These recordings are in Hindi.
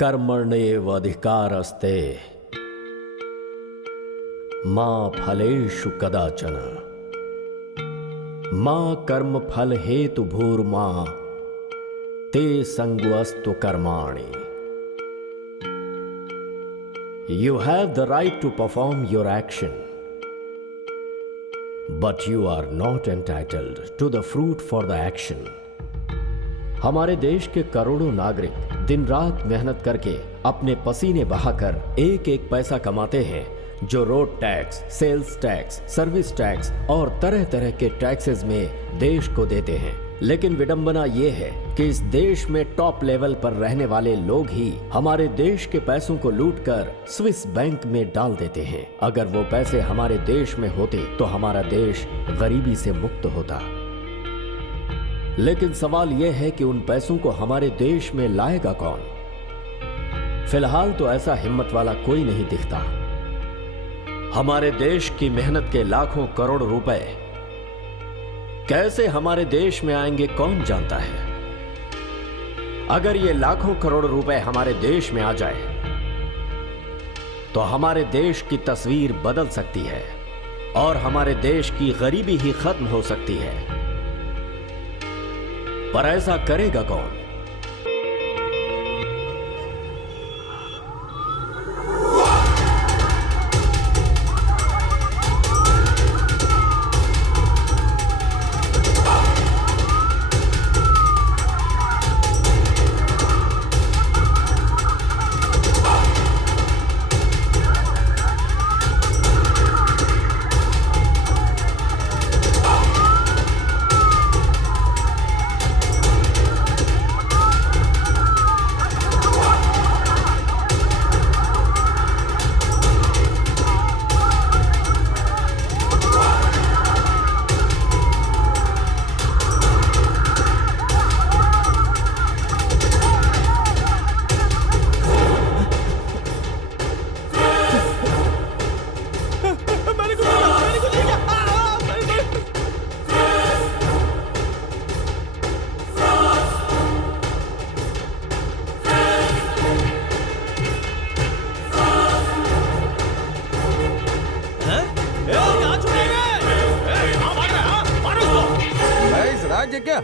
कर्मण्येव अधिकारस्ते मा फलेषु कदाचन मा कर्म फल हेतु भूर्मा ते संगवस्तु कर्माणि. You have the right to perform your action, but you are not entitled to the fruit for the action. हमारे देश के करोड़ों नागरिक दिन रात मेहनत करके अपने पसीने बहाकर एक एक पैसा कमाते हैं, जो road tax, sales tax, service tax और तरह तरह के टैक्सेस में देश को देते हैं. लेकिन विडंबना यह है कि इस देश में टॉप लेवल पर रहने वाले लोग ही हमारे देश के पैसों को लूटकर स्विस बैंक में डाल देते हैं. अगर वो पैसे हमारे देश में होते तो हमारा देश गरीबी से मुक्त होता. लेकिन सवाल यह है कि उन पैसों को हमारे देश में लाएगा कौन? फिलहाल तो ऐसा हिम्मत वाला कोई नहीं दिखता. हमारे देश की मेहनत के लाखों करोड़ रुपए कैसे हमारे देश में आएंगे कौन जानता है. अगर ये लाखों करोड़ रुपए हमारे देश में आ जाए तो हमारे देश की तस्वीर बदल सकती है और हमारे देश की गरीबी ही खत्म हो सकती है. पर ऐसा करेगा कौन?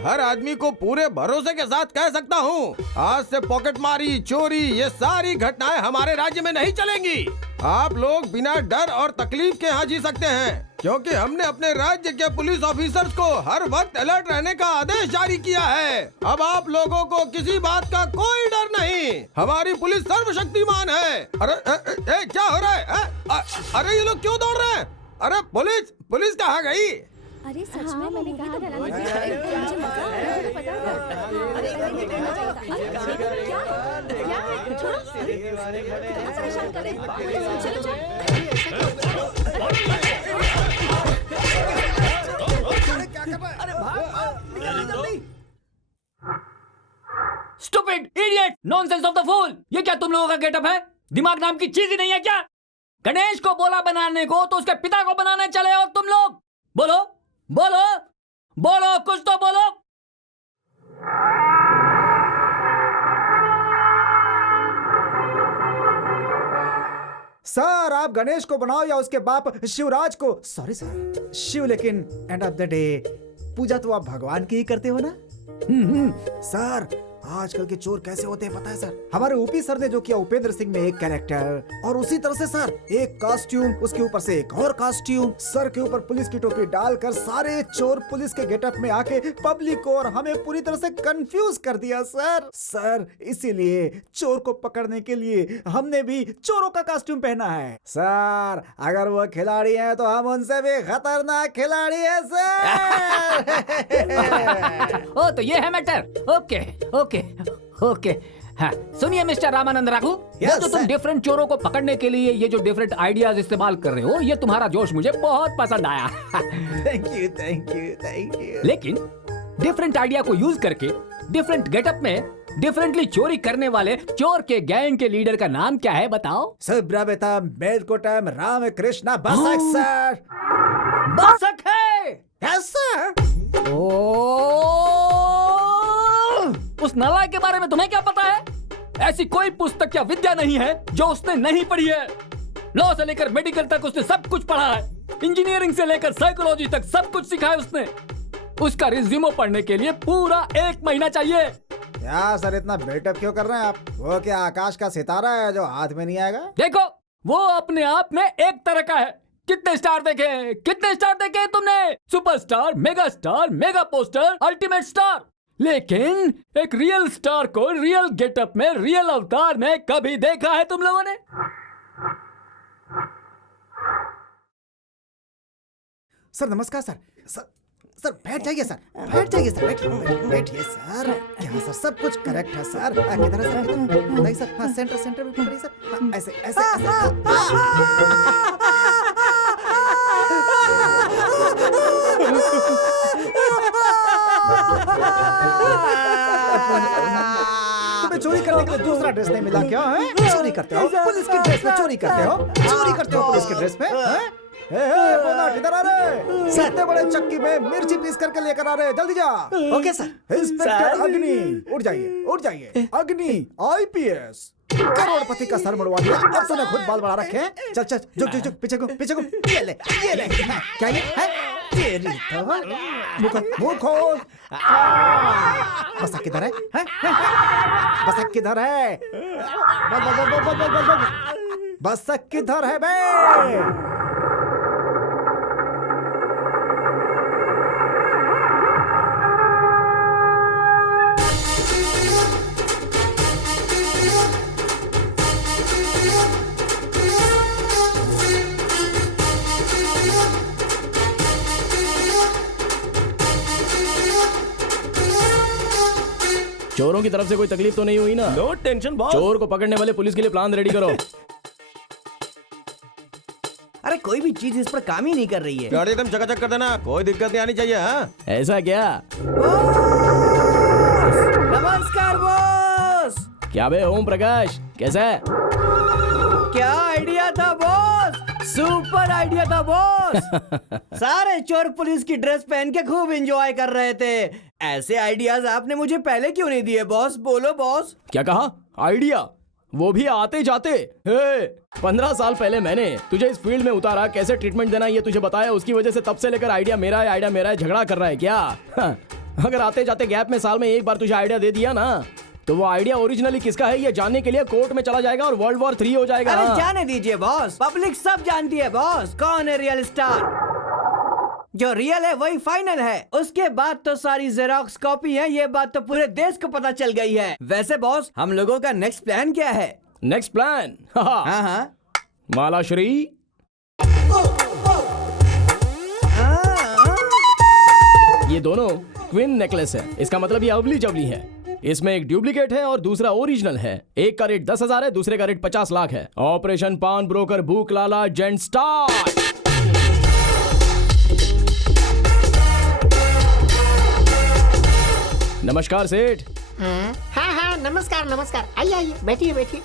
हर आदमी को पूरे भरोसे के साथ कह सकता हूँ, आज से पॉकेटमारी, चोरी, ये सारी घटनाएं हमारे राज्य में नहीं चलेंगी. आप लोग बिना डर और तकलीफ के यहाँ जी सकते हैं, क्योंकि हमने अपने राज्य के पुलिस ऑफिसर्स को हर वक्त अलर्ट रहने का आदेश जारी किया है. अब आप लोगों को किसी बात का कोई डर नहीं. हमारी पुलिस सर्वशक्तिमान है. अरे क्या हो रहा है? अरे ये लोग क्यों दौड़ रहे हैं? अरे पुलिस कहाँ गई? अरे सच में मैंने कहा था मुझे मजा आया, मुझे पता था. अरे क्या है? छोड़ो, परेशान कर रहे हैं. चलो चलो. Stupid, idiot, nonsense of the fool. ये क्या तुम लोगों का गेटअप है? दिमाग नाम की चीज ही नहीं है क्या? गणेश को बोला बनाने को तो उसके पिता को बनाने चले और तुम लोग बोलो बोलो बोलो, कुछ तो बोलो. सर, आप गणेश को बनाओ या उसके बाप शिवराज को. सॉरी सर, शिव, लेकिन एंड ऑफ द डे पूजा तो आप भगवान की ही करते हो ना. सर, आजकल के चोर कैसे होते हैं पता है सर? हमारे ऊपी सर ने जो किया उपेंद्र सिंह में एक कैरेक्टर, और उसी तरह से सर एक कॉस्ट्यूम, उसके ऊपर से एक और कॉस्ट्यूम, सर के ऊपर पुलिस की टोपी डालकर सारे चोर पुलिस के गेटअप में आके पब्लिक को और हमें पूरी तरह से कंफ्यूज कर दिया सर. इसीलिए चोर को पकड़ने के लिए हमने भी चोरों का कॉस्ट्यूम पहना है. सर, अगर वो खिलाड़ी हैं तो हम उनसे भी खतरनाक खिलाड़ी है सर. ओ तो ये है मैटर. Okay okay okay. हाँ, सुनिए मिस्टर रामानंद राघु, वो जो तुम डिफरेंट चोरों को पकड़ने के लिए ये जो डिफरेंट आइडियाज इस्तेमाल कर रहे हो, ये तुम्हारा जोश मुझे बहुत पसंद आया. Thank you. लेकिन डिफरेंट आइडिया को यूज करके डिफरेंट गेटअप में डिफरेंटली चोरी करने वाले चोर के गैंग के लीडर का नाम क्या है बताओ? सुब्रमण्यम मेलकोटम रामकृष्ण बसक सर. बसक है? Yes sir. उस नालायक के बारे में तुम्हें क्या पता है? ऐसी कोई पुस्तक या विद्या नहीं है जो उसने नहीं पढ़ी है। लॉ से लेकर मेडिकल तक उसने सब कुछ पढ़ा है। इंजीनियरिंग से लेकर साइकोलॉजी तक सब कुछ सीखा है उसने। उसका रिज्यूमो पढ़ने के लिए पूरा 1 महीना चाहिए। क्या सर इतना बिल्टअप क्यों कर रहे हैं आप? वो क्या आकाश का सितारा है जो हाथ में नहीं आएगा? देखो, वो अपने आप में एक तरह का है। कितने स्टार देखे तुमने? Superstar, mega star, mega poster, ultimate star. लेकिन एक रियल स्टार को रियल गेटअप में, रियल अवतार में कभी देखा है तुम लोगों ने? सर नमस्कार सर। सर बैठ जाइए सर, बैठिए सर। क्या सर, सब कुछ करेक्ट है सर। किधर है सर? नहीं सर, हाँ सेंटर में पकड़िए सर। हाँ, ऐसे तुम्हें चोरी करने के लिए दूसरा ड्रेस नहीं मिला क्या? चोरी करते हो पुलिस की ड्रेस में, चोरी करते हो पुलिस की ड्रेस में। किधर आ रहे? सर इतने बड़े चक्की में मिर्ची पीस करके लेकर आ रहे, जल्दी जा। Okay sir. इंस्पेक्टर अग्नि, उठ जाइए। अग्नि IPS, करोड़पति का सर मड़वा दिया। अब सुने खुद बाल बढ़ा रखे हैं। चल झुक पीछे को। ये ले क्या ये है? तेरी तो मुंह खोल। बसा किधर है? बसा किधर है? बसा किधर है बे? चोरों की तरफ से कोई तकलीफ तो नहीं हुई ना? No tension boss. चोर को पकड़ने वाले पुलिस के लिए प्लान रेडी करो। अरे कोई भी चीज इस पर काम ही नहीं कर रही है। गाड़ी एकदम चकाचक कर देना, कोई दिक्कत नहीं आनी चाहिए। हाँ ऐसा क्या? नमस्कार बॉस। क्या बे ओम प्रकाश, कैसा है? क्या आइडिया था बॉस? सुपर आइडिया था बॉस। सारे चोर पुलिस की ड्रेस पहन के खूब एंजॉय कर रहे थे। ऐसे आइडियाज आपने मुझे पहले क्यों नहीं दिए बॉस? बोलो बॉस। क्या कहा? आइडिया? वो भी आते जाते। 15 साल पहले मैंने तुझे इस फील्ड में उतारा, कैसे ट्रीटमेंट देना ये तुझे बताया। उसकी वजह से तब से लेकर आइडिया मेरा है, झगड़ा कर रहा है क्या? अगर आते जाते गैप में साल में एक बार तुझे आइडिया दे दिया ना, तो वो आइडिया ओरिजिनली किसका है ये जानने के लिए कोर्ट में चला जाएगा और World War 3 हो जाएगा। अरे जाने दीजिए बॉस, पब्लिक सब जानती है बॉस कौन है रियल स्टार। जो रियल है वही फाइनल है। उसके बाद तो सारी जेरोक्स कॉपी है। ये बात तो पूरे देश को पता चल गई है। वैसे बॉस, हम लोगों का नेक्स्ट प्लान क्या है? Next plan? हाँ मालाश्री, ये दोनों ट्विन नेकलेस है। इसका मतलब ये अवली जवली है। इसमें एक डुप्लीकेट है और दूसरा ओरिजिनल है। एक का रेट 10,000 है, दूसरे का रेट 50 लाख है। ऑपरेशन पान ब्रोकर भूख लाला जेंट स्टार। नमस्कार सेठ। हाँ नमस्कार। आइए बैठिए।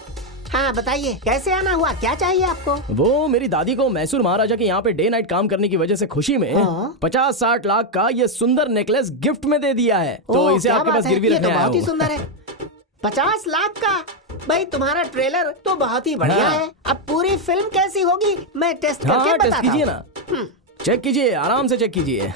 हाँ बताइए, कैसे आना हुआ, क्या चाहिए आपको? वो मेरी दादी को मैसूर महाराजा के यहाँ पे डे नाइट काम करने की वजह से खुशी में 50-60 लाख का ये सुंदर नेकलेस गिफ्ट में दे दिया है। तो इसे आपके पास गिरवी रखने आया हूँ। बहुत ही सुंदर है। 50 लाख का? भाई तुम्हारा ट्रेलर तो बहुत ही बढ़िया है। अब पूरी फिल्म कैसी होगी मैं टेस्ट करके बताता हूँ। टेस्ट कीजिए ना, चेक कीजिए, आराम से चेक कीजिए।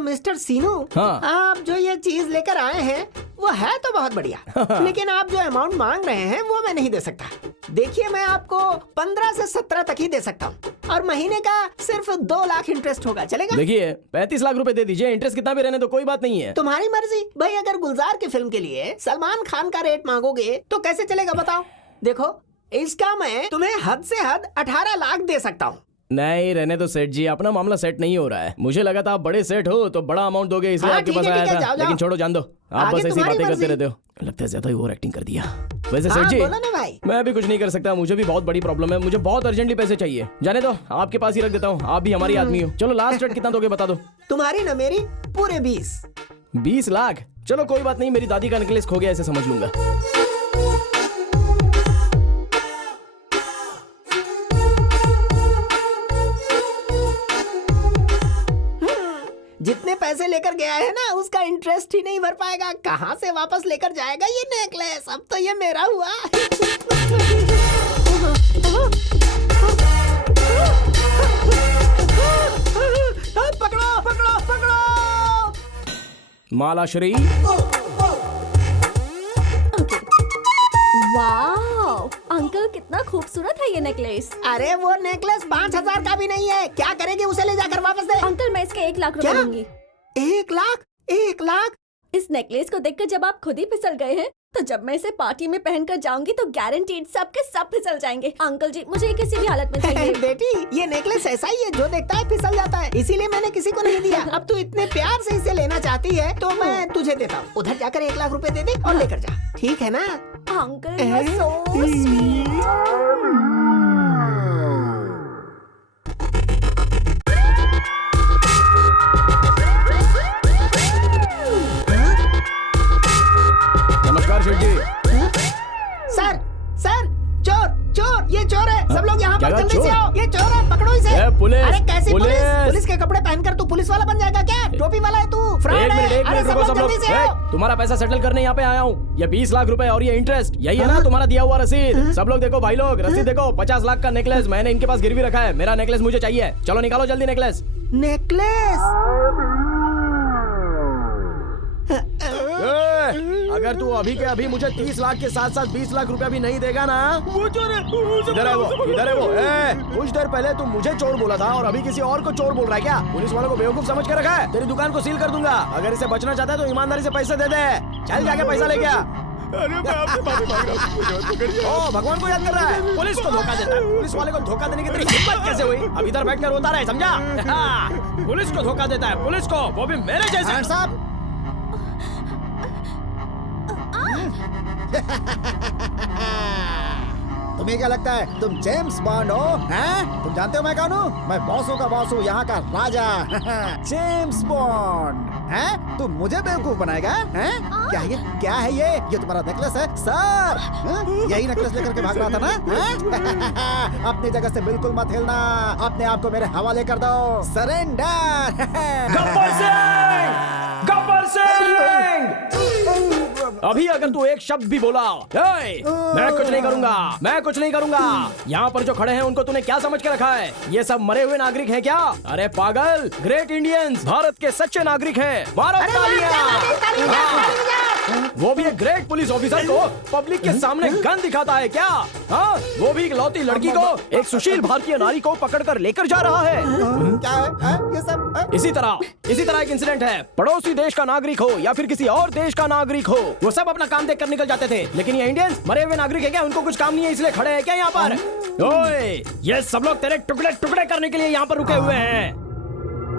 मिस्टर सीनू, आप जो ये चीज लेकर आए हैं वो है तो बहुत बढ़िया, लेकिन आप जो अमाउंट मांग रहे हैं वो मैं नहीं दे सकता। देखिए, मैं आपको 15 से 17 तक ही दे सकता हूँ और महीने का सिर्फ 2 लाख इंटरेस्ट होगा, चलेगा? देखिए 35 लाख रुपए दे दीजिए, इंटरेस्ट कितना भी रहने तो कोई बात नहीं है। तुम्हारी मर्जी भाई। अगर गुलजार की फिल्म के लिए सलमान खान का रेट मांगोगे तो कैसे चलेगा बताओ? देखो, इसका मैं तुम्हें हद से हद 18 लाख दे सकता हूँ। नहीं रहने तो सेठ जी, अपना मामला सेट नहीं हो रहा है। मुझे लगा था आप बड़े सेठ हो तो बड़ा अमाउंट दोगे, इसलिए आपके पास आया था। लेकिन छोड़ो, जान दो, आप बस ऐसी बातें करते रहते हो। लगता है ज्यादा ही ओवर एक्टिंग कर दिया। वैसे सेठ जी, भाई, मैं भी कुछ नहीं कर सकता। मुझे भी बहुत बड़ी प्रॉब्लम है। मुझे बहुत अर्जेंटली पैसे चाहिए। जाने दो, आपके पास ही रख देता हूँ। आप भी हमारी आदमी हो। चलो लास्ट रेट कितना दोगे बता दो। तुम्हारी न मेरी, पूरे 20 लाख। चलो कोई बात नहीं, मेरी दादी का नेकलेस खो गया, ऐसे समझ लूंगा। जितने पैसे लेकर गया है ना, उसका इंटरेस्ट ही नहीं भर पाएगा। कहाँ से वापस लेकर जाएगा ये नेकलेस? अब तो ये मेरा हुआ। पकड़ो पकड़ो पकड़ो। मालाश्री, वाओ अंकल, कितना खूबसूरत है ये नेकलेस। अरे वो नेकलेस 5,000 का भी नहीं है। क्या करेगी? उसे ले जाकर वापस दे। अंकल मैं इसके 1 लाख रुपए क्या? दूंगी। 1 लाख? 1 लाख? इस नेकलेस को देखकर जब आप खुद ही फिसल गए हैं, तो जब मैं इसे पार्टी में पहनकर जाऊंगी तो गारंटीड सबके सब फिसल जाएंगे। अंकल जी मुझे किसी भी हालत में चाहिए। बेटी ये नेकलेस ऐसा ही है, जो देखता है फिसल जाता है, इसीलिए मैंने किसी को नहीं दिया। अब तू इतने प्यार से इसे लेना चाहती है तो मैं तुझे देता हूँ। उधर जाकर 1 लाख रुपए दे दे और लेकर जा, ठीक है ना? Uncle you are so sweet. नमस्कार शेठ जी। सर सर, चोर चोर, ये चोर है। सब लोग यहाँ क्या पर कहा, जल्दी से चोर? आओ, ये चोर है, पकड़ो इसे। ए, पुलिस, अरे कैसी पुलिस? पुलिस? पुलिस के कपड़े पहनकर तू पुलिस वाला बन जाएगा क्या? टोपी वाला है तू, फ्रॉड एक है। मिनट अरे रुको सब लोग। जल्दी से आओ। तुम्हारा पैसा सेटल करने यहाँ पे आया हूँ। ये 20 लाख रुपए और ये इंटरेस्ट, यही है ना तुम्हारा दिया हुआ रसीद? सब लोग देखो भाई लोग, रसीद देखो। 50 लाख का नेकलेस मैंने इनके पास गिरवी रखा है। मेरा नेकलेस मुझे चाहिए। चलो निकालो जल्दी नेकलेस। नेकलेस? अगर तू अभी के अभी मुझे 30 लाख के साथ साथ 20 लाख रुपया भी नहीं देगा ना, वो चोर है। इधर है वो, इधर है वो। कुछ देर पहले तू मुझे चोर बोला था और अभी किसी और को चोर बोल रहा है क्या? पुलिस वालों को बेवकूफ समझ के रखा है। तेरी दुकान को सील कर दूंगा। अगर इसे बचना चाहता है तो ईमानदारी से पैसे दे दे। चल जाके पैसा ले गया। अरे मैं आपसे माफी मांग रहा हूँ, मुझे मत पकड़िए। ओ भगवान को याद कर रहा है। पुलिस को धोखा देता है। पुलिस वाले को धोखा देने की तेरी हिम्मत कैसे हुई? अब इधर बैठकर रोता रहे, समझा? पुलिस को धोखा देता है, पुलिस को, वो भी मेरे जैसे। साहब तुम्हें क्या लगता है तुम जेम्स बॉन्ड हो? हैं? तुम जानते हो मैं कौन हूँ? मैं बॉसों का बॉस हूँ, यहाँ का राजा। James bond. हैं? तुम मुझे बेवकूफ बनाएगा? हैं? क्या है ये? क्या है ये तुम्हारा नेकलेस है सर? हैं? यही नेकलेस लेकर के भाग रहा था ना? हैं? अपनी जगह से बिल्कुल मत हिलना। अपने आप को मेरे हवाले कर दो। सरेंडर। गब्बर सिंह! गब्बर सिंह! अभी अगर तू एक शब्द भी बोला, मैं कुछ नहीं करूंगा, मैं कुछ नहीं करूंगा। यहाँ पर जो खड़े हैं उनको तूने क्या समझ के रखा है? ये सब मरे हुए नागरिक हैं क्या? अरे पागल, ग्रेट इंडियंस, भारत के सच्चे नागरिक हैं। भारत वो भी एक ग्रेट पुलिस ऑफिसर को पब्लिक के सामने गन दिखाता है क्या? हाँ, वो भी एक लौती लड़की को, एक सुशील भारतीय नारी को पकड़कर लेकर जा रहा है। क्या है? ये सब इसी तरह एक इंसिडेंट है। पड़ोसी देश का नागरिक हो या फिर किसी और देश का नागरिक हो, वो सब अपना काम देख कर निकल जाते थे। लेकिन ये इंडियंस मरे हुए नागरिक है क्या? उनको कुछ काम नहीं है इसलिए खड़े हैं क्या यहाँ पर? ओए, ये सब लोग तेरे टुकड़े टुकड़े करने के लिए यहाँ पर रुके हुए हैं।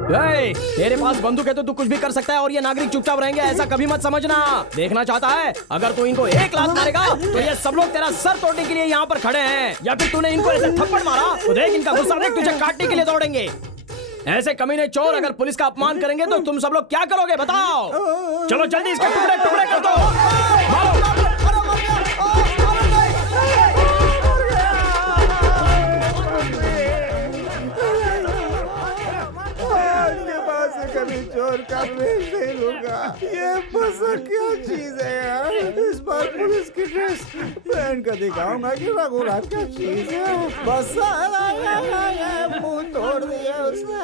तेरे पास बंदूक है तो तू कुछ भी कर सकता है और ये नागरिक चुपचाप रहेंगे, ऐसा कभी मत समझना। देखना चाहता है? अगर तू इनको 1 लाख मारेगा तो ये सब लोग तेरा सर तोड़ने के लिए यहाँ पर खड़े हैं। या फिर तूने इनको ऐसे थप्पड़ मारा तो देख इनका गुस्सा देख, तुझे काटने के लिए दौड़ेंगे। ऐसे कमीने चोर अगर पुलिस का अपमान करेंगे तो तुम सब लोग क्या करोगे बताओ? चलो जल्दी इसके टुकड़े टुकड़े कर दो। मारो। कभी चोर का वेश नहीं लूंगा। ये बस क्या चीज है यार? इस बार पुलिस की ड्रेस पहन कर दिखाऊंगा कि रघुराज क्या चीज है। बस मुंह तोड़ दिया उसने।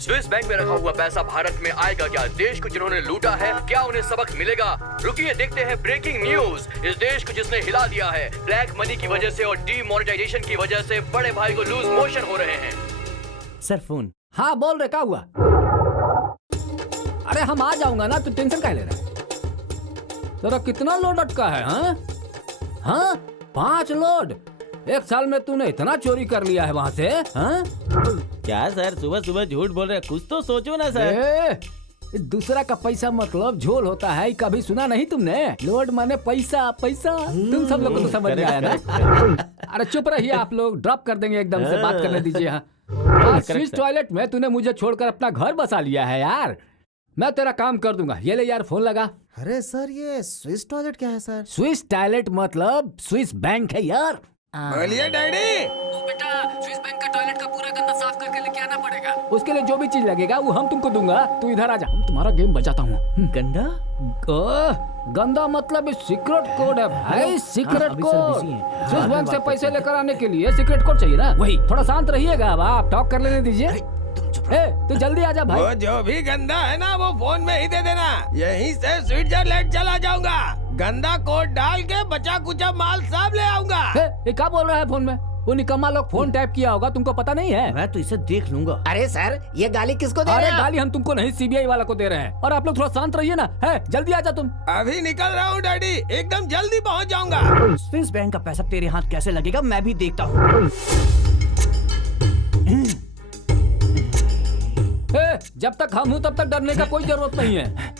स्विस बैंक में रखा हुआ पैसा भारत में आएगा क्या? देश को जिन्होंने लूटा है, क्या उन्हें सबक मिलेगा? रुकिए देखते हैं ब्रेकिंग न्यूज। इस देश को जिसने हिला दिया है ब्लैक मनी की वजह से और डीमोनेटाइजेशन की वजह से बड़े भाई को लूज मोशन हो रहे हैं। Sir phone. हाँ बोल रहे, क्या हुआ? अरे हम आ जाऊंगा ना, तू टेंशन काहे ले रहा है? तेरा कितना लोड अटका है? हाँ 5 लोड। 1 साल में तूने इतना चोरी कर लिया है वहाँ से? हाँ? क्या सर, सुबह सुबह झूठ बोल रहे हैं? कुछ तो सोचो ना सर। दूसरा का पैसा मतलब झोल होता है, कभी सुना नहीं तुमने? लोड माने पैसा, पैसा। तुम सब लोग को तो समझ में आया ना? अरे चुप रहिए आप लोग, ड्रॉप कर देंगे एकदम से, बात करने दीजिए। हाँ, स्विस टॉयलेट में तूने मुझे छोड़कर अपना घर बसा लिया है यार। मैं तेरा काम कर दूंगा। ये ले यार, फोन लगा। अरे सर, ये स्विस टॉयलेट क्या है सर? स्विस टॉयलेट मतलब स्विस बैंक है यार। बोलिए डैडी। बेटा स्विस बैंक का टॉयलेट का पूरा गंदा साफ करके लेके आना पड़ेगा। उसके लिए जो भी चीज लगेगा वो हम तुमको दूंगा। तू इधर आ जा, तुम्हारा गेम बचाता हूँ। गंदा गंदा मतलब सीक्रेट कोड है भाई, सीक्रेट अभी सर कोड। busy हैं। स्विस बाद में बैंक से बात पैसे करते हैं। लेकर आने के लिए सीक्रेट कोड चाहिए ना। वही थोड़ा शांत रहिएगा, अब आप टॉक कर लेने दीजिए। तू जल्दी आ जा भाई। वो जो भी गंदा है ना वो फोन में ही दे देना, यहीं से स्विट्जरलैंड चला जाऊंगा। गंदा कोड डाल के बचा कुचा माल सब ले आऊंगा। ये क्या बोल रहा है फोन में? वो निकम्मा लोग फोन टैप किया होगा, तुमको पता नहीं है? मैं तो इसे देख लूंगा। अरे सर, ये गाली किसको दे अरे रहे हैं? गाली हम तुमको नहीं, सीबीआई वाला को दे रहे हैं। और आप लोग थोड़ा शांत रहिए ना। है जल्दी आ जा तुम। अभी निकल रहा हूँ डैडी, एकदम जल्दी पहुँच जाऊंगा। स्विस बैंक का पैसा तेरे हाथ कैसे लगेगा मैं भी देखता हूँ। जब तक हम हूँ तब तक डरने का कोई जरूरत नहीं है।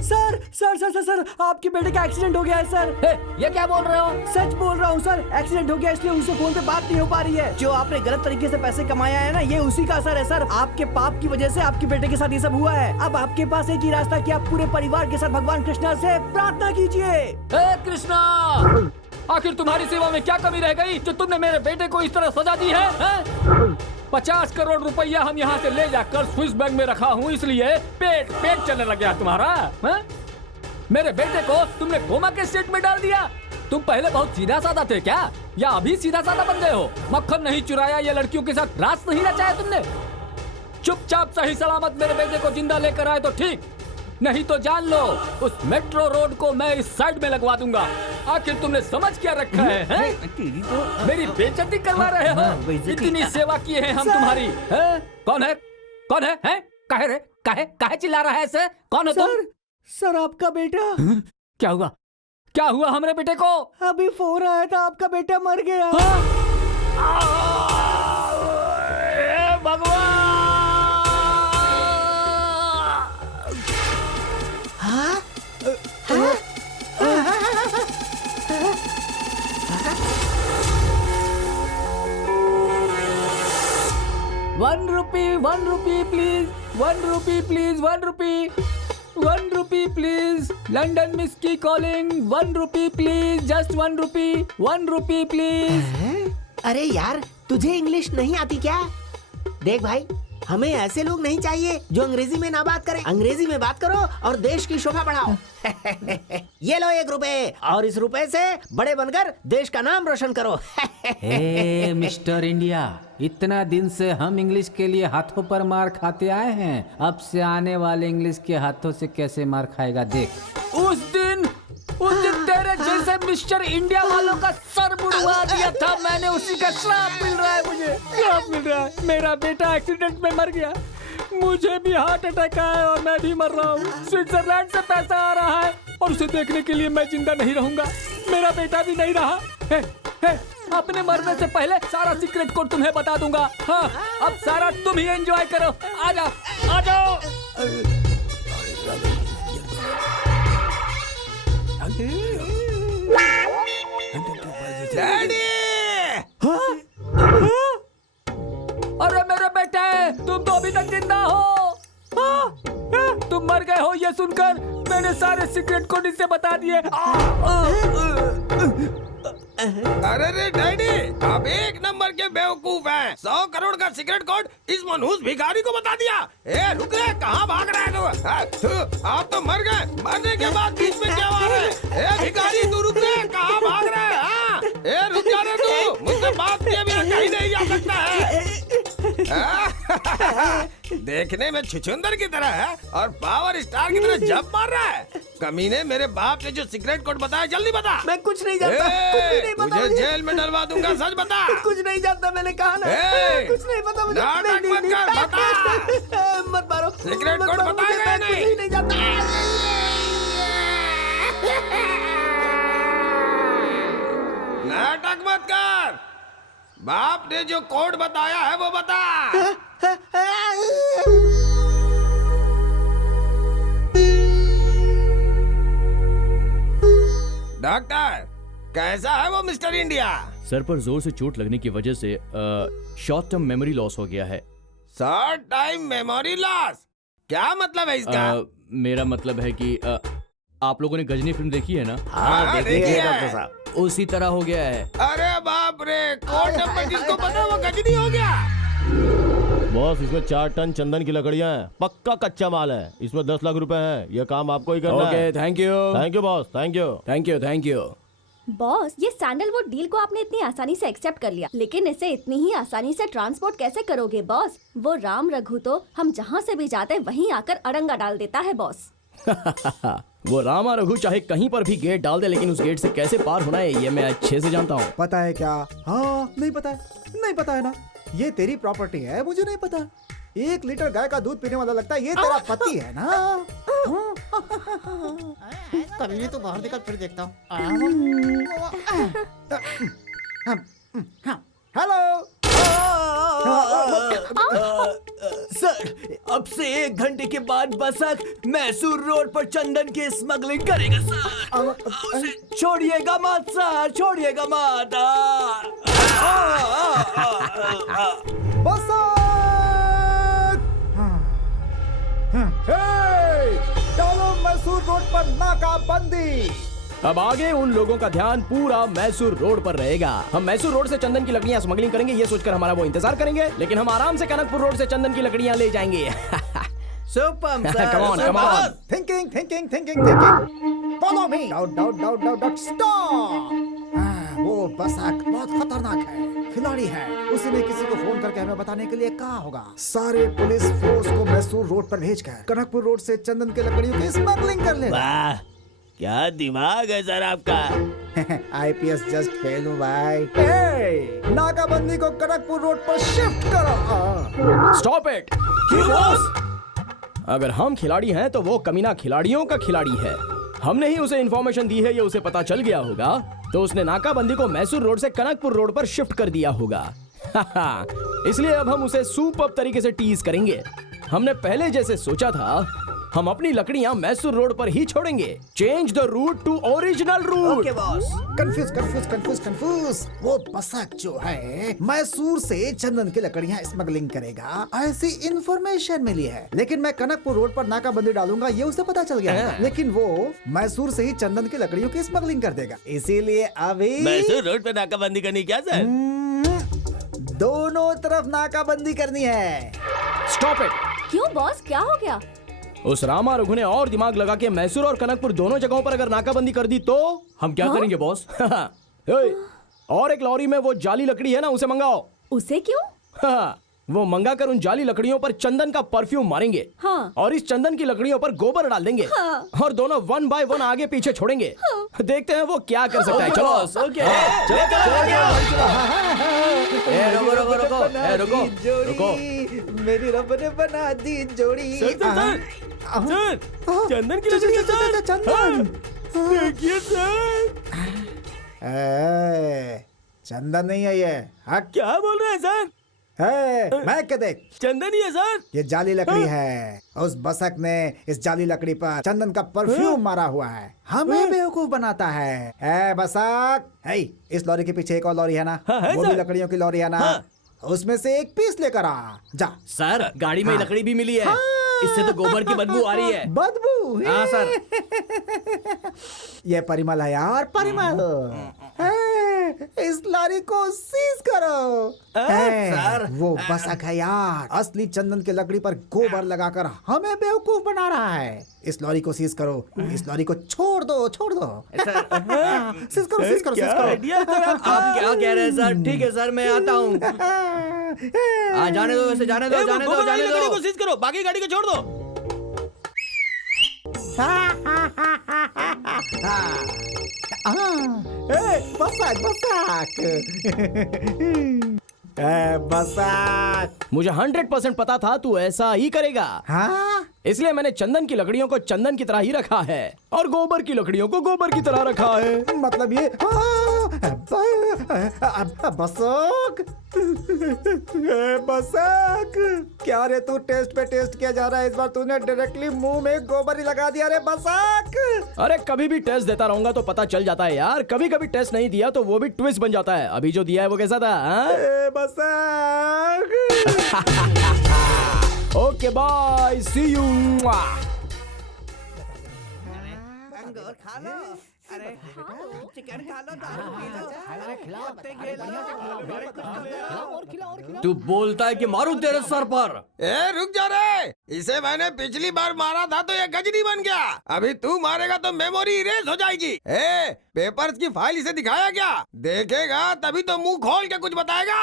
Sir sir sir sir sir आपके बेटे का एक्सीडेंट हो गया है सर। ये क्या बोल रहे हो? सच बोल रहा हूँ सर, एक्सीडेंट हो गया इसलिए उनसे फोन पे बात नहीं हो पा रही है। जो आपने गलत तरीके से पैसे कमाया है ना, ये उसी का असर है सर। आपके पाप की वजह से आपके बेटे के साथ ये सब हुआ है। अब आपके पास एक ही रास्ता कि आप पूरे परिवार के साथ भगवान कृष्णा से प्रार्थना कीजिए। हे कृष्णा, आखिर तुम्हारी सेवा में क्या कमी रह गई जो तुमने मेरे बेटे को इस तरह सजा दी है? 50 करोड़ रुपया हम यहाँ से ले जाकर स्विस बैंक में रखा हूँ, इसलिए पेट चलने लग गया तुम्हारा। है? मेरे बेटे को तुमने कोमा के स्टेट में डाल दिया। तुम पहले बहुत सीधा साधा थे क्या, या अभी सीधा साधा बन गए हो? मक्खन नहीं चुराया या लड़कियों के साथ रास नहीं रचाया तुमने? चुपचाप सही सलामत मेरे बेटे को जिंदा लेकर आए तो ठीक, नहीं तो जान लो उस मेट्रो रोड को मैं इस साइड में लगवा दूंगा। आखिर तुमने समझ क्या रखा है? तेरी तो मेरी बेइज्जती करवा रहे हो? बेइज्जती। इतनी सेवा किए हैं हम तुम्हारी। हैं? कौन है? कौन है? हैं? काहे रे? काहे चिल्ला रहा है ऐसे? कौन हो तुम? सर आपका बेटा। क्या हुआ? क्या हुआ हमारे बेटे को? अभी फोन आया था, आपका बेटा मर गया। भगवान! 1 rupee, 1 rupee please, 1 rupee please, 1 rupee, 1 rupee please. London Whiskey calling, 1 rupee please, just 1 rupee, 1 rupee please. अरे यार, तुझे इंग्लिश नहीं आती क्या? देख भाई, हमें ऐसे लोग नहीं चाहिए जो अंग्रेजी में ना बात करें। अंग्रेजी में बात करो और देश की शोभा बढ़ाओ। ये लो 1 रुपए, और इस रुपए से बड़े बनकर देश का नाम रोशन करो। हे मिस्टर इंडिया, इतना दिन से हम इंग्लिश के लिए हाथों पर मार खाते आए हैं, अब से आने वाले इंग्लिश के हाथों से कैसे मार खाएगा देख। उस दिन तेरे जैसे मिस्टर इंडिया वालों का सर बुड़वा दिया था मैंने, उसी का श्राप मिल रहा है मुझे। श्राप मिल रहा है। मेरा बेटा एक्सीडेंट में मर गया, मुझे भी हार्ट अटैक आया और मैं भी मर रहा हूँ। स्विट्जरलैंड से पैसा आ रहा है और उसे देखने के लिए मैं जिंदा नहीं रहूंगा। मेरा बेटा भी नहीं रहा है। अपने मरने से पहले सारा सीक्रेट कोड तुम्हें बता दूंगा। हाँ, अब सारा तुम ही एंजॉय करो। आ जाओ। डैडी! अरे मेरे बेटे, तुम तो अभी तक जिंदा हो। तुम मर गए हो ये सुनकर मैंने सारे सीक्रेट कोड इसे बता दिए। अरे रे डैडी, आप एक नंबर के बेवकूफ हैं। 100 करोड़ का सीक्रेट कोड इस मनहूस भिखारी को बता दिया। ए रुक रे, कहाँ भाग रहा है तू? आप तो मर गए, मरने के बाद बीच में क्या आ रहा है? ए भिखारी तू रुक रे, कहाँ भाग रहा है? हाँ? ए रुक जा रे तू, मुझसे बात किए बिना कहीं नहीं जा सकता है। देखने में छुछुंदर की तरह है और पावर स्टार की तरह जंप मार रहा है। कमीने, मेरे बाप ने जो सीक्रेट कोड बताया जल्दी बता। मैं कुछ नहीं जानता, कुछ भी नहीं पता तुझे मुझे। जेल में डलवा दूंगा, सच बता। कुछ नहीं जानता, मैंने कहा ना। कुछ नहीं पता मुझे। नाटक मत कर, बता। मत मारो। सीक्रेट कोड बताएगा या नहीं? कुछ नहीं जानता। नाटक मत कर, बाप ने जो कोड बताया है वो बता। डॉक्टर, कैसा है वो मिस्टर इंडिया? सर पर जोर से चोट लगने की वजह से शॉर्ट टर्म मेमोरी लॉस हो गया है। Short time memory loss? क्या मतलब है इसका? मेरा मतलब है कि आप लोगों ने गजनी फिल्म देखी है ना? हाँ, देखिए डॉक्टर साहब। उसी तरह हो गया है। अरे बाप रे, कोड नंबर जिसको पता वो गजनी हो गया। बॉस इसमें 4 टन चंदन की लकड़ियां हैं, पक्का कच्चा माल है, इसमें 10 लाख रुपए हैं, ये काम आपको ही करना है। Okay thank you thank you boss, thank you. Thank you thank you. Boss, ये सैंडलवुड डील को आपने इतनी आसानी से एक्सेप्ट कर लिया, लेकिन इसे इतनी ही आसानी से ट्रांसपोर्ट कैसे करोगे बॉस? वो राम रघु तो हम जहाँ से भी जाते वहीं आकर अड़ंगा डाल देता है बॉस। वो रामा रघु चाहे कहीं पर भी गेट डाल दे, लेकिन उस गेट से कैसे पार होना है ये मैं अच्छे से जानता हूँ। पता है क्या? हाँ, नहीं पता है, नहीं पता है ना। ये तेरी प्रॉपर्टी है, मुझे नहीं पता। 1 लीटर गाय का दूध पीने वाला लगता है ये तेरा पति है ना? कभी नहीं तो बाहर निकल फिर देखता हूँ। हेलो सर, अब से 1 घंटे के बाद बसक मैसूर रोड पर चंदन की स्मगलिंग करेगा सर। उसे छोड़िएगा मत सर, छोड़िएगा मत। डालो मैसूर रोड पर नाकाबंदी। अब आगे उन लोगों का ध्यान पूरा मैसूर रोड पर रहेगा। हम मैसूर रोड से चंदन की लकड़ियां स्मगलिंग करेंगे ये सोचकर हमारा वो इंतजार करेंगे, लेकिन हम आराम से कनकपुर रोड से चंदन की लकड़ियां ले जाएंगे। Super sir, Come on, come on. Thinking. Follow me. Doubt stop. वो बसक बहुत खतरनाक है, खिलाड़ी है। उसी ने किसी को फोन करके हमें बताने के लिए कहा होगा। सारे पुलिस फोर्स को मैसूर रोड पर भेजकर कनकपुर रोड से चंदन की लकड़ियों की स्मगलिंग कर ले। वाह, क्या दिमाग है सर आपका। आईपीएस जस्ट फेल हूँ भाई। नाकाबंदी को कनकपुर रोड पर शिफ्ट करो। Stop it. अगर हम खिलाड़ी हैं तो वो कमीना खिलाड़ियों का खिलाड़ी है। हमने ही उसे इन्फॉर्मेशन दी है, ये उसे पता चल गया होगा, तो उसने नाकाबंदी को मैसूर रोड से कनकपुर रोड पर शिफ्ट कर दिया होगा। इसलिए अब हम उसे सुपर्ब तरीके से टीज करेंगे। हमने पहले जैसे सोचा था, हम अपनी लकड़ियां मैसूर रोड पर ही छोड़ेंगे। Change the route to original route. Okay boss. Confuse. वो बसक जो है मैसूर से चंदन की लकड़ियां स्मगलिंग करेगा, ऐसी इंफॉर्मेशन मिली है। लेकिन मैं कनकपुर रोड पर नाकाबंदी डालूंगा ये उसे पता चल गया है। लेकिन वो मैसूर से ही चंदन की लकड़ियों की स्मगलिंग कर देगा। इसीलिए अभी मैसूर रोड पे नाकाबंदी करनी क्या सर? दोनों तरफ नाकाबंदी करनी है। Stop it. क्यों बॉस, क्या हो गया? उस रामा रघु ने और दिमाग लगा के मैसूर और कनकपुर दोनों जगहों पर अगर नाकाबंदी कर दी तो हम क्या करेंगे बॉस? और एक लॉरी में वो जाली लकड़ी है ना, उसे मंगाओ। उसे क्यों? वो मंगा कर उन जाली लकड़ियों पर चंदन का परफ्यूम मारेंगे। हाँ। और इस चंदन की लकड़ियों पर गोबर डाल देंगे। हाँ। और दोनों 1 बाय 1 आगे पीछे छोड़ेंगे। देखते हैं वो क्या कर सकता है। चलो रुको। मेरी रब ने बना दी जोड़ी। चंदन की लकड़ी सर। चंदन देखिए सर। चंदन नहीं है ये। क्या बोल रहे हैं सर? मैं क्या देख, चंदन ही है सर। ये जाली लकड़ी है। उस बसक ने इस जाली लकड़ी पर चंदन का परफ्यूम मारा हुआ है, हमें बेवकूफ बनाता है। बसक, इस लॉरी के पीछे एक और लॉरी है ना? है वो भी सर। लकड़ियों की लॉरी है ना? उसमें से एक पीस लेकर आ जा। सर, गाड़ी में लकड़ी भी मिली है। इससे तो गोबर की बदबू आ रही है। बदबू? हाँ सर। ये परिमल है यार, परिमल। इस लॉरी को सीज करो। सर। वो बसक है यार, असली चंदन की लकड़ी पर गोबर लगाकर हमें बेवकूफ बना रहा है। इस लॉरी को सीज करो, इस लॉरी को छोड़ दो। सीज करो। आप क्या कह रहे हैं सर? ठीक है सर, मैं आता हूँ। जाने दो, वैसे जाने दो। गाड़ी को सीज करो, बाकी गाड़ी को छोड़ दो। बसक। मुझे 100% पता था तू ऐसा ही करेगा। हाँ? इसलिए मैंने चंदन की लकड़ियों को चंदन की तरह ही रखा है और गोबर की लकड़ियों को गोबर की तरह रखा है। मतलब ये बसक, क्या रे तू टेस्ट पे टेस्ट किया जा रहा है? इस बार तूने डायरेक्टली मुंह में गोबर ही लगा दिया रे बसक। अरे कभी भी टेस्ट देता रहूंगा तो पता चल जाता है यार। कभी कभी टेस्ट नहीं दिया तो वो भी ट्विस्ट बन जाता है। अभी जो दिया है वो कैसा था? बसक। Okay bye, see you. खा लो। अरे चिकन खा लो, दारू पी लो, पत्ते खेल लो। तू बोलता है कि मारू तेरे सर पर। ए रुक जा रे, इसे मैंने पिछली बार मारा था तो ये गजनी बन गया, अभी तू मारेगा तो मेमोरी इरेज हो जाएगी। ए पेपर्स की फाइल इसे दिखाया क्या? देखेगा तभी तो मुंह खोल के कुछ बताएगा।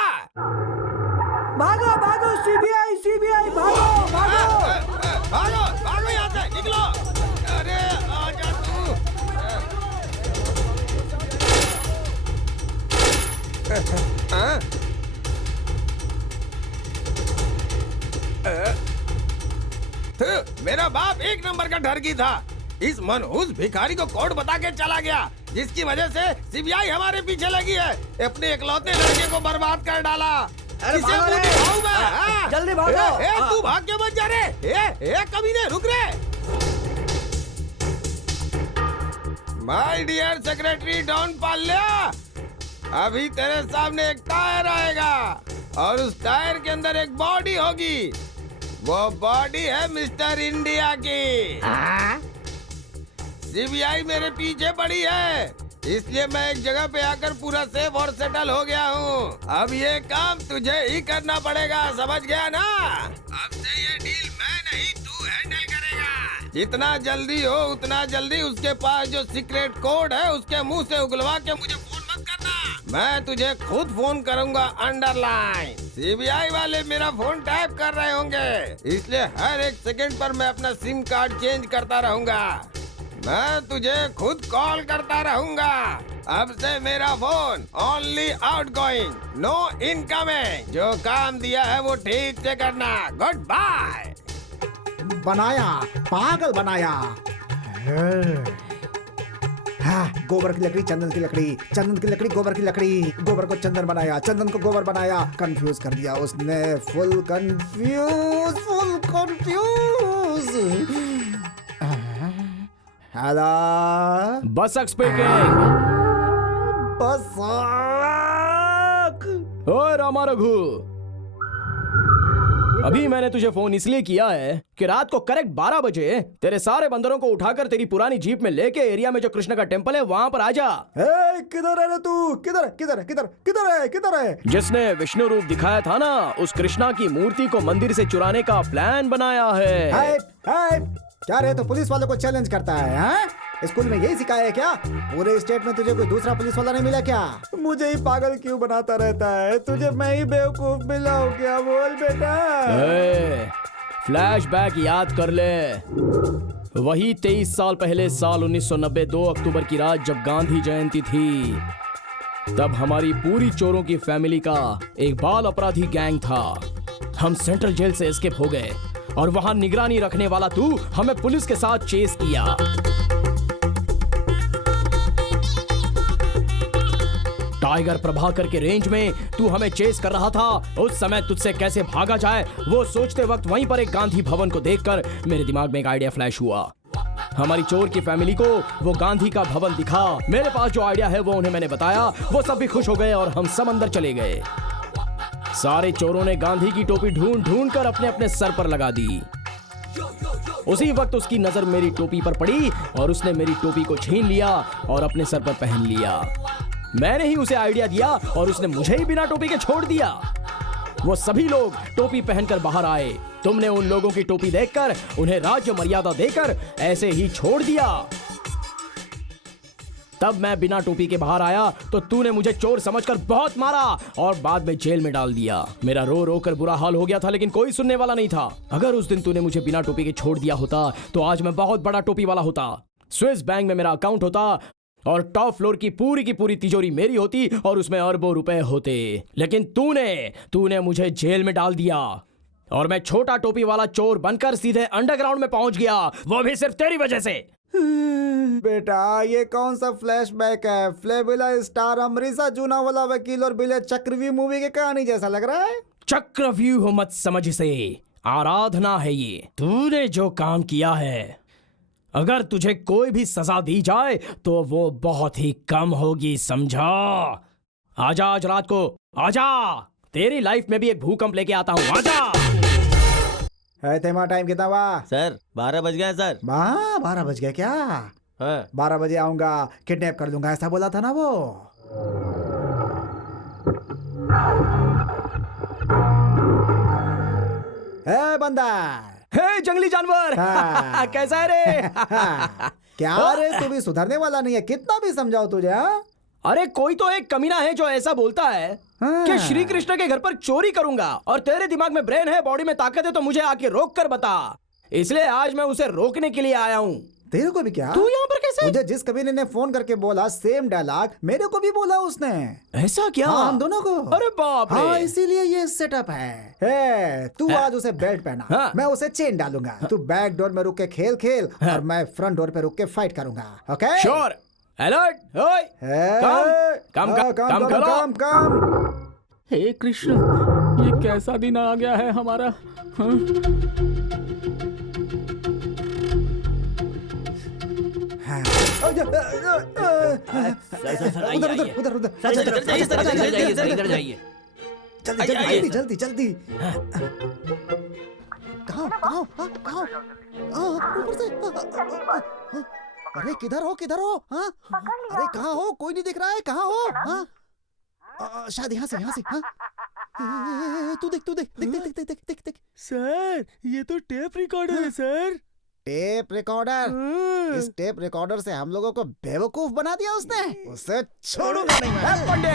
भागो भागो, सीबीआई सीबीआई, भागो भागो। भागो भागो यहाँ से, निकलो। अरे आजा तू। मेरा बाप एक नंबर का ठरकी था, इस मनहूस भिखारी को कोड बता के चला गया, जिसकी वजह से सीबीआई हमारे पीछे लगी है। अपने इकलौते लड़के को बर्बाद कर डाला। अरे इसे भागो मुंह रे। दिखाऊं मैं, हाँ? जल्दी भागो। ए, तू भाग के मत जा रे। ए कमीने रुक रे। माय डियर सेक्रेटरी डॉन पाल्या, अभी तेरे सामने एक टायर आएगा और उस टायर के अंदर एक बॉडी होगी। वो बॉडी है मिस्टर इंडिया की। सीबीआई मेरे पीछे पड़ी है, इसलिए मैं एक जगह पे आकर पूरा सेफ और सेटल हो गया हूँ। अब ये काम तुझे ही करना पड़ेगा, समझ गया ना? अब से ये डील मैं नहीं तू हैंडल करेगा। जितना जल्दी हो उतना जल्दी उसके पास जो सीक्रेट कोड है उसके मुंह से उगलवा के मुझे फोन मत करना, मैं तुझे खुद फोन करूंगा। अंडरलाइन, सीबीआई वाले मेरा फोन टैप कर रहे होंगे, इसलिए हर एक सेकंड पर मैं अपना सिम कार्ड चेंज करता रहूंगा। मैं तुझे खुद कॉल करता रहूंगा। अब से मेरा phone only outgoing, no incoming. जो काम दिया है वो ठीक से करना। Good bye. बनाया, पागल बनाया। हाँ, गोबर की लकड़ी, चंदन की लकड़ी, चंदन की लकड़ी, गोबर की लकड़ी, गोबर को चंदन बनाया, चंदन को गोबर बनाया। कंफ्यूज कर दिया उसने, full confuse, full confuse. Hello, Basak speaking. Basak. ओए रामा रघु, अभी मैंने तुझे फोन इसलिए किया है कि रात को करेक्ट 12 बजे तेरे सारे बंदरों को उठाकर तेरी पुरानी जीप में लेके एरिया में जो कृष्ण का टेम्पल है वहां पर आ जा। किधर है रे तू? किधर किधर किधर किधर है? किधर है? जिसने विष्णु रूप दिखाया था ना, उस कृष्णा की मूर्ति को मंदिर से चुराने का प्लान बनाया है। हाय, क्या रे, तो पुलिस वालों को चैलेंज करता है? हाँ? स्कूल में यही सिखाया है क्या? पूरे स्टेट में तुझे कोई दूसरा पुलिस वाला नहीं मिला क्या? मुझे ही पागल क्यों बनाता रहता है? तुझे मैं ही बेवकूफ मिला हूँ क्या? बोल बेटा। फ्लैशबैक याद कर ले। वही 23 साल पहले, साल 1990, 2 अक्टूबर की रात जब गांधी जयंती थी, तब हमारी पूरी चोरों की फैमिली का एक बाल अपराधी गैंग था। हम सेंट्रल जेल से एस्केप हो गए और वहां निगरानी रखने वाला तू हमें पुलिस के साथ चेस किया। टाइगर प्रभाकर के रेंज में तू हमें चेस कर रहा था। उस समय तुझसे कैसे भागा जाए वो सोचते वक्त वहीं पर एक गांधी भवन को देखकर मेरे दिमाग में एक आइडिया फ्लैश हुआ। हमारी चोर की फैमिली को वो गांधी का भवन दिखा। मेरे पास जो आइडिया है वो उन्हें मैंने बताया। वो सब भी खुश हो गए और हम सब अंदर चले गए। सारे चोरों ने गांधी की टोपी ढूंढ ढूंढ कर अपने अपने सर पर लगा दी। उसी वक्त उसकी नजर मेरी टोपी पर पड़ी और उसने मेरी टोपी को छीन लिया और अपने सर पर पहन लिया। मैंने ही उसे आइडिया दिया और उसने मुझे ही बिना टोपी के छोड़ दिया। वो सभी लोग टोपी पहनकर बाहर आए। तुमने उन लोगों की टोपी देखकर उन्हें राज्य मर्यादा देकर ऐसे ही छोड़ दिया। तब मैं बिना टोपी के बाहर आया तो तूने मुझे चोर समझकर बहुत मारा और बाद में जेल में डाल दिया। मेरा रो रो कर बुरा हाल हो गया था, लेकिन कोई सुनने वाला नहीं था। अगर उस दिन तूने मुझे बिना टोपी के छोड़ दिया होता तो आज मैं बहुत बड़ा टोपी वाला होता। स्विस बैंक में मेरा अकाउंट होता और टॉप फ्लोर की पूरी तिजोरी मेरी होती और उसमें अरबों रुपए होते। लेकिन तूने मुझे जेल में डाल दिया और मैं छोटा टोपी वाला चोर बनकर सीधे अंडरग्राउंड में पहुंच गया, वो भी सिर्फ तेरी वजह से। बेटा, ये कौन सा फ्लैशबैक है? फ्लेबिला स्टार अमरीसा जूना वाला वकील और बिले चक्रव्यूह मूवी की कहानी जैसा लग रहा है। चक्रव्यूह मत समझ इसे, आराधना है ये। तूने जो काम किया है, अगर तुझे कोई भी सजा दी जाए तो वो बहुत ही कम होगी, समझा? आजा आज रात को, आजा। तेरी लाइफ में भी एक भूकंप लेके आता हूँ, आजा। है तेमा टाइम कितना हुआ? सर 12 बज गए सर। 12 बज गए क्या? हाँ। 12 बजे आऊंगा, किडनैप कर लूंगा, ऐसा बोला था ना वो। ए बंदर, हे जंगली जानवर। हाँ। कैसा है रे? हाँ। क्या रे, तू भी सुधरने वाला नहीं है, कितना भी समझाओ तुझे। हाँ? अरे कोई तो एक कमीना है जो ऐसा बोलता है हाँ। कि श्री कृष्ण के घर पर चोरी करूंगा, और तेरे दिमाग में ब्रेन है, बॉडी में ताकत है, तो मुझे आके रोक कर बता। इसलिए आज मैं उसे रोकने के लिए आया हूँ। तेरे को भी क्या? तू यहाँ पर कैसे? मुझे जिस कमीने ने फोन करके बोला सेम डायलॉग मेरे को भी बोला उसने। ऐसा क्या? हाँ, हम दोनों को। अरे बाप रे। हाँ, इसीलिए ये सेटअप है। तू आज उसे बेल्ट पहना, हाँ। मैं उसे चेन डालूंगा। तू बैक डोर में रुक के खेल और मैं फ्रंट डोर पे रुक के फाइट करूंगा। ओके? श्योर। अलर्ट। ओए काम करो। हे कृष्ण, ये कैसा दिन आ गया है हमारा। हाँ। इधर जाइए। जल्दी जल्दी। कहाँ ऊपर से। अरे किधर हो? हाँ? अरे कहाँ हो? कोई नहीं दिख रहा है, कहाँ हो? हाँ? शायद यहाँ से। हाँ? तू देख। सर, ये तो टेप रिकॉर्डर है सर। Tape recorder? इस टेप रिकॉर्डर से हम लोगों को बेवकूफ बना दिया उसने। उसे छोड़ूंगा नहीं मैं। पंडित,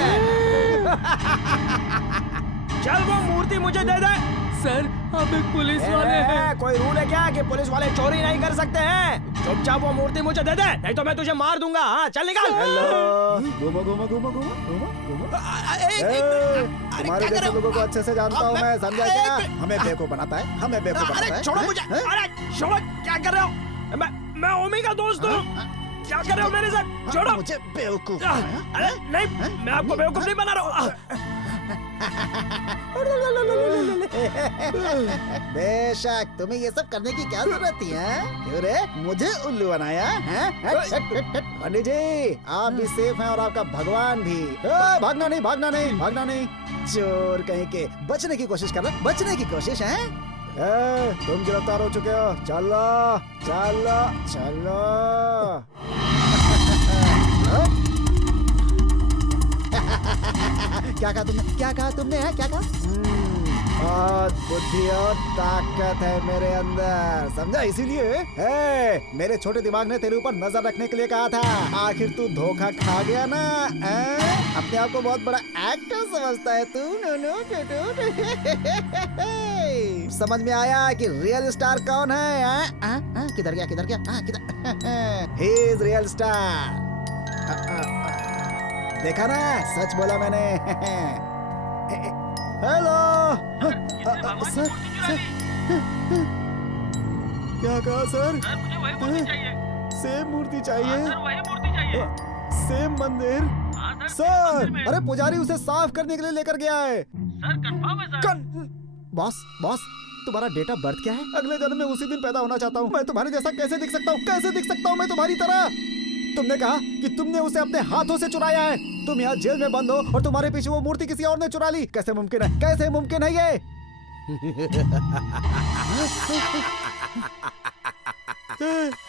चल वो मूर्ति मुझे दे दे। सर, आप एक पुलिस वाले हैं। कोई रूल है क्या कि पुलिस वाले चोरी नहीं कर सकते हैं? चुपचाप वो मूर्ति मुझे दे दे, नहीं तो मैं तुझे मार दूंगा। हाँ, चल निकल। हेलो, घूमो। तुम्हारे जैसे लोगों को अच्छे से जानता हूँ मैं, समझा क्या? हमें बेवकूफ बनाता है। अरे छोड़ो मुझे। अरे छोड़ो, क्या कर रहे हो? मैं ओमी का दोस्त हूँ। क्या कर रहे हो मेरे साथ? छोड़ो मुझे बेवकूफ। अरे नहीं, मैं आपको बेवकूफ नहीं बना रहा हूँ। बेशक, तुम्हें ये सब करने की क्या जरूरत थी? क्यों रे, मुझे उल्लू बनाया? पंडित जी, आप भी सेफ हैं और आपका भगवान भी। भागना नहीं। चोर कहीं के, बचने की कोशिश कर रहे, बचने की कोशिश है। तुम गिरफ्तार हो चुके हो, चलो। क्या कहा तुमने? बहुत बुद्धि और ताकत है मेरे अंदर, समझा? इसीलिए मेरे छोटे दिमाग ने तेरे ऊपर नजर रखने के लिए कहा था। आखिर तू धोखा खा गया ना। अपने आप को बहुत बड़ा एक्टर समझता है तू। समझ में आया कि रियल स्टार कौन है? किधर गया? He is real star. देखा ना, सच बोला मैंने। Hello sir. क्या कहा सर? सेम मूर्ति चाहिए। सेम मंदिर सर। अरे पुजारी उसे साफ करने के लिए लेकर गया है। सर कंफर्म है सर। बॉस, तुम्हारा डेट ऑफ बर्थ क्या है? अगले जन्म में उसी दिन पैदा होना चाहता हूँ। मैं तुम्हारे जैसा कैसे दिख सकता हूँ मैं तुम्हारी तरह? तुमने कहा कि तुमने उसे अपने हाथों से चुराया है। तुम यहाँ जेल में बंद हो और तुम्हारे पीछे वो मूर्ति किसी और ने चुरा ली। कैसे मुमकिन है ये?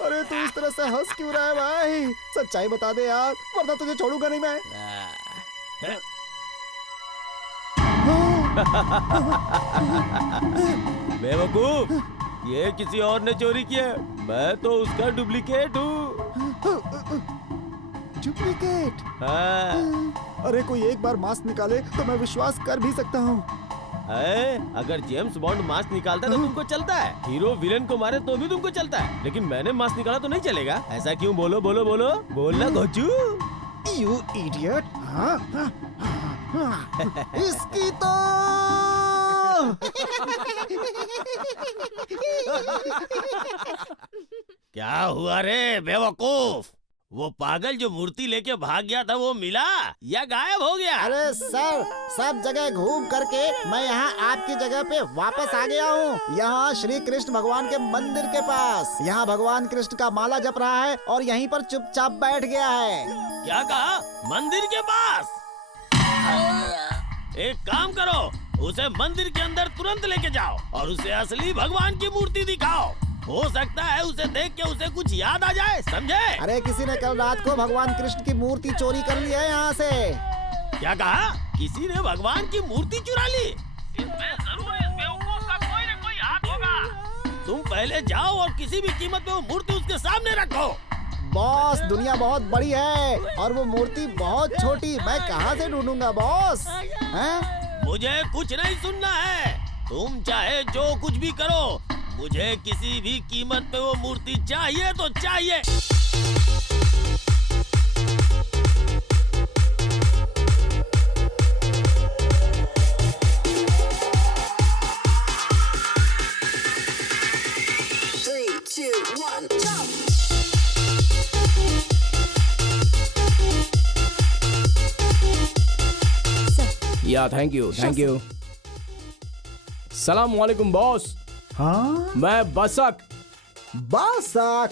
अरे तू इस तरह से हंस क्यों रहा है भाई? सच्चाई बता दे यार, वरना तुझे छोड़ूंगा नहीं मैं। बेवकूफ, ये किसी और ने चोरी किया, मैं तो उसका डुप्लीकेट हूँ। डुप्लीकेट? हाँ। अरे कोई एक बार मास्क निकाले तो मैं विश्वास कर भी सकता हूँ। अगर जेम्स बॉन्ड मास्क निकालता तो तुमको चलता है, हीरो विलेन को मारे तो भी तुमको चलता है, लेकिन मैंने मास्क निकाला तो नहीं चलेगा। ऐसा क्यों? बोलना घोचू। You idiot! इसकी तो क्या हुआ रे बेवकूफ? वो पागल जो मूर्ति लेके भाग गया था वो मिला या गायब हो गया? अरे सर, सब जगह घूम करके मैं यहाँ आपकी जगह पे वापस आ गया हूँ। यहाँ श्री कृष्ण भगवान के मंदिर के पास। यहाँ भगवान कृष्ण का माला जप रहा है और यहीं पर चुपचाप बैठ गया है। क्या कहा? मंदिर के पास? एक काम करो, उसे मंदिर के अंदर तुरंत लेके जाओ और उसे असली भगवान की मूर्ति दिखाओ। हो सकता है उसे देख के उसे कुछ याद आ जाए, समझे? अरे किसी ने कल रात को भगवान कृष्ण की मूर्ति चोरी कर ली है यहाँ से। क्या कहा? किसी ने भगवान की मूर्ति चुरा ली? इसमें जरूर इस बेवकूफ का कोई न कोई हाथ होगा। तुम पहले जाओ और किसी भी कीमत पे वो मूर्ति उसके सामने रखो। बॉस दुनिया बहुत बड़ी है और वो मूर्ति बहुत छोटी, मैं कहाँ से ढूंढूंगा बॉस? हैं? मुझे कुछ नहीं सुनना है, तुम चाहे जो कुछ भी करो, मुझे किसी भी कीमत पे वो मूर्ति चाहिए तो चाहिए। या थैंक यू सलाम वालेकुम बॉस। हाँ? मैं बसक। बसक?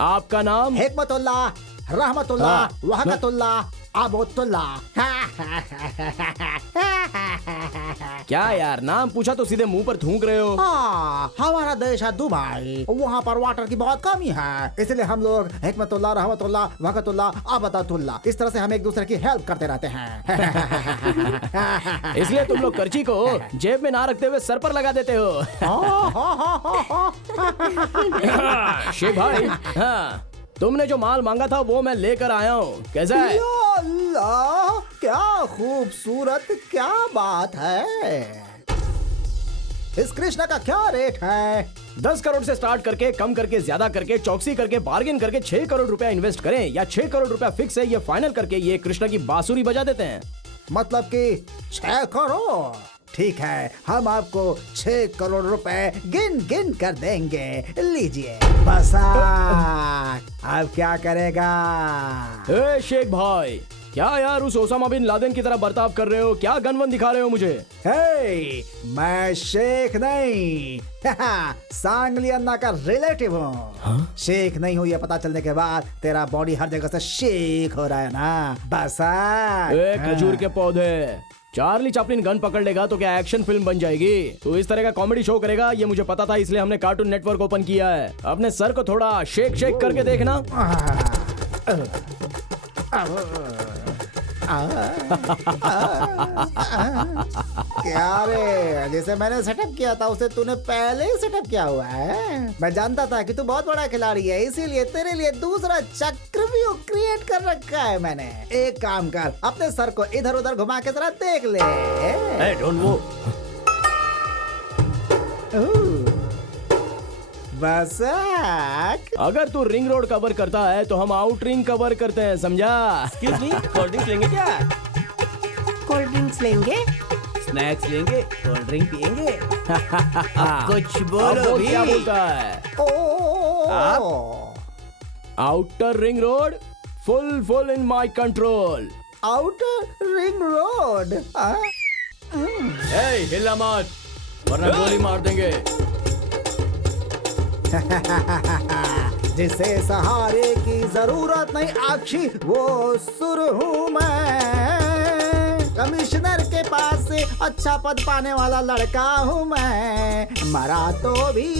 आपका नाम? हिकमतुल्लाह, रहमतुल्लाह, वहकतुल्लाह, अबुतुल्लाह। क्या यार, नाम पूछा तो सीधे मुंह पर थूक रहे हो। हाँ, हमारा देश है दुबई, वहाँ पर वाटर की बहुत कमी है, इसलिए हम लोग हिकमतुल्लाह, रहमतुल्लाह, वहकतुल्लाह, अबतुल्लाह इस तरह से हम एक दूसरे की हेल्प करते रहते हैं। इसलिए तुम लोग कर्ची को जेब में ना रखते हुए सर पर लगा देते हो। शेख भाई, हाँ, तुमने जो माल मांगा था वो मैं लेकर आया हूँ, कैसा है? या अल्लाह, क्या खूबसूरत, क्या बात है। इस कृष्णा का क्या रेट है? 10 करोड़ से स्टार्ट करके, कम करके, ज्यादा करके, चौकसी करके, बार्गेन करके 6 करोड़ रुपया इन्वेस्ट करें या 6 करोड़ रुपया फिक्स है, ये फाइनल करके ये कृष्णा की बांसुरी बजा देते हैं। मतलब कि 6 करोड़? ठीक है, हम आपको 6 करोड़ रुपए गिन गिन कर देंगे, लीजिए। बस अब क्या करेगा? ए शेख भाई, क्या यार उस ओसामा बिन लादेन की तरह बर्ताव कर रहे हो? क्या गनवन दिखा रहे हो मुझे? हे, मैं शेख नहीं सांगली अन्ना का रिलेटिव हूँ। शेख नहीं हूँ ये पता चलने के बाद तेरा बॉडी हर जगह से शेख हो रहा है ना। बस खजूर के पौधे, चार्ली चैपलिन गन पकड़ लेगा तो क्या एक्शन फिल्म बन जाएगी? तो इस तरह का कॉमेडी शो करेगा ये मुझे पता था, इसलिए हमने कार्टून नेटवर्क ओपन किया है। अपने सर को थोड़ा शेक शेक करके देखना। क्या रे, जैसे मैंने सेटअप किया था उसे तूने पहले ही सेटअप किया हुआ है। मैं जानता था कि तू बहुत बड़ा खिलाड़ी है, इसीलिए तेरे लिए दूसरा चक्रव्यूह क्रिएट कर रखा है मैंने। एक काम कर, अपने सर को इधर उधर घुमा के जरा देख ले। Hey, don't move. बसक, अगर तू रिंग रोड कवर करता है तो हम आउट रिंग कवर करते हैं, समझा? एक्सक्यूज मी, कोल्ड ड्रिंक्स लेंगे क्या? कोल्ड ड्रिंक्स लेंगे? स्नैक्स लेंगे, कोल्ड ड्रिंक पियेंगे। कुछ अब बोलो वो भी। क्या बोलता है? Outer ring road full in my control. Outer ring road? ए, हिला मत वरना गोली मार देंगे। जिसे सहारे की जरूरत नहीं आखी वो सुर हूँ मैं, कमिश्नर के पास से अच्छा पद पाने वाला लड़का हूँ मैं। मरा तो भी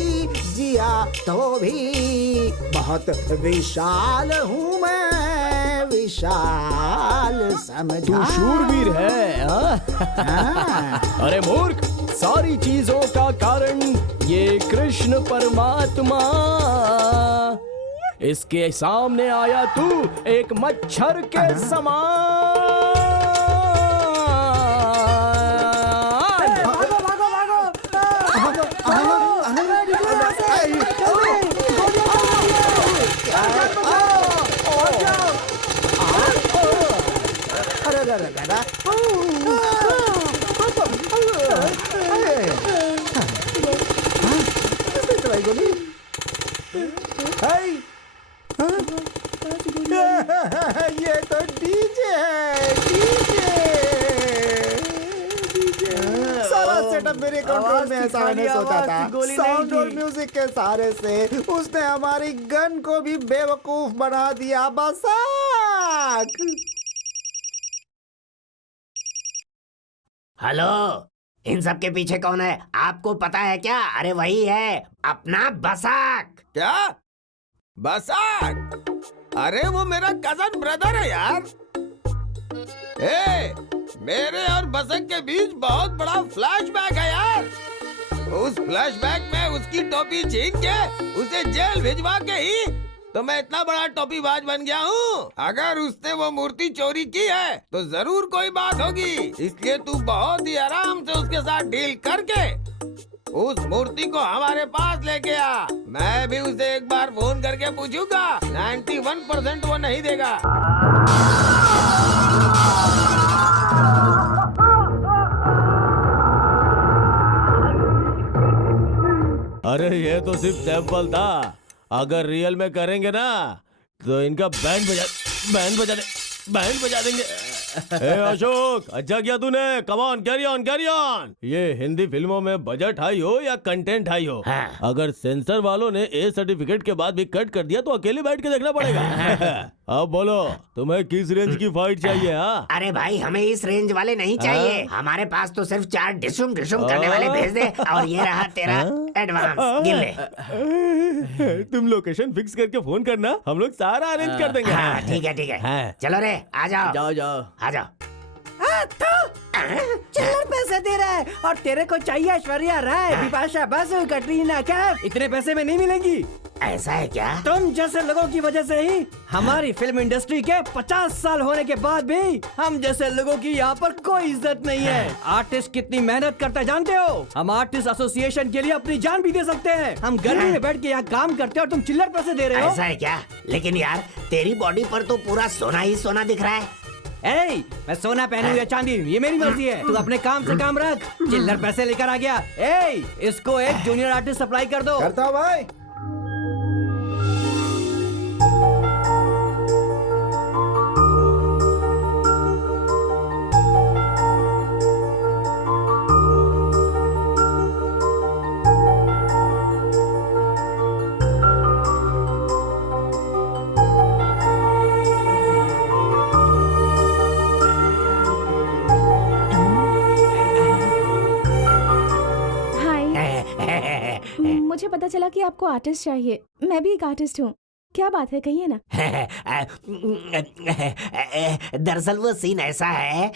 जिया तो भी बहुत विशाल हूँ मैं, विशाल समझा। तू शूरवीर है, हाँ? अरे मूर्ख, सारी चीजों का कारण ये कृष्ण परमात्मा, इसके सामने आया तू एक मच्छर के समान। ये तो डीजे है, डीजे सारा सेटअप मेरे कंट्रोल में ऐसा मैंने सोचा था। साउंड और म्यूजिक के सहारे से उसने हमारी गन को भी बेवकूफ बना दिया। बसाक, हेलो, इन सब के पीछे कौन है आपको पता है क्या? अरे वही है अपना बसाक। क्या? बसाक? अरे वो मेरा कजन ब्रदर है यार। मेरे और बसक के बीच बहुत बड़ा फ्लैशबैक है यार। उस फ्लैशबैक में उसकी टोपी छीन के उसे जेल भिजवा के ही तो मैं इतना बड़ा टोपीबाज बन गया हूँ। अगर उसने वो मूर्ति चोरी की है तो जरूर कोई बात होगी, इसलिए तू बहुत ही आराम से उसके साथ डील करके उस मूर्ति को हमारे पास लेके आ। मैं भी उसे एक बार फोन करके पूछूंगा। 91% वो नहीं देगा। अरे ये तो सिर्फ सैंपल था, अगर रियल में करेंगे ना तो इनका बैंड बजा देंगे। ए अशोक, अच्छा किया तूने। Come on, carry on carry on. ये हिंदी फिल्मों में बजट हाई हो या कंटेंट हाई हो, अगर सेंसर वालों ने ए सर्टिफिकेट के बाद भी कट कर दिया तो अकेले बैठ के देखना पड़ेगा। अब बोलो तुम्हें किस रेंज की फाइट चाहिए? हाँ अरे भाई हमें इस रेंज वाले नहीं चाहिए, हमारे पास तो सिर्फ 4 डिशुम करने वाले भेज दे और ये रहा तेरा एडवांस, गिन ले। तुम लोकेशन फिक्स करके फोन करना, हम लोग सारा अरेंज कर देंगे। हाँ ठीक है चलो रे आ जाओ आ जाओ। चिल्लर पैसे दे रहा है और तेरे को चाहिए ऐश्वर्या राय, बिपाशा बासु, कटरीना कैफ। इतने पैसे में नहीं मिलेंगी। ऐसा है क्या? तुम जैसे लोगों की वजह से ही हमारी फिल्म इंडस्ट्री के 50 साल होने के बाद भी हम जैसे लोगों की यहाँ पर कोई इज्जत नहीं है। आर्टिस्ट कितनी मेहनत करता है जानते हो? हम आर्टिस्ट एसोसिएशन के लिए अपनी जान भी दे सकते हैं। हम गर्मी में बैठ के यहाँ काम करते हैं और तुम चिल्लर पैसे दे रहे हो। ऐसा है क्या? लेकिन यार तेरी बॉडी पर तो पूरा सोना ही सोना दिख रहा है। मैं सोना पहनूं या चांदी, ये मेरी मर्जी है। तू अपने काम से काम रख। चिल्लर पैसे लेकर आ गया। इसको एक जूनियर आर्टिस्ट सप्लाई कर दो। करता हूं भाई। मुझे पता चला कि आपको आर्टिस्ट चाहिए। मैं भी एक आर्टिस्ट हूँ। क्या बात है, कहिए ना। दरअसल वो सीन ऐसा है।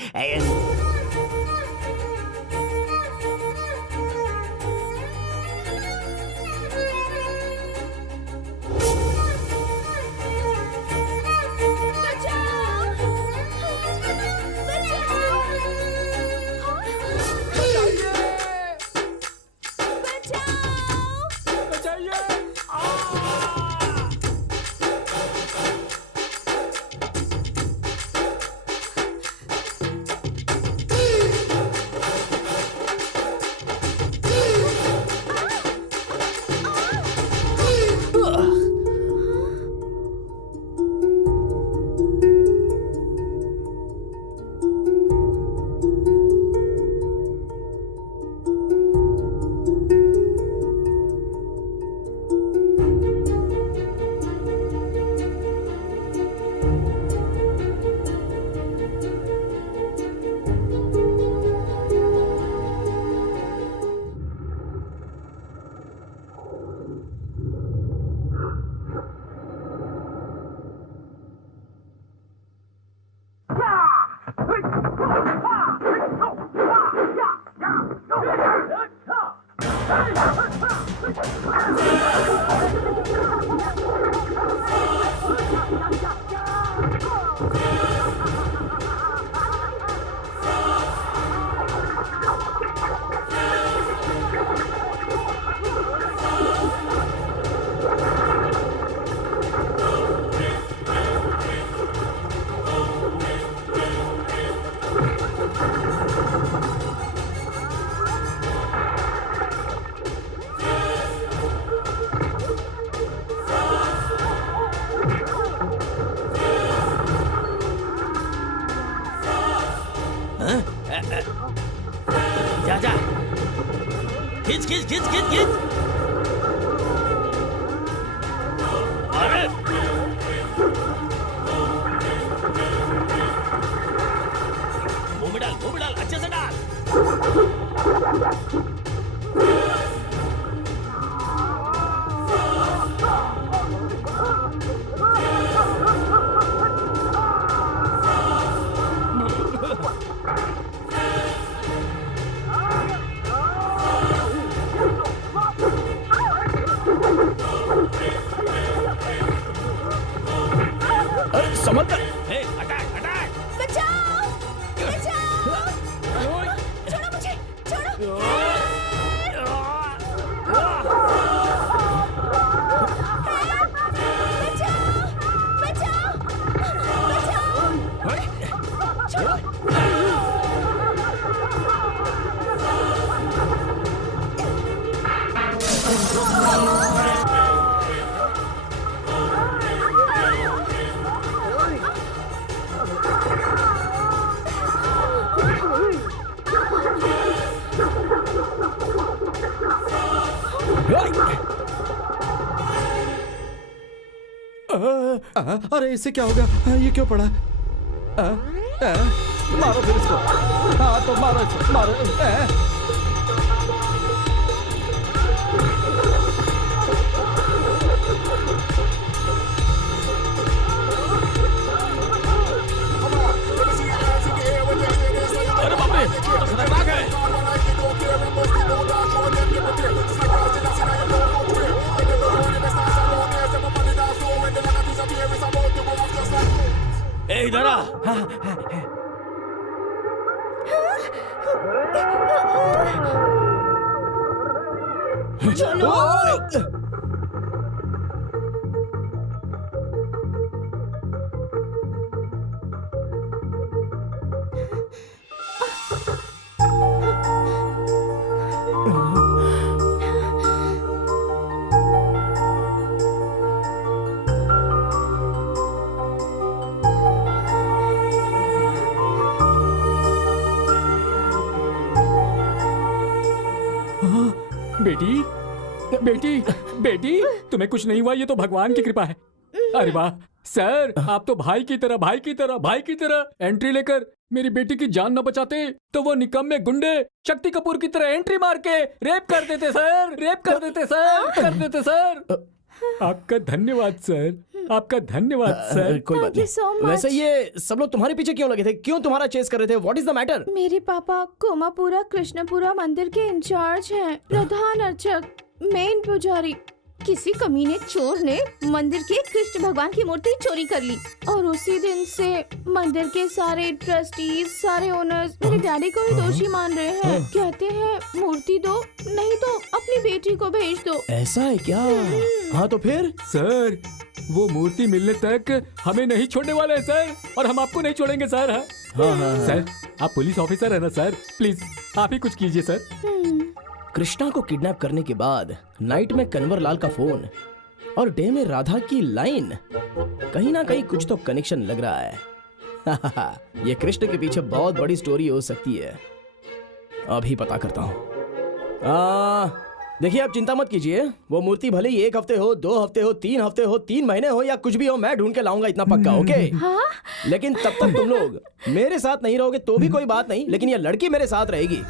जा खींच खींच खींच खींच खींच। अरे मुंह में डाल अच्छे से डाल। संभल कर। बचाओ बचाओ छोड़ो मुझे छोड़ो बचाओ बचाओ अरे इससे क्या होगा? ये क्यों पड़ा? मारो फिर इसको। हाँ तो मारो इसको, मारो। अरे बाप रे, ये तो खतरनाक है। ए इधर आ। चलो बेटी बेटी बेटी तुम्हें कुछ नहीं हुआ, ये तो भगवान की कृपा है। अरे वाह सर, आप तो भाई की तरह एंट्री लेकर मेरी बेटी की जान न बचाते तो वो निकम्मे गुंडे शक्ति कपूर की तरह एंट्री मार के रेप कर देते सर। आपका धन्यवाद सर, आपका धन्यवाद सर। कोई बात Thank you so नहीं। much. वैसे ये सब लोग तुम्हारे पीछे क्यों लगे थे? क्यों तुम्हारा चेस कर रहे थे? What is the matter? मेरे पापा कोमापुरा कृष्णपुरा मंदिर के इंचार्ज हैं, प्रधान अर्चक, मेन पुजारी। किसी कमीने चोर ने मंदिर की कृष्ण भगवान की मूर्ति चोरी कर ली और उसी दिन से मंदिर के सारे ट्रस्टीज, सारे ओनर्स मेरे डैडी को ही दोषी मान रहे हैं। कहते हैं मूर्ति दो, नहीं तो अपनी बेटी को भेज दो। ऐसा है क्या? हाँ तो फिर? सर वो मूर्ति मिलने तक हमें नहीं छोड़ने वाले हैं सर, और हम आपको नहीं छोड़ेंगे सर। हाँ। सर आप पुलिस ऑफिसर है ना सर, प्लीज आप ही कुछ कीजिए सर। कृष्णा को किडनैप करने के बाद नाइट में कन्वर लाल का फोन और डे में राधा की लाइन, कहीं ना कहीं कुछ तो कनेक्शन लग रहा है। ये कृष्ण के पीछे बहुत बड़ी स्टोरी हो सकती है। अभी पता करता हूँ। देखिए आप चिंता मत कीजिए, वो मूर्ति भले ही 1 हफ्ते हो, 2 हफ्ते हो, 3 हफ्ते हो, 3 महीने हो या कुछ भी हो, मैं ढूंढ के लाऊंगा, इतना पक्का। ओके? लेकिन तब तक तुम लोग मेरे साथ नहीं रहोगे तो भी कोई बात नहीं, लेकिन ये लड़की मेरे साथ रहेगी।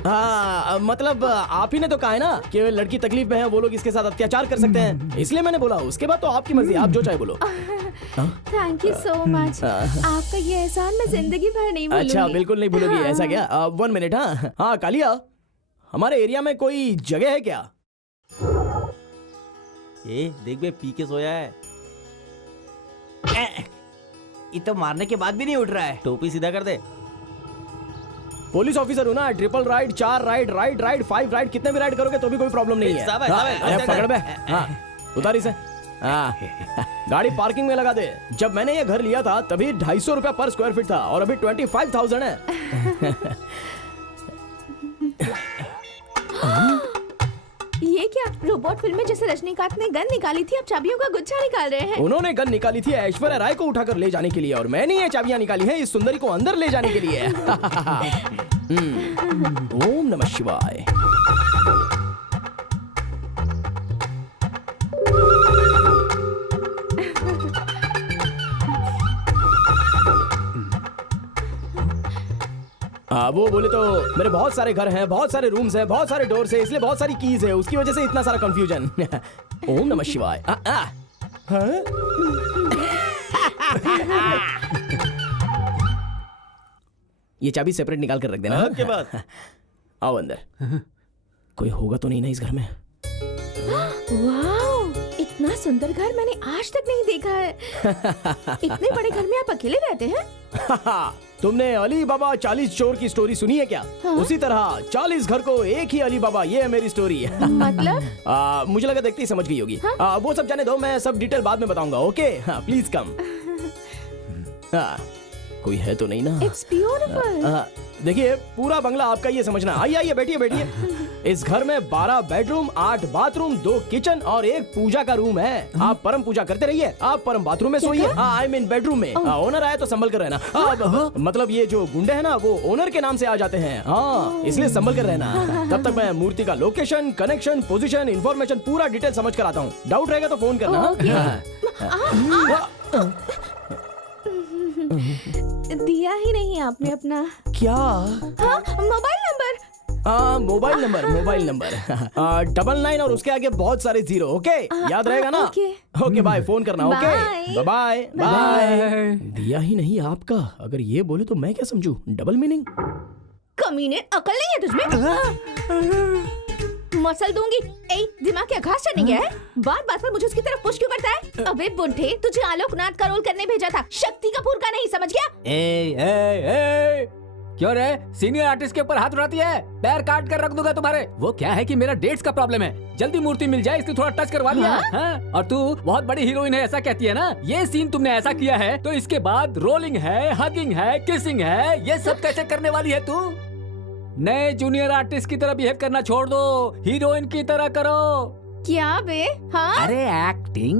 हाँ मतलब आप ही ने तो कहा है ना कि लड़की तकलीफ में है, वो लोग इसके साथ अत्याचार कर सकते हैं, इसलिए मैंने बोला। उसके बाद तो आपकी मर्जी, आप जो चाहे बोलो। थैंक यू सो मच, आपका ये एहसान मैं जिंदगी भर नहीं भूलूंगी। अच्छा बिल्कुल नहीं भूलोगी? ऐसा क्या? 1 मिनट। हाँ कालिया, हमारे एरिया में कोई जगह है क्या? देख बे, पी के सोया है। ये तो मारने के बाद भी नहीं उठ रहा है। टोपी सीधा कर दे। पुलिस ऑफिसर हूँ ना, triple ride, 4 ride, ride 5 ride, कितने भी राइड करोगे तो भी कोई प्रॉब्लम नहीं है। हाँ, पकड़ बे। हाँ उतार इसे। हाँ गाड़ी पार्किंग में लगा दे। जब मैंने ये घर लिया था तभी 250 रुपया पर स्क्वायर फीट था और अभी 25,000 है। ये क्या रोबोट फिल्म में जैसे रजनीकांत ने गन निकाली थी, अब चाबियों का गुच्छा निकाल रहे हैं। उन्होंने गन निकाली थी ऐश्वर्या राय को उठाकर ले जाने के लिए, और मैंने ये चाबियां निकाली हैं इस सुंदरी को अंदर ले जाने के लिए। ओम नमः शिवाय। वो बोले तो मेरे बहुत सारे घर हैं, बहुत सारे रूम्स हैं, बहुत सारे डोर्स हैं, इसलिए बहुत सारी कीज है, उसकी वजह से इतना सारा कंफ्यूजन। ओम नमः शिवाय। हाँ? ये चाबी सेपरेट निकाल कर रख देना। के बाद आओ अंदर। कोई होगा तो नहीं ना इस घर में? वाओ, इतना सुंदर घर मैंने आज तक नहीं देखा है। इतने बड़े घर में आप अकेले रहते हैं? तुमने अली बाबा 40 चोर की स्टोरी सुनी है क्या? हाँ? उसी तरह 40 घर को एक ही अली बाबा, ये है मेरी स्टोरी। मतलब? मुझे लगा देखते ही समझ गई होगी। हाँ? वो सब जाने दो, मैं सब डिटेल बाद में बताऊंगा। Okay, please come. कोई है तो नहीं ना? It's beautiful. देखिए, पूरा बंगला आपका, ये समझना। आइए आइए, बैठिए बैठिए। इस घर में 12 बेडरूम, 8 बाथरूम, 2 किचन और 1 पूजा का रूम है। आप परम पूजा करते रहिए, आप परम बाथरूम में सोइए। आई मीन बेडरूम में। ओनर आए तो संभल कर रहना। मतलब ये जो गुंडे हैं ना, वो ओनर के नाम से आ जाते हैं। हाँ, इसलिए संभल कर रहना। तब तक मैं मूर्ति का लोकेशन, कनेक्शन, पोजीशन, इंफॉर्मेशन पूरा डिटेल समझ कर आता हूँ। डाउट रहेगा तो फोन करना। दिया ही नहीं आपने अपना। क्या? Mobile number. मोबाइल नंबर 99 और उसके आगे बहुत सारे 0। ओके, याद रहेगा ना? ओके बाय, फोन करना। Okay bye bye. दिया ही नहीं आपका, अगर ये बोले तो मैं क्या समझूं? Double meaning. कमीने, अकल नहीं है तुझमें? मसल दूंगी। ए, दिमाग क्या घास चढ़ने गया है? बात बात पर मुझे उसकी तरफ पुश क्यों करता है? अबे बुढ़े, तुझे आलोकनाथ का रोल करने भेजा था, शक्ति कपूर का नहीं, समझ गया? ए, क्यों रे सीनियर आर्टिस्ट के ऊपर हाथ उठाती है? पैर काट कर रख दूंगा तुम्हारे। वो क्या है कि मेरा डेट्स का प्रॉब्लम है, जल्दी मूर्ति मिल जाए इसलिए थोड़ा टच करवा दिया। हाँ? और तू बहुत बड़ी हीरोइन है ऐसा कहती है ना? ये सीन तुमने ऐसा किया है तो इसके बाद रोलिंग है, हगिंग है, किसिंग है, ये सब कैसे करने वाली है तू? नए जूनियर आर्टिस्ट की तरह बिहेव करना छोड़ दो, हीरोइन की तरह करो। क्या बे? हाँ? अरे एक्टिंग।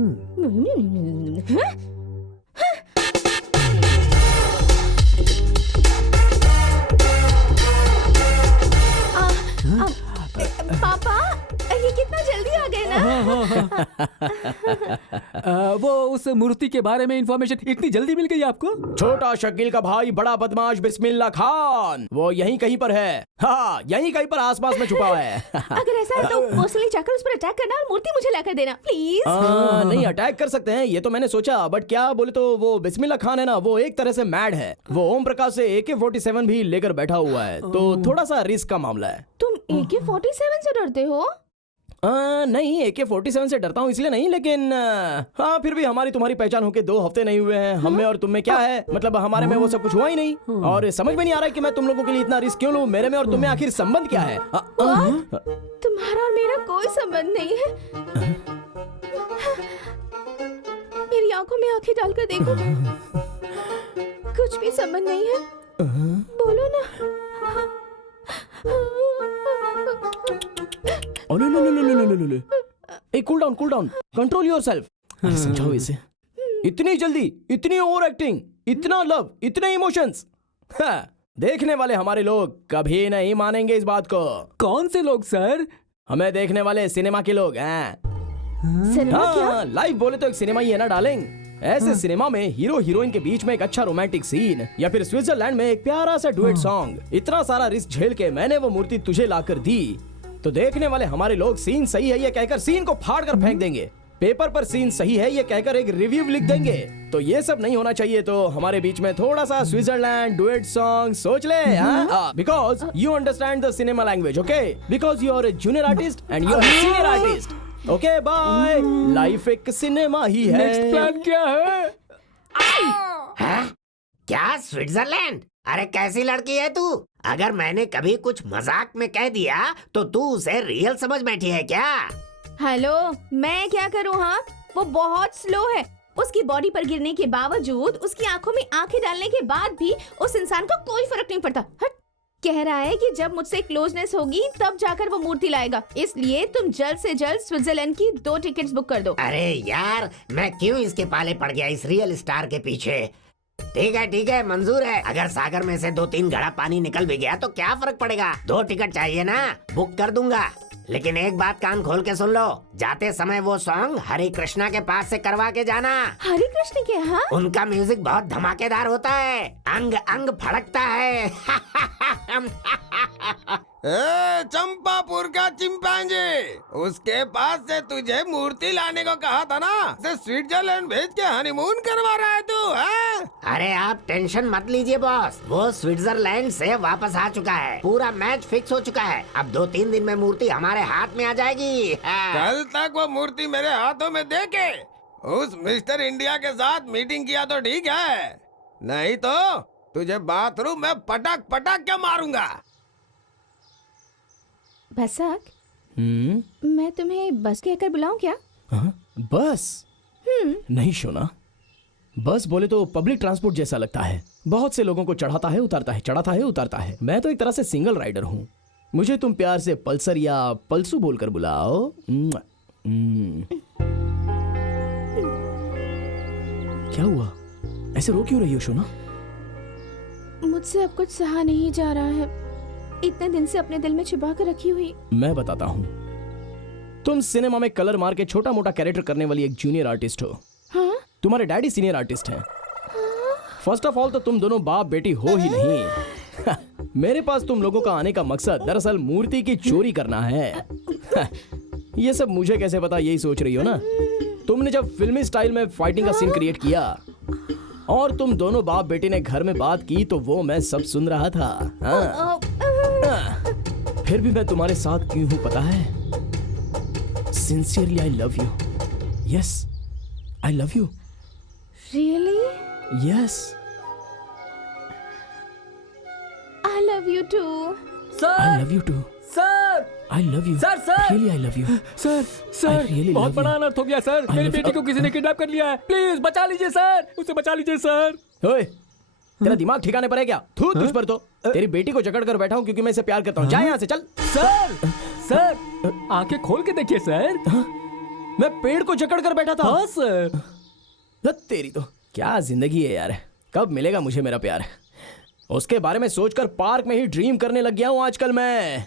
पापा, ये कितना जल्दी आ गए ना? वो उस मूर्ति के बारे में इंफॉर्मेशन इतनी जल्दी मिल गई आपको? छोटा शकील का भाई बड़ा बदमाश बिस्मिल्लाह खान, वो यहीं कहीं पर है। हाँ, यहीं कहीं पर आसपास में छुपा है। अगर ऐसा है तो पर्सनली जाकर उस पर अटैक करना और मूर्ति मुझे लाकर देना, प्लीज। नहीं, अटैक कर सकते हैं, ये तो मैंने सोचा, बट क्या बोले तो वो बिस्मिल्लाह खान है ना, वो एक तरह से मैड है। वो ओम प्रकाश से AK-47 भी लेकर बैठा हुआ है, तो थोड़ा सा रिस्क का मामला है। तुम AK-47 से डरते हो? नहीं, AK-47 से डरता हूँ इसलिए नहीं, लेकिन हाँ, फिर भी हमारी तुम्हारी पहचान होके 2 हफ्ते नहीं हुए हैं। हम में और तुम में क्या है, मतलब हमारे में वो सब कुछ हुआ ही नहीं, और समझ में नहीं आ रहा है कि मैं तुम लोगों के लिए इतना रिस्क क्यों लूं। मेरे में और तुम में आखिर संबंध क्या है? तुम्हारा और मेरा कोई संबंध नहीं है। मेरी आंखों में आंखें डालकर देखो, कुछ भी संबंध नहीं है। बोलो ना। Cool down, control yourself. समझाओ इसे। इतनी जल्दी, इतनी ओवर एक्टिंग, इतना लव, इतने इमोशंस। देखने वाले हमारे लोग कभी नहीं मानेंगे इस बात को। कौन से लोग सर? हमें देखने वाले सिनेमा के लोग हैं। सिनेमा क्या? लाइव बोले तो एक सिनेमा ही है ना डार्लिंग। ऐसे सिनेमा में हीरो हीरोइन के बीच में एक अच्छा रोमांटिक सीन, या फिर स्विट्जरलैंड में एक प्यारा सा डुएट सॉन्ग। इतना सारा रिस्क झेल के मैंने वो मूर्ति तुझे लाकर दी, तो देखने वाले हमारे लोग सीन सही है ये कहकर सीन को फाड़ कर फेंक देंगे। पेपर पर सीन सही है ये कहकर एक रिव्यू लिख देंगे। तो ये सब नहीं होना चाहिए, तो हमारे बीच में थोड़ा सा स्विट्जरलैंड डुएट सॉन्ग सोच ले। Because you understand the cinema language, okay? Because you are a junior artist and you are a senior artist. Okay bye. Life एक सिनेमा ही है। नेक्स्ट प्लान क्या है? क्या स्विट्जरलैंड? अरे कैसी लड़की है तू? अगर मैंने कभी कुछ मजाक में कह दिया तो तू उसे रियल समझ बैठी है क्या? हेलो, मैं क्या करूँ? हाँ, वो बहुत स्लो है। उसकी बॉडी पर गिरने के बावजूद, उसकी आंखों में आंखें डालने के बाद भी उस इंसान को कोई फर्क नहीं पड़ता। हट। कह रहा है कि जब मुझसे क्लोजनेस होगी तब जाकर वो मूर्ति लाएगा, इसलिए तुम जल्द से जल्द स्विट्जरलैंड की 2 टिकट्स बुक कर दो। अरे यार, मैं क्यों इसके पाले पड़ गया इस रियल स्टार के पीछे? ठीक है, मंजूर है। अगर सागर में से 2-3 घड़ा पानी निकल भी गया तो क्या फर्क पड़ेगा? 2 टिकट चाहिए ना, बुक कर दूंगा। लेकिन एक बात कान खोल के सुन लो, जाते समय वो सॉन्ग हरे कृष्णा के पास से करवा के जाना। हरे कृष्ण के? हाँ, उनका म्यूजिक बहुत धमाकेदार होता है, अंग अंग फड़कता है। वेलकम। ए, चंपापुर का चिंपांजी, उसके पास से तुझे मूर्ति लाने को कहा था ना, से स्विट्जरलैंड भेज के हनीमून करवा रहा है तू, हैं? अरे आप टेंशन मत लीजिए बॉस, वो स्विट्जरलैंड से वापस आ चुका है। पूरा मैच फिक्स हो चुका है। अब 2-3 दिन में मूर्ति हमारे हाथ में आ जाएगी। कल तक वो मूर्ति मेरे हाथों में दे के उस मिस्टर इंडिया के साथ मीटिंग किया तो ठीक है, नहीं तो तुझे बाथरूम में पटक पटक के मारूंगा। बसक, मैं तुम्हें बस कहकर बुलाऊं क्या? बस? नहीं शोना, बस बोले तो पब्लिक ट्रांसपोर्ट जैसा लगता है। बहुत से लोगों को चढ़ाता है उतारता है, चढ़ाता है उतारता है। मैं तो एक तरह से सिंगल राइडर हूँ। मुझे तुम प्यार से पल्सर या पल्सू बोलकर बुलाओ। क्या हुआ? ऐसे रो क्यों रही हो शोना? मुझसे अब कुछ सहा नहीं जा रहा है, इतने दिन से अपने दिल में छिपा कर रखी हुई। मैं बताता हूँ, तुम सिनेमा में कलर मार के छोटा मोटा कैरेक्टर करने वाली एक जूनियर आर्टिस्ट हो। हाँ? तुम्हारे डैडी सीनियर आर्टिस्ट हैं। फर्स्ट ऑफ ऑल तो तुम दोनों बाप बेटी हो ही नहीं। मेरे पास तुम लोगों का आने का मकसद दरअसल मूर्ति की चोरी करना है। ये सब मुझे कैसे पता, यही सोच रही हो ना? तुमने जब फिल्मी स्टाइल में फाइटिंग का सीन क्रिएट किया और तुम दोनों बाप बेटी ने घर में बात की तो वो मैं सब सुन रहा था। फिर भी मैं तुम्हारे साथ क्यों हूं पता है? Sincerely I love you. Yes, I love you. Really? Yes, I love you too. I love you too. Sir, I love you. Sir, sir. Really I love you. Sir, sir, really बहुत love बड़ा you. अनर्थ हो गया सर। I मेरी love बेटी you. को किसी ने किडनैप कर लिया है। प्लीज बचा लीजिए सर, उसे बचा लीजिए सर। ओए, तेरा दिमाग ठिकाने पर है क्या? थू तुझ पर तो। तेरी बेटी को जकड़ कर बैठा हूं क्योंकि मैं इसे प्यार करता हूं। जा यहाँ से, चल। सर, सर, आंखें खोल के देखिए सर। मैं पेड़ को जकड़ कर बैठा था। हाँ सर। तेरी तो क्या जिंदगी है यार। कब मिलेगा मुझे मेरा प्यार? उसके बारे में सोचकर पार्क में ही ड्रीम करने लग गया हूं आजकल मैं।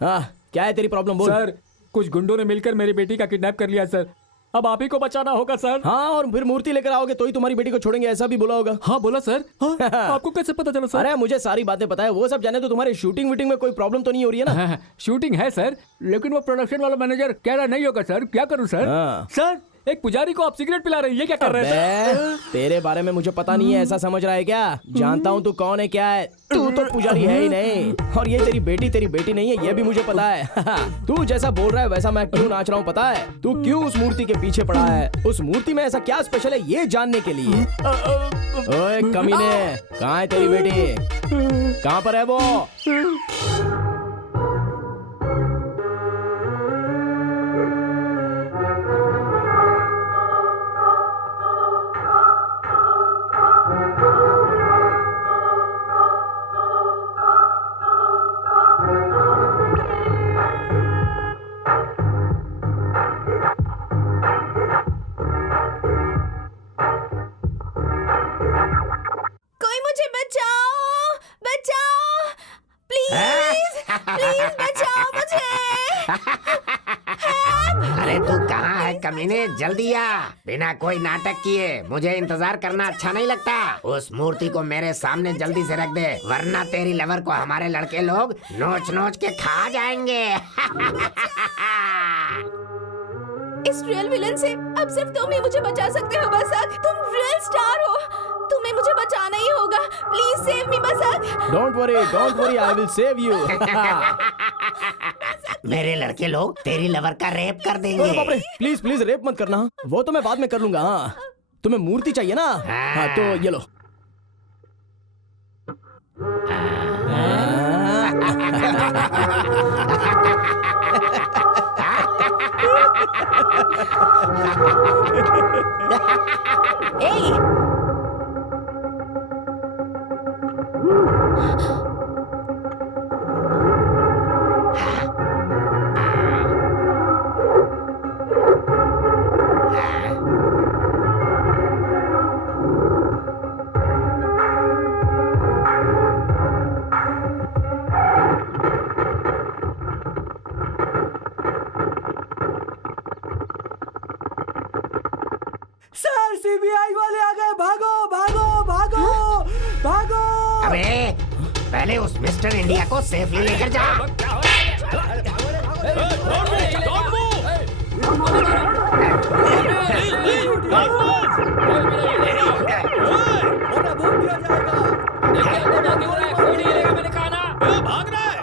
हाँ, क्या है तेरी प्रॉब्लम बोल। सर, कुछ गुंडों ने मिलकर मेरी बेटी का किडनैप कर लिया सर। अब आप ही को बचाना होगा सर। हाँ, और फिर मूर्ति लेकर आओगे तो ही तुम्हारी बेटी को छोड़ेंगे, ऐसा भी बोला होगा। हाँ बोला सर। हाँ, आपको कैसे पता चला सर? अरे मुझे सारी बातें पता है। वो सब जाने तो तुम्हारे शूटिंग वीटिंग में कोई प्रॉब्लम तो नहीं हो रही है ना? हाँ, शूटिंग है सर, लेकिन वो प्रोडक्शन वाला मैनेजर कह रहा नहीं होगा सर। क्या करूं सर? हाँ। सर, एक पुजारी को आप सिगरेट पिला रहे हैं, ये क्या कर रहे हैं सर? तेरे बारे में मुझे पता नहीं है, ऐसा समझ रहा है क्या? जानता हूँ तू कौन है, क्या है। तू तो पुजारी है ही नहीं, और ये तेरी बेटी नहीं है, ये भी मुझे पता है। तू जैसा बोल रहा है वैसा मैं क्यों नाच रहा हूँ पता है? तू क्यों उस मूर्ति के पीछे पड़ा है? उस मूर्ति में ऐसा क्या स्पेशल है ये जानने के लिए। ओए कमीने, कहाँ है तेरी बेटी? कहाँ पर है वो? कोई मुझे बचाओ, बचाओ, प्लीज, प्लीज बचाओ मुझे। अरे तू कहाँ है कमीने, जल्दी आ। बिना कोई नाटक किए, मुझे इंतजार करना अच्छा नहीं लगता। उस मूर्ति को मेरे सामने जल्दी से रख दे, वरना तेरी लवर को हमारे लड़के लोग नोच नोच के खा जाएंगे। इस रियल विलन से अब सिर्फ तुम ही मुझे बचा सकते हो बसक। तुम रियल स्टार हो, तुम्हें मुझे बचाना ही होगा। Please save me Basak. Don't worry, I will save you. मेरे लड़के लोग तेरी लवर का रेप कर देंगे। बाप रे, प्लीज प्लीज रेप मत करना, वो तो मैं बाद में कर लूंगा। हाँ, तुम्हें मूर्ति चाहिए ना? हाँ तो ये लो। सर, सीबीआई वाले आ गए, भागो भागो भागो भागो। अबे पहले उस मिस्टर इंडिया को सेफली लेकर जा। भाग रहा है।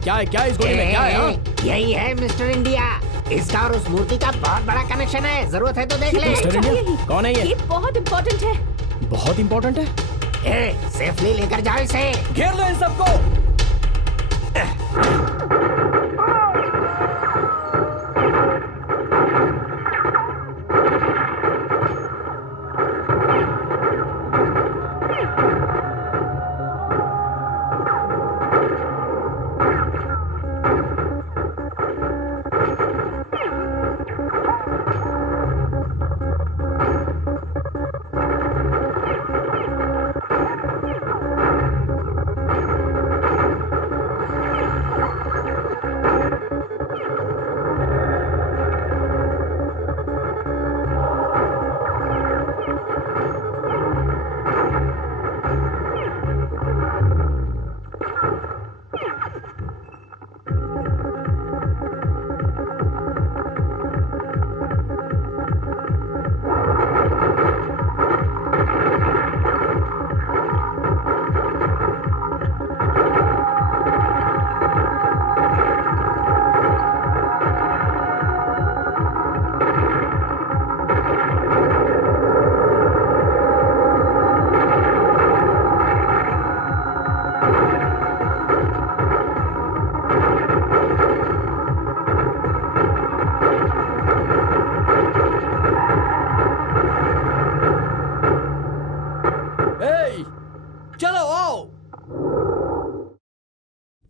क्या है क्या है इस गोली में क्या है हाँ? यही है मिस्टर इंडिया। इसका और उस मूर्ति का बहुत बड़ा कनेक्शन है, जरूरत है तो देख ले। मिस्टर इंडिया कौन है ये बहुत इम्पोर्टेंट है। बहुत इम्पोर्टेंट है। सेफली लेकर जाओ इसे। घेर लो इन सबको।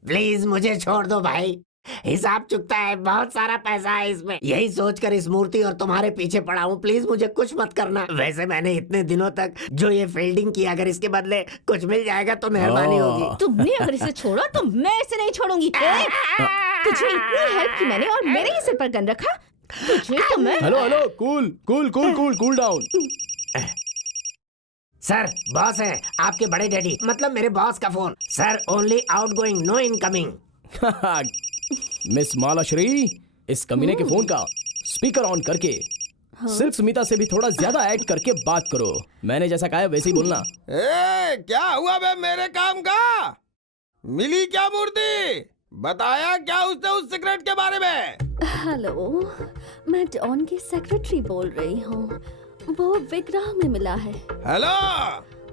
प्लीज मुझे छोड़ दो भाई, हिसाब चुकता है, बहुत सारा पैसा है इसमें। यही सोचकर इस मूर्ति और तुम्हारे पीछे पड़ा हूँ। प्लीज मुझे कुछ मत करना। वैसे मैंने इतने दिनों तक जो ये फील्डिंग की, अगर इसके बदले कुछ मिल जाएगा तो मेहरबानी होगी। तुमने अगर इसे छोड़ा तो मैं इसे नहीं छोड़ूंगी। तुझे इतनी हेल्प की मैंने और मेरे ही सिर पर गन रखा। तुझे तो मैं। Hello hello, cool cool cool cool cool down. Sir boss है आपके बड़े डैडी, मतलब मेरे बॉस का phone. Sir only outgoing, no incoming. Miss Malashri, इस कमीने के फोन का स्पीकर ऑन करके सिर्फ सुमिता से भी थोड़ा ज्यादा ऐड करके बात करो। मैंने जैसा कहा है वैसे ही बोलना। क्या हुआ बे मेरे काम का? मिली क्या मूर्ति? बताया क्या उसने उस सिगरेट के बारे में? हेलो, मैं डॉन की सेक्रेटरी बोल रही हूँ। वो विग्रह में मिला है। हेलो।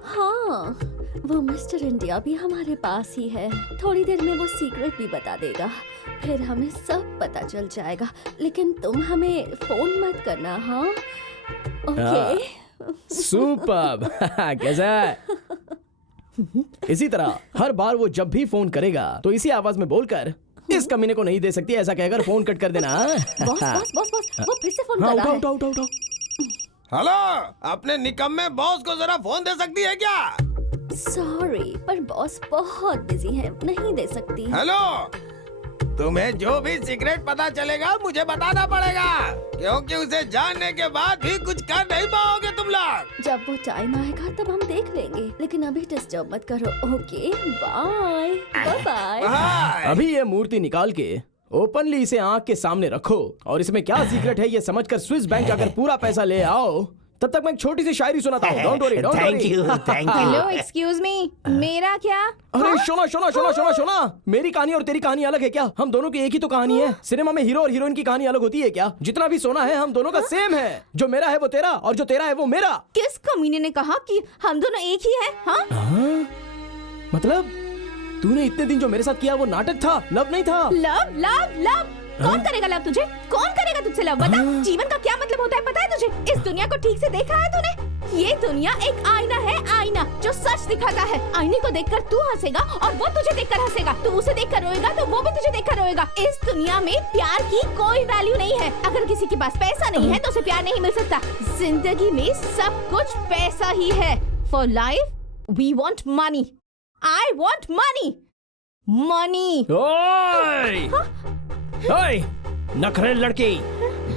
हाँ, वो मिस्टर इंडिया भी हमारे पास ही है। थोड़ी देर में वो सीक्रेट भी बता देगा, फिर हमें सब पता चल जाएगा। लेकिन तुम हमें फोन मत करना, हाँ? ओके। सुपर्ब। कैसा है? इसी तरह हर बार वो जब भी फोन करेगा तो इसी आवाज में बोलकर इस कमीने को नहीं दे सकती ऐसा कहकर फोन कट कर देना। बॉस बॉस बॉस बॉस, वो फिर से फोन हाँ, कर रहा है। उठाओ। हेलो, अपने निकम्मे बॉस को जरा फोन दे सकती है क्या? सॉरी, पर बॉस बहुत बिजी है, नहीं दे सकती। हेलो, तुम्हें जो भी सीक्रेट पता चलेगा मुझे बताना पड़ेगा, क्योंकि उसे जानने के बाद भी कुछ कर नहीं पाओगे तुम लोग। जब वो टाइम आएगा तब हम देख लेंगे, लेकिन अभी डिस्टर्ब मत करो। Okay, bye bye bye. अभी ये मूर्ति निकाल के ओपनली इसे आंख के सामने रखो और इसमें क्या सीक्रेट है ये समझकर स्विस बैंक जाकर पूरा पैसा ले आओ। तब तक मैं एक छोटी सी शायरी सुनाता हूँ। Don't worry, don't worry. Thank you. Hello, excuse me, मेरा क्या? अरे शोना, मेरी कहानी और तेरी कहानी अलग है क्या? हम दोनों की एक ही तो कहानी है। सिनेमा में हीरो और हीरोइन की कहानी अलग होती है क्या? जितना भी सोना है हम दोनों का सेम है। जो मेरा है वो तेरा और जो तेरा है वो मेरा। किस कमीने ने कहा कि हम दोनों एक ही हैं? हाँ? मतलब तूने इतने दिन जो मेरे साथ किया वो नाटक था, लव नहीं था। लव लव लव कौन करेगा लव तुझे? कौन करेगा तुझसे लव? बता। जीवन का क्या मतलब होता है पता है तुझे? इस दुनिया को ठीक से देखा है तूने? ये दुनिया एक आईना है, आईना जो सच दिखाता है। आईने को देखकर तू हंसेगा और वो तुझे देखकर हंसेगा। तू उसे देखकर रोएगा तो वो भी तुझे देखकर रोएगा। इस दुनिया में प्यार की कोई वैल्यू नहीं है। अगर किसी के पास पैसा नहीं है तो उसे प्यार नहीं मिल सकता। जिंदगी में सब कुछ पैसा ही है। For life we want money. I want money. Money. ओए, नखरे लड़की,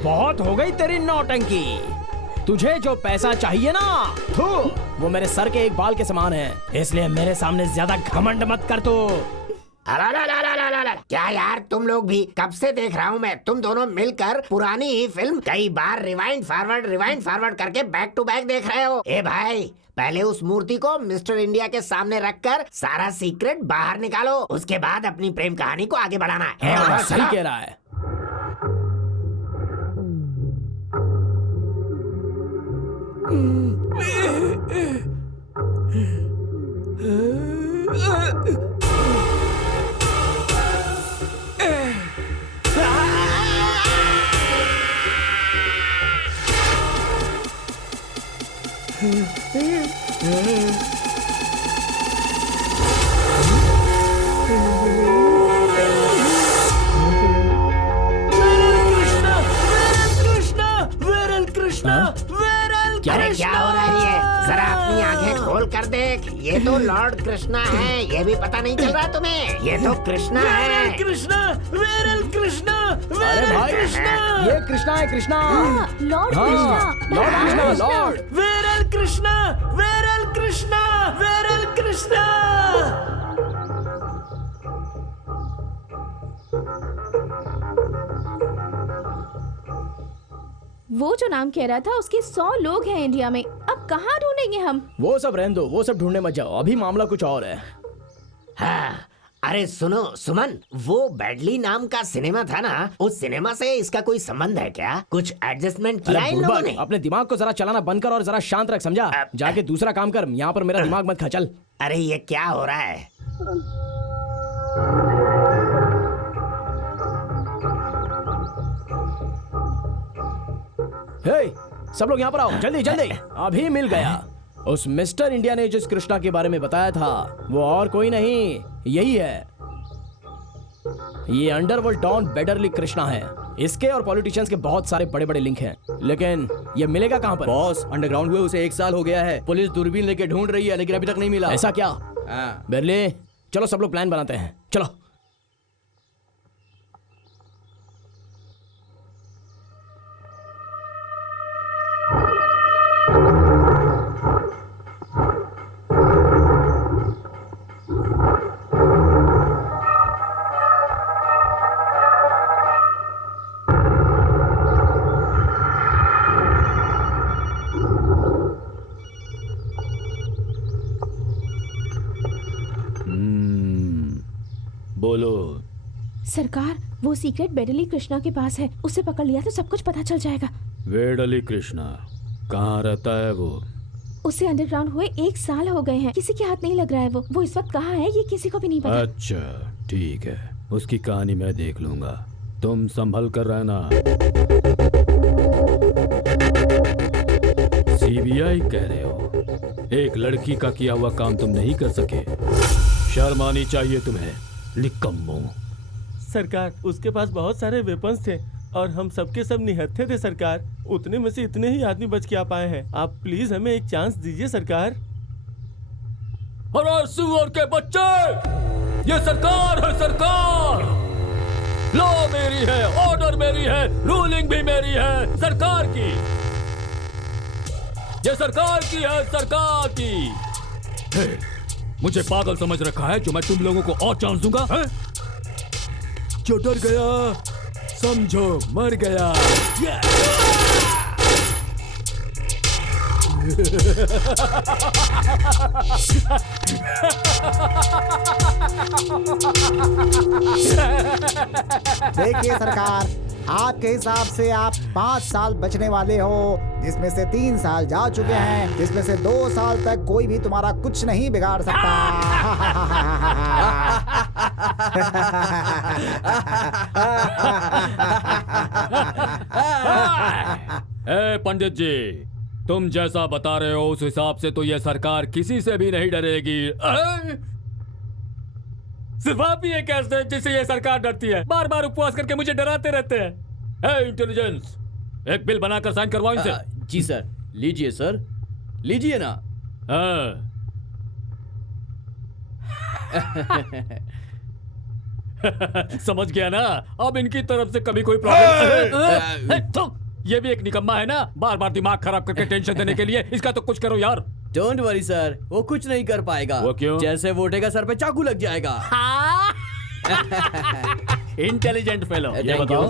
बहुत हो गई तेरी नौटंकी। तुझे जो पैसा चाहिए ना, थू, वो मेरे सर के एक बाल के समान है, इसलिए मेरे सामने ज्यादा घमंड मत कर तू। क्या यार, तुम लोग भी कब से देख रहा हूँ मैं, तुम दोनों मिलकर पुरानी ही फिल्म कई बार रिवाइंड फॉरवर्ड करके बैक टू बैक देख रहे हो। ए भाई, पहले उस मूर्ति को मिस्टर इंडिया के सामने रखकर सारा सीक्रेट बाहर निकालो, उसके बाद अपनी प्रेम कहानी को आगे बढ़ाना है। सही कह रहा है। अरे क्या हो रहा है ये? जरा अपनी आंखें खोल कर देख, ये तो लॉर्ड कृष्णा है। ये भी पता नहीं चल रहा तुम्हें? ये तो कृष्णा है। कृष्णा, अरे भाई कृष्णा, ये कृष्णा है। Krishna, lord lord Krishna, lord viral Krishna, viral Krishna, viral Krishna. वो जो नाम कह रहा था उसके 100 लोग हैं इंडिया में। अब कहाँ ढूंढेंगे हम? वो सब रहने दो, वो सब ढूंढने मत जाओ, अभी मामला कुछ और है। हाँ, अरे सुनो सुमन, वो बैडली नाम का सिनेमा था ना, उस सिनेमा से इसका कोई संबंध है क्या? कुछ एडजस्टमेंट किया इन लोगों ने? अपने दिमाग को जरा चलाना बंद कर और जरा शांत रख, समझा? जाके दूसरा काम कर, यहाँ पर मेरा दिमाग मत खा। चल। अरे ये क्या हो रहा है? हे, सब लोग यहाँ पर आओ, जल्दी जल्दी। अभी मिल गया। उस मिस्टर इंडिया ने जिस कृष्णा के बारे में बताया था वो और कोई नहीं, यही है। ये अंडरवर्ल्ड डॉन बेडरली कृष्णा है। इसके और पॉलिटिशियंस के बहुत सारे बड़े बड़े लिंक हैं, लेकिन ये मिलेगा कहाँ पर? बॉस, अंडरग्राउंड हुए उसे 1 साल हो गया है। पुलिस दूरबीन लेके ढूंढ रही है, लेकिन अभी तक नहीं मिला। ऐसा क्या? बेरली, चलो सब लोग प्लान बनाते हैं, चलो। बोलो। सरकार, वो सीक्रेट बेडली कृष्णा के पास है। उसे पकड़ लिया तो सब कुछ पता चल जाएगा। वेडली कृष्णा कहाँ रहता है वो? उसे अंडरग्राउंड हुए 1 साल हो गए हैं। किसी के हाथ नहीं लग रहा है। वो इस वक्त कहाँ है ये किसी को भी नहीं पता। अच्छा ठीक है, उसकी कहानी मैं देख लूंगा, तुम संभल कर रहना। सीबीआई कह रहे हो, एक लड़की का किया हुआ काम तुम नहीं कर सके? शर्म आनी चाहिए तुम्हें, निकम्मो। सरकार, उसके पास बहुत सारे वेपन्स थे और हम सबके सब निहत्थे थे सरकार। उतने में से इतने ही आदमी बच के आ पाए हैं। आप प्लीज हमें एक चांस दीजिए सरकार। अरे सुअर के बच्चे, ये सरकार है, सरकार। लॉ मेरी है, ऑर्डर मेरी है, रूलिंग भी मेरी है, सरकार की। ये सरकार की है, सरकार की। हे, मुझे पागल समझ रखा है जो मैं तुम लोगों को और चांस दूंगा? है? जो डर गया समझो मर गया। देखिए सरकार, आपके हिसाब से आप 5 साल बचने वाले हो, जिसमें से 3 साल जा चुके हैं, जिसमें से 2 साल तक कोई भी तुम्हारा कुछ नहीं बिगाड़ सकता। ए पंडित जी, तुम जैसा बता रहे हो उस हिसाब से तो यह सरकार किसी से भी नहीं डरेगी। सिर्फ आप ही एक ऐसे जिससे ये सरकार डरती है। बार बार उपवास करके मुझे डराते रहते हैं। इंटेलिजेंस, एक बिल बनाकर साइन करवाओ इनसे। जी सर। लीजिए सर, लीजिए ना। समझ गया ना, अब इनकी तरफ से कभी कोई प्रॉब्लम। ये भी एक निकम्मा है ना, बार बार दिमाग खराब करके टेंशन देने के लिए। इसका तो कुछ करो यार। डोंट वरी सर, वो कुछ नहीं कर पाएगा। वो क्यों? जैसे वो उठेगा सर पे चाकू लग जाएगा। Intelligent fellow. ये बताओ,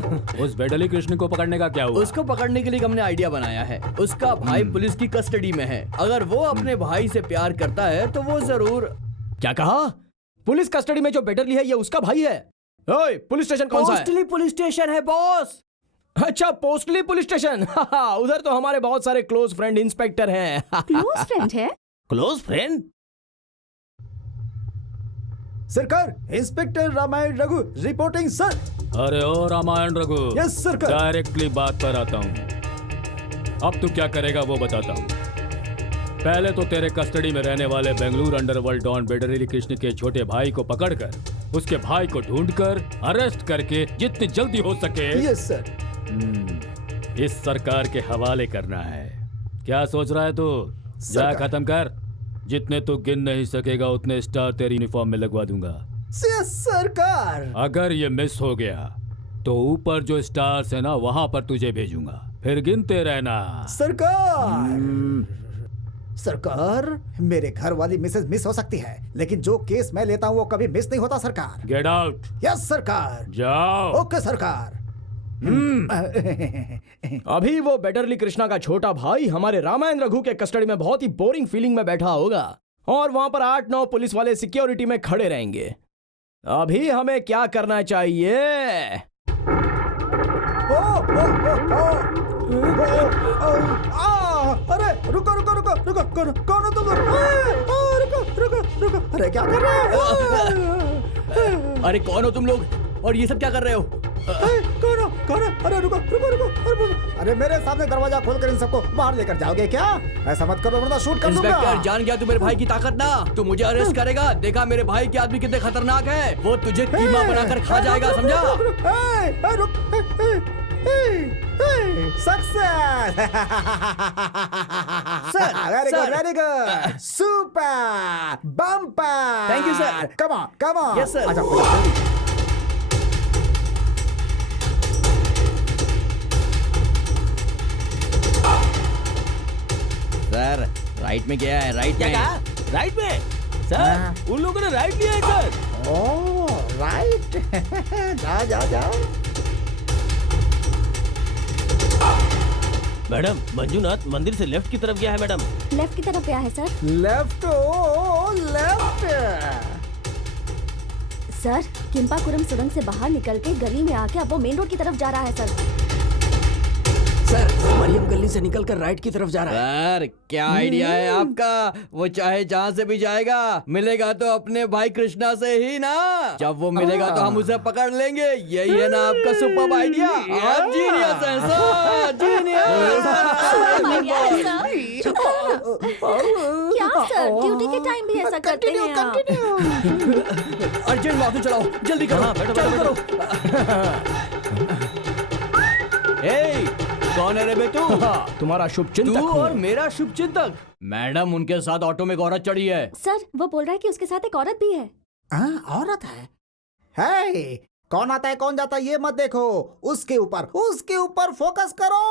उस बेडली कृष्ण को पकड़ने का क्या हुआ? उसको पकड़ने के लिए हमने आइडिया बनाया है। उसका भाई पुलिस की कस्टडी में है। अगर वो अपने भाई से प्यार करता है तो वो जरूर। क्या कहा? पुलिस कस्टडी में जो बेडरली है ये उसका भाई है? ओए, पुलिस स्टेशन कौन सा है? पोस्टली पुलिस स्टेशन है बॉस। अच्छा, पोस्टली पुलिस स्टेशन। उधर तो हमारे बहुत सारे क्लोज फ्रेंड इंस्पेक्टर हैं। क्लोज फ्रेंड है? Close friend? सरकार, inspector Ramayan Raghu reporting sir. अरे ओ रामायण रघु। यस सरकार। डायरेक्टली बात पर आता हूँ। अब तू क्या करेगा वो बताता हूँ। पहले तो तेरे कस्टडी में रहने वाले बेंगलुरु अंडरवर्ल्ड डॉन बेडरली कृष्ण के छोटे भाई को पकड़कर उसके भाई को ढूंढकर अरेस्ट करके जितनी जल्दी हो सके यस सर इस सरकार के हवाले करना है। क्या सोच रहा है तू? जा खत्म कर। जितने तू गिन नहीं सकेगा उतने स्टार तेरी यूनिफॉर्म में लगवा दूंगा। यस सरकार। अगर ये मिस हो गया तो ऊपर जो स्टार्स है ना वहां पर तुझे भेजूंगा, फिर गिनते रहना। सरकार सरकार, मेरे घर वाली मिसेज मिस हो सकती है, लेकिन जो केस मैं लेता हूँ वो कभी मिस नहीं होता सरकार। Get out. यस सरकार। जाओ। ओके सरकार। अभी वो बेडरली कृष्णा का छोटा भाई हमारे रामायण रघु के कस्टडी में बहुत ही बोरिंग फीलिंग में बैठा होगा और वहां पर 8-9 पुलिस वाले सिक्योरिटी में खड़े रहेंगे। अभी हमें क्या करना चाहिए? अरे रुको रुको रुको रुको, कौन हो तुम लोग? रुको रुको रुको, अरे क्या कर रहे हो? अरे कौन हो तुम लोग और ये सब क्या कर रहे हो? कौन हो? अरे रुको रुको रुको, अरे मेरे सामने दरवाजा खोलकर इन सबको बाहर लेकर जाओगे क्या? ऐसा मत करो वरना शूट कर दूंगा। इंस्पेक्टर, जान गया तू मेरे भाई की ताकत ना। तू मुझे अरेस्ट करेगा। देखा मेरे भाई के आदमी कितने खतरनाक है। वो तुझे कीमा बनाकर खा जाएगा, समझा? Success. Very good, super, bumper. Thank you sir. Come on come on. Yes sir. अच्छा सर, राइट में गया है, राइट में। राइट में? सर, उन लोगों ने राइट लिया है सर। Oh right. जाओ जाओ जाओ। मैडम, मंजूनाथ मंदिर से लेफ्ट की तरफ गया है मैडम। लेफ्ट की तरफ गया है सर। लेफ्ट, ओ लेफ्ट। सर, किम्पाकुरम सुरंग से बाहर निकल के गली में आके अब वो मेन रोड की तरफ जा रहा है सर। सर मरियम गली से निकलकर राइट की तरफ जा रहा है। सर क्या आइडिया है आपका? वो चाहे जहाँ से भी जाएगा, मिलेगा तो अपने भाई कृष्णा से ही ना। जब वो मिलेगा तो हम उसे पकड़ लेंगे। यही है ना आपका सुपर आइडिया? आप जीनियस हैं सर, जीनियस। क्या सर, ड्यूटी के टाइम भी ऐसा करते हैं आप? अर्जेंट माथू चलाओ, जल्दी करो, चालू करो। ए, कौन है रे बे तू? तुम्हारा शुभ चिंतक तू हूँ। और मेरा शुभ चिंतक? मैडम, उनके साथ ऑटो में एक औरत चढ़ी है। सर वो बोल रहा है कि उसके साथ एक औरत भी है। औरत है? हे, कौन आता है कौन जाता है ये मत देखो, उसके ऊपर फोकस करो,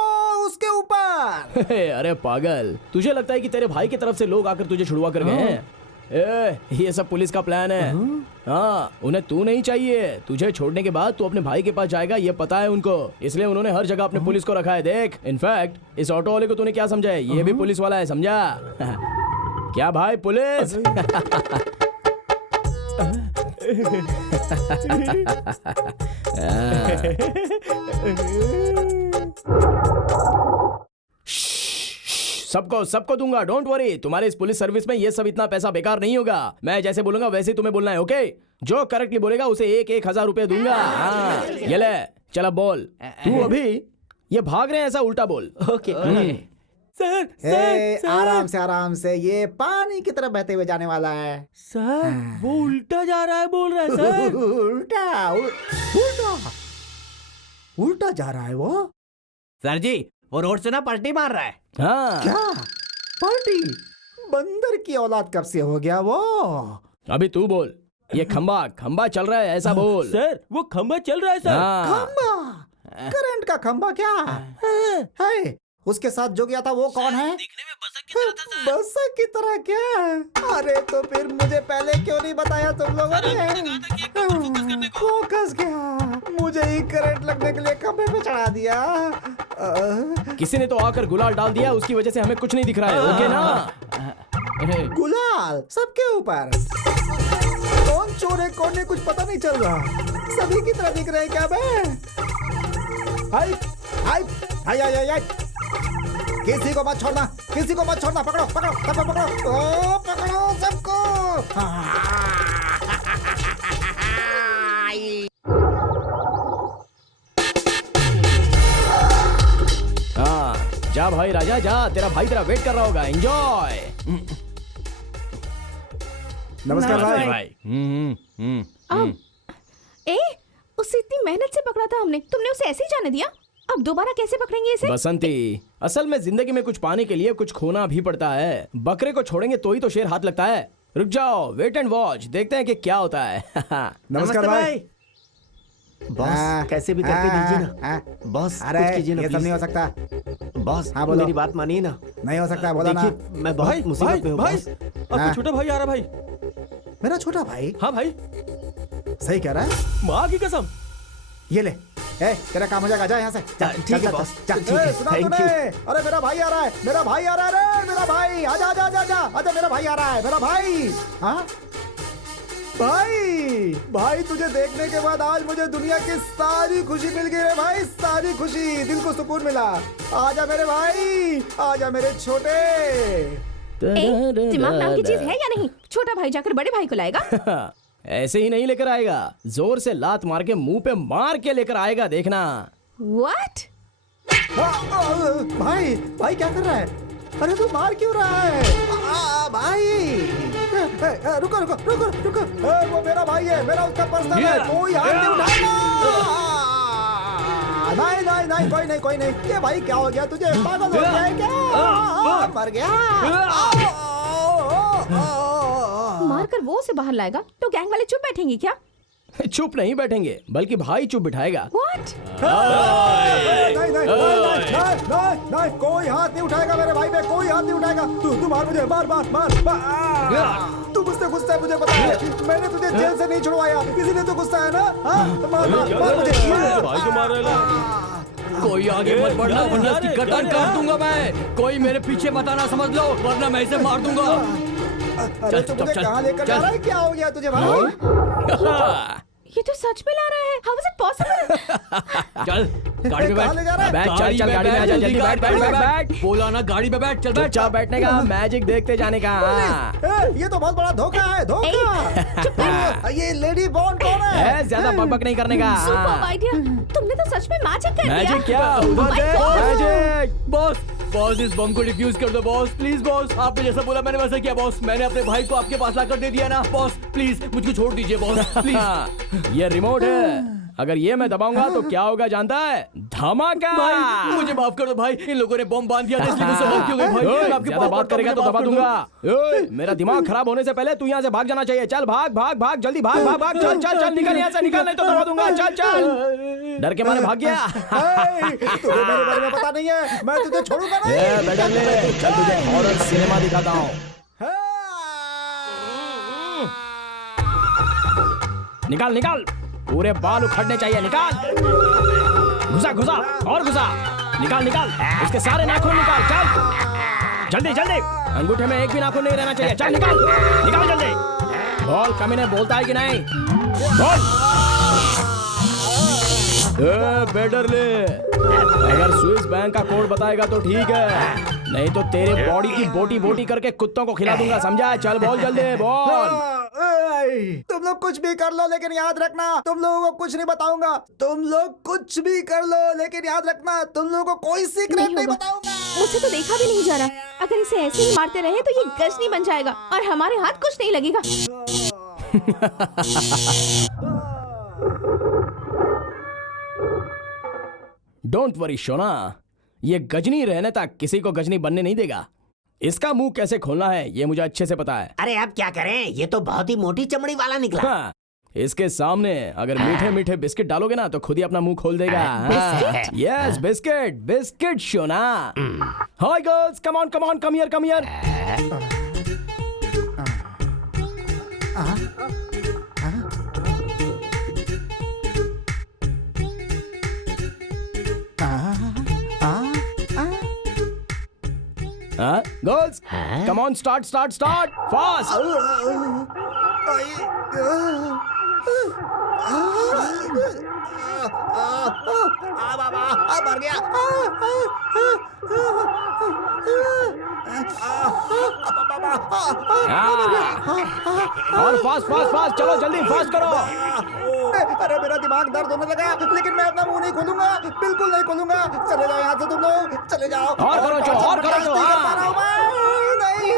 उसके ऊपर। अरे पागल, तुझे लगता है कि तेरे भाई की तरफ से लोग आकर तुझे छुड़वा कर गए हैं? ये सब पुलिस का प्लान है। हाँ, उन्हें तू नहीं चाहिए। तुझे छोड़ने के बाद तू अपने भाई के पास जाएगा, ये पता है उनको। इसलिए उन्होंने हर जगह अपने पुलिस को रखा है। देख, इनफैक्ट इस ऑटो वाले को तूने क्या समझा है? ये भी पुलिस वाला है, समझा? क्या भाई, पुलिस? सबको दूंगा, डोंट वरी। तुम्हारे इस पुलिस सर्विस में ये सब इतना पैसा बेकार नहीं होगा। मैं जैसे बोलूंगा वैसे ही तुम्हें बोलना है, ओके? जो करेक्टली बोलेगा उसे 1,000 रुपए दूंगा। हाँ, ये ले, चल अब बोल। तू अभी ये भाग रहे हैं ऐसा उल्टा बोल। ओके। सर, आराम से, ये पानी की तरफ बहते हुए जाने वाला है। सर वो उल्टा जा रहा है, बोल रहा है सर। उल्टा जा रहा है वो। सर जी, वो रोड से ना पलटी मार रहा है। हाँ, क्या पार्टी? बंदर की औलाद कब से हो गया वो? अभी तू बोल। ये खंबा चल रहा है ऐसा बोल। सर वो खंबा चल रहा है सर। हाँ। खंबा? करंट का खंबा क्या है? उसके साथ जो गया था वो कौन है? दिखने में बसक की तरह था सर। बसक की तरह क्या? अरे तो फिर मुझे पहले क्यों नहीं बताया तुम लोगों ने? फोकस क्या? मुझे ही करंट लगने के लिए खंबे पे चढ़ा दिया। किसी ने तो आकर गुलाल डाल दिया, उसकी वजह से हमें कुछ नहीं दिख रहा है, ओके ना? गुलाल सबके ऊपर। कौन चोर है कौन है कुछ पता नहीं चल रहा। सभी की तरह दिख रहे हैं क्या बे? हाय हाय हाय हाय हाय। किसी को मत छोड़ना, पकड़ो सबको पकड़ो। ओ, पकड़ो सबको। हाँ, जा भाई राजा जा, तेरा भाई तेरा वेट कर रहा होगा। एंजॉय। नमस्कार भाई। अब उसे इतनी मेहनत से पकड़ा था हमने, तुमने उसे ऐसे ही जाने दिया? अब दोबारा कैसे पकड़ेंगे इसे? बसंती, असल में जिंदगी में कुछ पाने के लिए कुछ खोना भी पड़ता है। बकरे को छोड़ेंगे तो ही तो शेर हाथ लगता है। रुक जाओ, वेट एंड वॉच, देखते हैं कि क्या होता है। नमस्कार भाई। बॉस कैसे भी करके दीजिए ना। बॉस अरे कुछ कीजिए ना ये सब please। नहीं हो सकता। बॉस हाँ, बोलो। मेरी बात मानिए ना। नहीं हो सकता, बोला ना। देखिए मैं बहुत मुसीबत में हूँ भाई बॉस। आपका छोटा भाई आ रहा भाई। मेरा छोटा भाई? हाँ भाई, सही कह रहा है। माँ की कसम। ये ले, तेरा काम हो जाएगा, जा यहाँ से। ठीक है बॉस, ठीक है, सुना thank तूने? अरे मेरा भाई आ रहा है रे, मेरा भाई आजा, मेरा भाई आ रहा है, मेरा भाई। हाँ भाई तुझे देखने के बाद आज मुझे दुनिया की सारी खुशी मिल गई रे भाई, सारी खुशी, दिल को सुकून मिला। आजा मेरे भाई, आजा मेरे छोटे। दिमाग नाम की चीज है या नहीं? छोटा भाई जाकर बड़े भाई को लाएगा? ऐसे ही नहीं लेकर आएगा, जोर से लात मार के मुंह पे मार के लेकर आएगा, देखना। What? भाई क्या कर रहा है? अरे तू मार क्यों रहा है? भाई रुको, वो मेरा भाई है, मेरा उसका पर्सनल है, कोई हाथ नहीं उठाएगा। नहीं, कोई नहीं। ये भाई क्या हो गया तुझे? पागल हो गया है क्या? मर गया। मारकर वो उसे बाहर लाएगा तो गैंग वाले चुप बैठेंगे क्या? चुप नहीं बैठेंगे, बल्कि भाई चुप बिठाएगा। What? नहीं, कोई हाथ नहीं उठाएगा मेरे भाई पे, कोई हाथ नहीं उठाएगा। तू मार मुझे, मार। तू मुझसे गुस्सा है, मुझे पता है। मैंने तुझे जेल से नहीं छुड़वाया, इसीलिए तो गुस्सा है ना? मार मुझे। भाई को मार रहा है। कोई आगे मत बढ़ना वरना इसकी गर्दन काट दूंगा मैं। कोई मेरे पीछे बताना समझ लो वरना मैं इसे मार दूंगा। अरे तू मुझे कहाँ लेकर जा रहा है? क्या हो गया तुझे भाई? ये तो सच में ला रहा है। How is it possible? चल गाड़ी में कहाँ ले जा रहा है? बैठ, चल चल गाड़ी में आ जा, जल्दी बैठ बैठ बैठ बैठ। बोला ना गाड़ी में बैठ, चल बैठ। चुपचाप बैठने का, मैजिक देखते जाने का। ये तो बहुत बड़ा धोखा है, धोखा। ये लेडी बॉन्ड कौन है? ज्यादा बकबक नहीं करने का। Super idea. तुमने तो सच में मैजिक कर दिया। मैजिक क्या? Oh उधर my देख, God! मैजिक। बॉस इस बम को डिफ्यूज कर दो बॉस, प्लीज बॉस। आपने जैसा बोला मैंने वैसा किया बॉस। मैंने अपने भाई को आपके पास लाकर दे दिया ना बॉस। प्लीज मुझको छोड़ दीजिए बॉस, प्लीज। ये रिमोट है, अगर ये मैं दबाऊंगा तो क्या होगा जानता है? धमाका। भाई मुझे माफ कर दो भाई, इन लोगों ने बम बांध दिया था इसलिए मुझसे गलती हो गई भाई। मैं आपके ज्यादा पास बात करेगा तो मुझे दबा माफ कर दो। दूंगा। ओए, मेरा दिमाग खराब होने से पहले तू यहाँ से भाग जाना चाहिए। चल भाग भाग भाग, जल्दी भाग भाग भाग। चल चल चल, निकल यहाँ से, निकल नहीं तो दबा दूंगा। चल चल। डर के मारे भाग गया। तुझे मेरे बारे में पता नहीं है, मैं तुझे छोड़ूंगा नहीं। बेटा ले, चल तुझे हॉरर सिनेमा दिखाता हूँ। निकाल निकाल, पूरे बाल उखड़ने चाहिए। निकाल, घुसा घुसा और घुसा। निकाल निकाल, उसके सारे नाखून निकाल। चल जल्दी जल्दी, अंगूठे में एक भी नाखून नहीं रहना चाहिए। चल निकाल निकाल जल्दी। बोल, कमीने बोलता है कि नहीं? बोल। बेटर ले, अगर स्विस बैंक का कोड बताएगा तो ठीक है, नहीं तो तेरे बॉडी की बोटी बोटी करके कुत्तों को खिला दूंगा, समझा? चल बोल जल्दी बोल। तुम लोग कुछ भी कर लो लेकिन याद रखना, तुम लोगों को कुछ नहीं बताऊंगा। तुम लोग कुछ भी कर लो लेकिन याद रखना, तुम लोगों को कोई सीक्रेट नहीं बताऊंगा। मुझे तो देखा भी नहीं जा रहा। अगर इसे ऐसे ही मारते रहे तो ये गजनी बन जाएगा और हमारे हाथ कुछ नहीं लगेगा। डोंट वरी शोना, ये गजनी रहने तक किसी को गजनी बनने नहीं देगा। इसका मुंह कैसे खोलना है ये मुझे अच्छे से पता है। अरे अब क्या करें, ये तो बहुत ही मोटी चमड़ी वाला निकला। हाँ, इसके सामने अगर मीठे मीठे बिस्किट डालोगे ना तो खुद ही अपना मुंह खोल देगा। Yes, biscuit biscuit Shona. Hi girls, come on come on, come here come here. Girls come on, start start start fast. मर गया। और फास्ट फास्ट फास्ट, चलो जल्दी फास्ट करो। अरे मेरा दिमाग दर्द होने लगा, लेकिन मैं अपना मुंह नहीं खोलूंगा, बिल्कुल नहीं खोलूंगा। चले जाओ यहाँ से तुम लोग, चले जाओ। और करो जो, और करो जो। नहीं,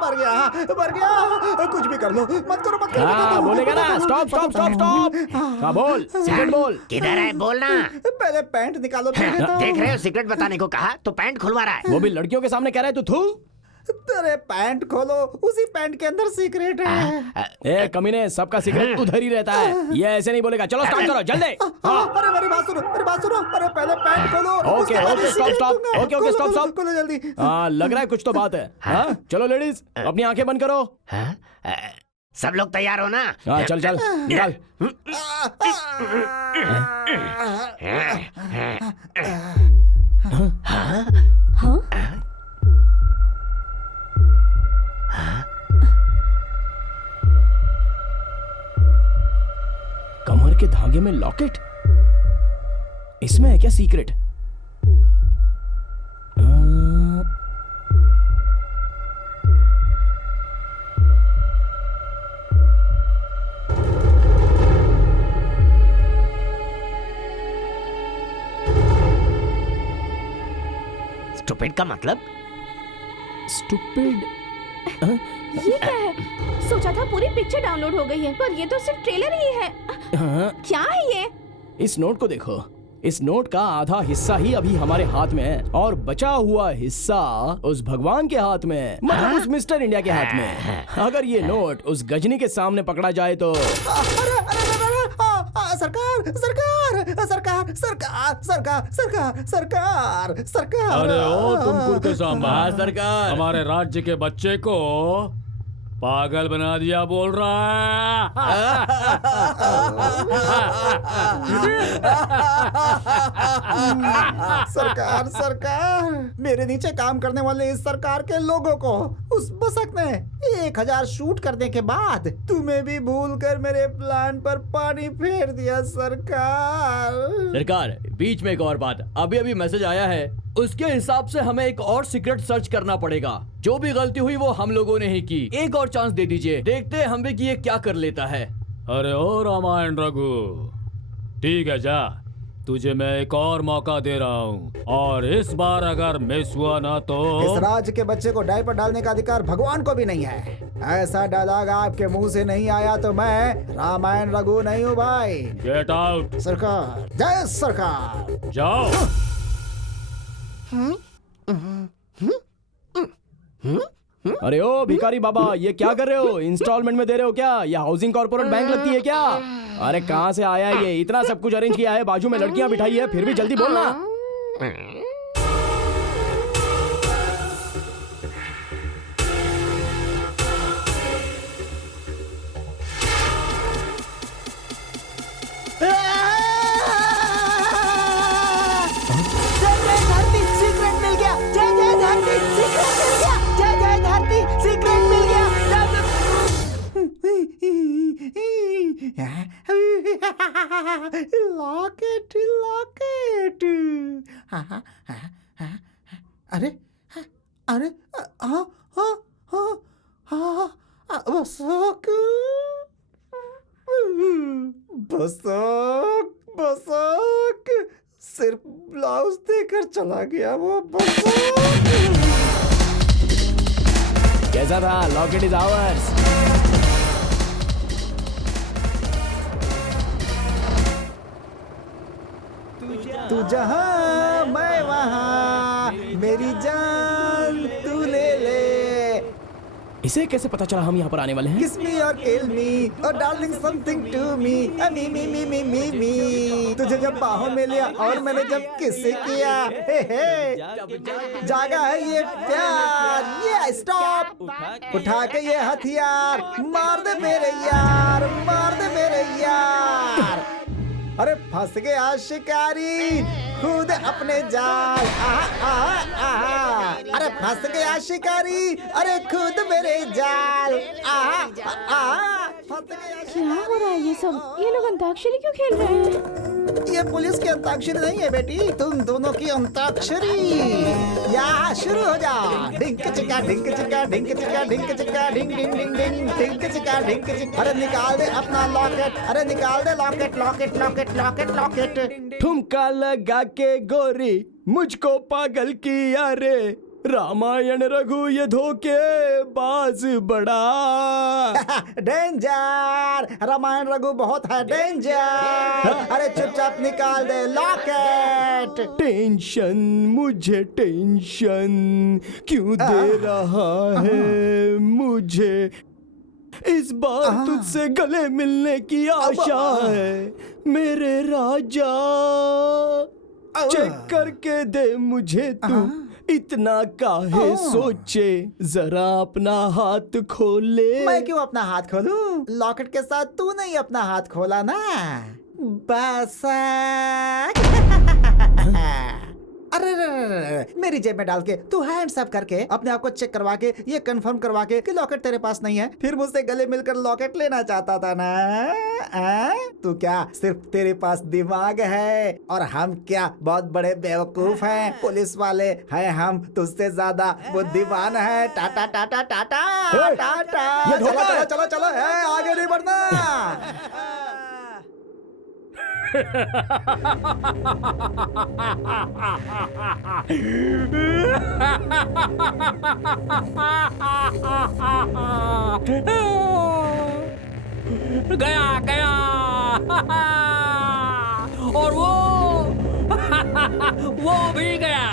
मर गया, कुछ भी कर लो, मत करो मत करो। हाँ बोलेगा ना, स्टॉप स्टॉप स्टॉप स्टॉप। हाँ बोल, सिगरेट बोल। किधर है, बोलना। पहले पैंट निकालो। देख रहे हो, सिगरेट बताने को कहा तो पैंट खुलवा रहा है। वो भी लड़कियों के सामने कह रहा है तू। तेरे पैंट खोलो, उसी पैंट के अंदर सीक्रेट है। ए कमीने, सबका सीक्रेट उधर ही रहता है, ये ऐसे नहीं बोलेगा। चलो स्टार्ट करो जल्दी। अरे मेरी बात सुनो, मेरी बात सुनो। अरे पहले पैंट खोलो। Okay okay, stop stop. Okay okay, stop stop. खोलो जल्दी। हाँ, लग रहा है कुछ तो बात है। हाँ चलो लेडीज, अपनी आंखें बंद करो। सब लोग तैयार हो ना? हाँ चल चल, निकाल। कमर के धागे में लॉकेट, इसमें है क्या सीक्रेट? स्टूपिड का मतलब? स्टूपिड? ये क्या है? सोचा था पूरी पिक्चर डाउनलोड हो गई है, पर ये तो सिर्फ ट्रेलर ही है। क्या है ये? इस नोट को देखो, इस नोट का आधा हिस्सा ही अभी हमारे हाथ में है और बचा हुआ हिस्सा उस भगवान के हाथ में, मतलब उस मिस्टर इंडिया के हाथ में। अगर ये नोट उस गजनी के सामने पकड़ा जाए तो सरकार सरकार सरकार सरकार सरकार सरकार सरकार सरकार। अरे ओ तुम कुर्के सांबा, सरकार हमारे राज्य के बच्चे को पागल बना दिया बोल रहा सरकार सरकार, मेरे नीचे काम करने वाले इस सरकार के लोगों को उस बसक ने 1000 शूट करने के बाद तुम्हें भी भूलकर मेरे प्लान पर पानी फेर दिया सरकार। सरकार, बीच में एक और बात, अभी अभी मैसेज आया है, उसके हिसाब से हमें एक और सीक्रेट सर्च करना पड़ेगा। जो भी गलती हुई वो हम लोगों ने ही की। एक और चांस दे दीजिए, देखते हैं हम भी कि ये क्या कर लेता है। अरे ओ रामायण रघु, ठीक है जा, तुझे मैं एक और मौका दे रहा हूँ, और इस बार अगर मिस हुआ ना तो इस राज्य के बच्चे को डायपर डालने का अधिकार भगवान को भी नहीं है। ऐसा डायलॉग आपके मुंह से नहीं आया तो मैं रामायण रघु नहीं हूँ भाई। Get out. सरकार, जय सरकार। जाओ। अरे ओ भिखारी बाबा, ये क्या कर रहे हो? इंस्टॉलमेंट में दे रहे हो क्या? ये हाउसिंग कॉर्पोरेट बैंक लगती है क्या? अरे कहाँ से आया ये? इतना सब कुछ अरेंज किया है, बाजू में लड़कियां बिठाई है, फिर भी जल्दी बोलना। सीक्रेट मिल गया, जय जय धरती, सीक्रेट मिल गया, जय जय धरती, सीक्रेट मिल गया। लॉकेट लॉकेट, अरे अरे हाँ हाँ हाँ हाँ, बसक बसक बसक, सिर्फ ब्लाउज देकर चला गया वो बसक। कैसा था? Locket is ours. तू जहाँ मैं वहाँ, मेरी जान तू ले ले। इसे कैसे पता चला हम यहाँ पर आने वाले हैं? Kiss me or kill me, or darling something to me, me। तुझे जब बाहों में लिया और मैंने जब किसे किया, हे जागा है ये प्यार, ये स्टॉप, उठा के ये हथियार, मार दे मेरे यार, मार दे मेरे यार। अरे फंस गया शिकारी खुद अपने जाल, आहा आहा आहा। अरे फंस गया शिकारी, अरे खुद मेरे जाल, आहा आहा। फंस गया क्या हो रहा है ये सब? ये लोग अंताक्षरी क्यों खेल रहे हैं? ये पुलिस की अंताक्षरी नहीं है बेटी, तुम दोनों की अंताक्षरी। या शुरू हो जा। ढिंक चिका ढिंक चिका ढिंक चिका ढिंक चिका ढिंक डिंग डिंग डिंग ढिंक चिका ढिंक चिका। अरे निकाल दे अपना लॉकेट, अरे निकाल दे locket locket locket locket locket. ठुमका लगा के गोरी मुझको पागल किया रे, रामायण रघु ये धोखेबाज बड़ा। डेंजर, रामायण रघु बहुत है डेंजर। अरे चुपचाप निकाल दे लॉकेट। टेंशन, मुझे टेंशन क्यों दे रहा है मुझे? इस बार तुझसे गले मिलने की आशा है मेरे राजा। चेक करके दे मुझे तू, इतना काहे सोचे, जरा अपना हाथ खोले। मैं क्यों अपना हाथ खोलूं? लॉकेट के साथ तू नहीं अपना हाथ खोला ना, बस। अरे मेरी जेब में डाल के तू हैंड्स अप करके अपने आप को चेक करवा के ये कंफर्म करवा के कि लॉकेट तेरे पास नहीं है, फिर मुझसे गले मिलकर लॉकेट लेना चाहता था ना? तू क्या सिर्फ तेरे पास दिमाग है और हम क्या बहुत बड़े बेवकूफ हैं? पुलिस वाले हैं हम, तुझसे ज्यादा बुद्धिमान है। टाटा टाटा टाटा टाटा। चलो चलो चलो चलो, आगे नहीं बढ़ना। गया गया। और वो भी गया।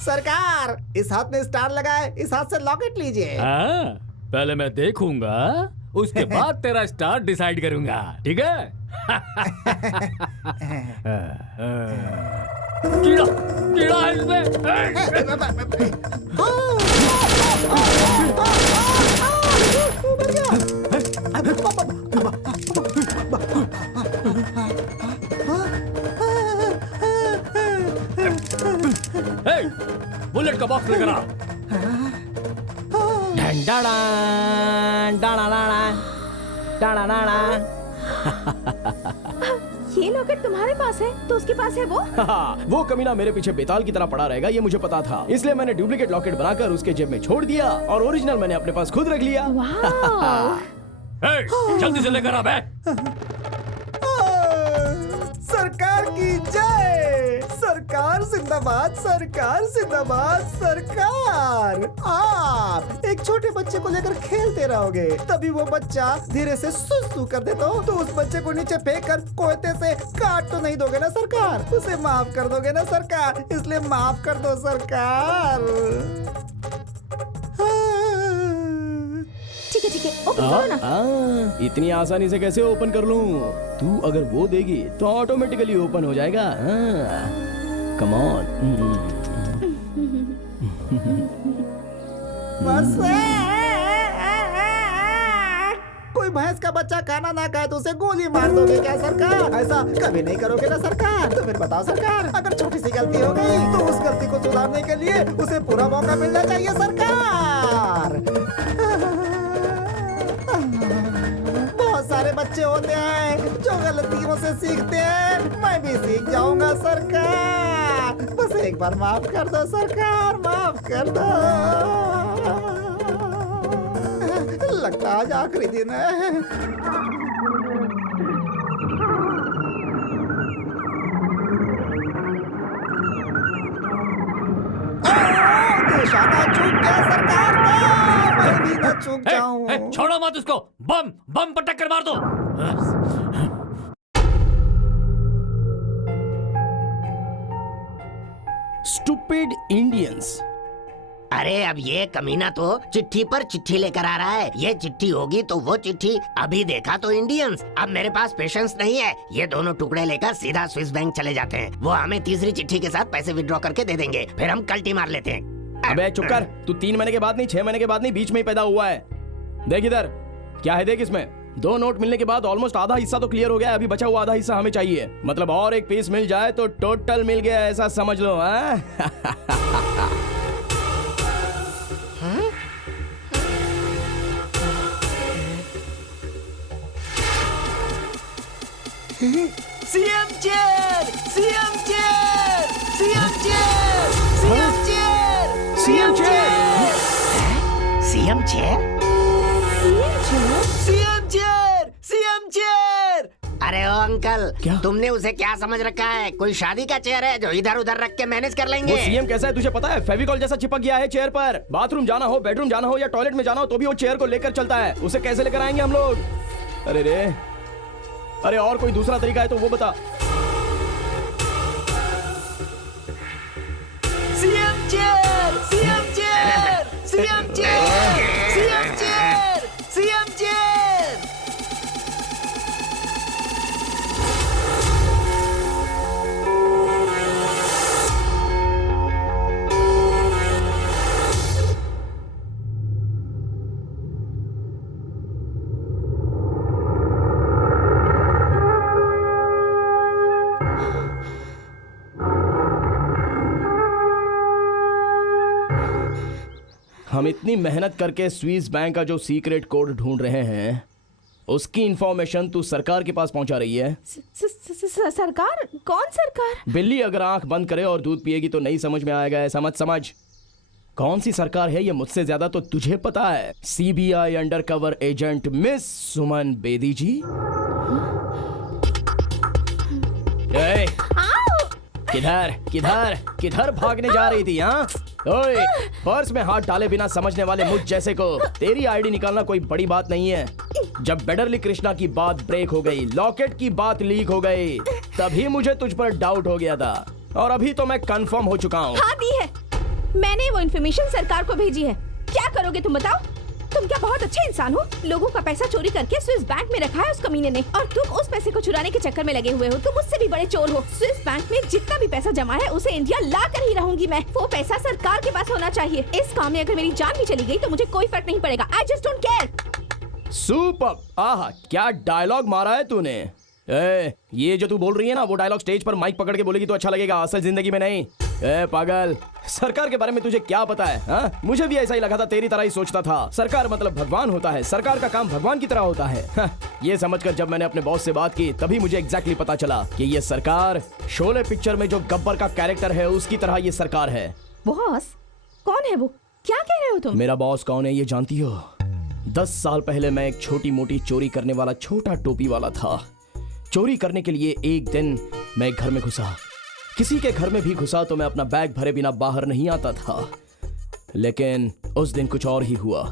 सरकार, इस हाथ में स्टार लगाए, इस हाथ से लॉकेट लीजिए। पहले मैं देखूंगा, उसके बाद तेरा स्टार डिसाइड करूंगा, ठीक है? कीड़ा कीड़ा है इसमें। बुलेट का बॉक्स लेकर आ। ये लॉकेट तुम्हारे पास है तो उसके पास है वो? वो कमीना मेरे पीछे बेताल की तरह पड़ा रहेगा ये मुझे पता था, इसलिए मैंने डुप्लीकेट लॉकेट बनाकर उसके जेब में छोड़ दिया और ओरिजिनल मैंने अपने पास खुद रख लिया। जल्दी से लेकर आ बे। सरकार की जय, सरकार जिंदाबाद, सरकार जिंदाबाद, सरकार। आप एक छोटे बच्चे को लेकर खेलते रहोगे, तभी वो बच्चा धीरे से सुसु कर दे तो उस बच्चे को नीचे फेंक कर कोयते से काट तो नहीं दोगे ना सरकार, उसे माफ कर दोगे ना सरकार, इसलिए माफ कर दो सरकार। ठीक है ओपन करो ना। इतनी आसानी से कैसे ओपन कर लूं? तू अगर वो देगी तो ऑटोमेटिकली ओपन हो जाएगा। Come on. कोई भैंस का बच्चा खाना ना खाए तो उसे गोली मार दोगे क्या सरकार? ऐसा कभी नहीं करोगे ना सरकार। तो फिर बताओ सरकार, अगर छोटी सी गलती हो गई तो उस गलती को सुधारने के लिए उसे पूरा मौका मिलना चाहिए सरकार। बहुत सारे बच्चे होते हैं जो गलतियों से सीखते हैं, मैं भी सीख जाऊंगा सरकार, बस एक बार माफ कर दो सरकार, माफ कर दो। लगता आज आखिरी दिन है। निशाना चूक गया सरकार का, मैं भी न चूक जाऊं। छोड़ो मत उसको, बम बम पटक कर मार दो। Stupid Indians. अरे अब ये कमीना तो चिट्ठी पर चिट्ठी लेकर आ रहा है, ये चिट्ठी होगी तो वो चिट्ठी, अभी देखा तो इंडियंस। अब मेरे पास पेशेंस नहीं है, ये दोनों टुकड़े लेकर सीधा स्विस बैंक चले जाते हैं, वो हमें तीसरी चिट्ठी के साथ पैसे विड्रॉ करके दे देंगे, फिर हम कल्टी मार लेते हैं। अबे चुप कर, तू 3 महीने के बाद नहीं 6 महीने के बाद नहीं, बीच में ही पैदा हुआ है। देख इधर क्या है, देख इसमें 2 नोट मिलने के बाद ऑलमोस्ट आधा हिस्सा तो क्लियर हो गया, अभी बचा हुआ आधा हिस्सा हमें चाहिए, मतलब और एक पीस मिल जाए तो टोटल मिल गया, ऐसा समझ लो। CM chair, CM chair, CM chair, CM chair, CM chair, CM chair, CM chair, CM chair. अरे ओ अंकल, तुमने उसे क्या समझ रखा है? कोई शादी का चेयर है जो इधर उधर रख के मैनेज कर लेंगे? वो सीएम कैसा है तुझे पता है? फेविकॉल जैसा चिपक गया है चेयर पर। बाथरूम जाना हो, बेडरूम जाना हो या टॉयलेट में जाना हो तो भी वो चेयर को लेकर चलता है, उसे कैसे लेकर आएंगे हम लोग? अरे रे, अरे और कोई दूसरा तरीका है तो वो बता। CM chair, CM chair, CM chair, CM chair, CM chair. हम इतनी मेहनत करके स्विस बैंक का जो सीक्रेट कोड ढूंढ रहे हैं, उसकी इंफॉर्मेशन तू सरकार के पास पहुंचा रही है। सरकार? कौन सरकार? बिल्ली अगर आंख बंद करे और दूध पिएगी तो नहीं समझ में आएगा, ऐसा मत समझ। कौन सी सरकार है ये मुझसे ज्यादा तो तुझे पता है। सीबीआई अंडरकवर एजेंट मिस सुमन बेदी जी। किधर किधर किधर भागने जा रही थी? हाँ ओए, पर्स में हाथ डाले बिना समझने वाले मुझ जैसे को तेरी आईडी निकालना कोई बड़ी बात नहीं है। जब बेडरली कृष्णा की बात ब्रेक हो गई, लॉकेट की बात लीक हो गई, तभी मुझे तुझ पर डाउट हो गया था और अभी तो मैं कंफर्म हो चुका हूँ। हाँ दी है, मैंने वो इन्फॉर्मेशन सरकार को भेजी है। क्या करोगे तुम बताओ? तुम क्या बहुत अच्छे इंसान हो? लोगों का पैसा चोरी करके स्विस बैंक में रखा है उस कमीने ने, और तुम उस पैसे को चुराने के चक्कर में लगे हुए हो। तुम उससे भी बड़े चोर हो। स्विस बैंक में जितना भी पैसा जमा है उसे इंडिया ला कर ही रहूंगी मैं। वो पैसा सरकार के पास होना चाहिए। इस काम में अगर मेरी जान भी चली गई तो मुझे कोई फर्क नहीं पड़ेगा। I just don't care. Super! आहा, क्या डायलॉग मारा है तूने। ये जो तू बोल रही है ना, वो डायलॉग स्टेज पर माइक पकड़ के बोलेगी तो अच्छा लगेगा, असल जिंदगी में नहीं। पागल, सरकार के बारे में तुझे क्या पता है? हाँ, मुझे भी ऐसा ही लगा था, तेरी तरह ही सोचता था। सरकार मतलब भगवान होता है, सरकार का काम भगवान की तरह होता है। हाँ, ये समझकर जब मैंने अपने बॉस से बात की तभी मुझे एग्जैक्टली पता चला कि ये सरकार शोले पिक्चर में जो गब्बर का कैरेक्टर है उसकी तरह ये सरकार है। बॉस? कौन है वो? क्या कह रहे हो तुम? मेरा बॉस कौन है ये जानती हो? 10 साल पहले मैं एक छोटी मोटी चोरी करने वाला छोटा टोपी वाला था। चोरी करने के लिए एक दिन मैं एक घर में घुसा। किसी के घर में भी घुसा तो मैं अपना बैग भरे बिना बाहर नहीं आता था। लेकिन उस दिन कुछ और ही हुआ।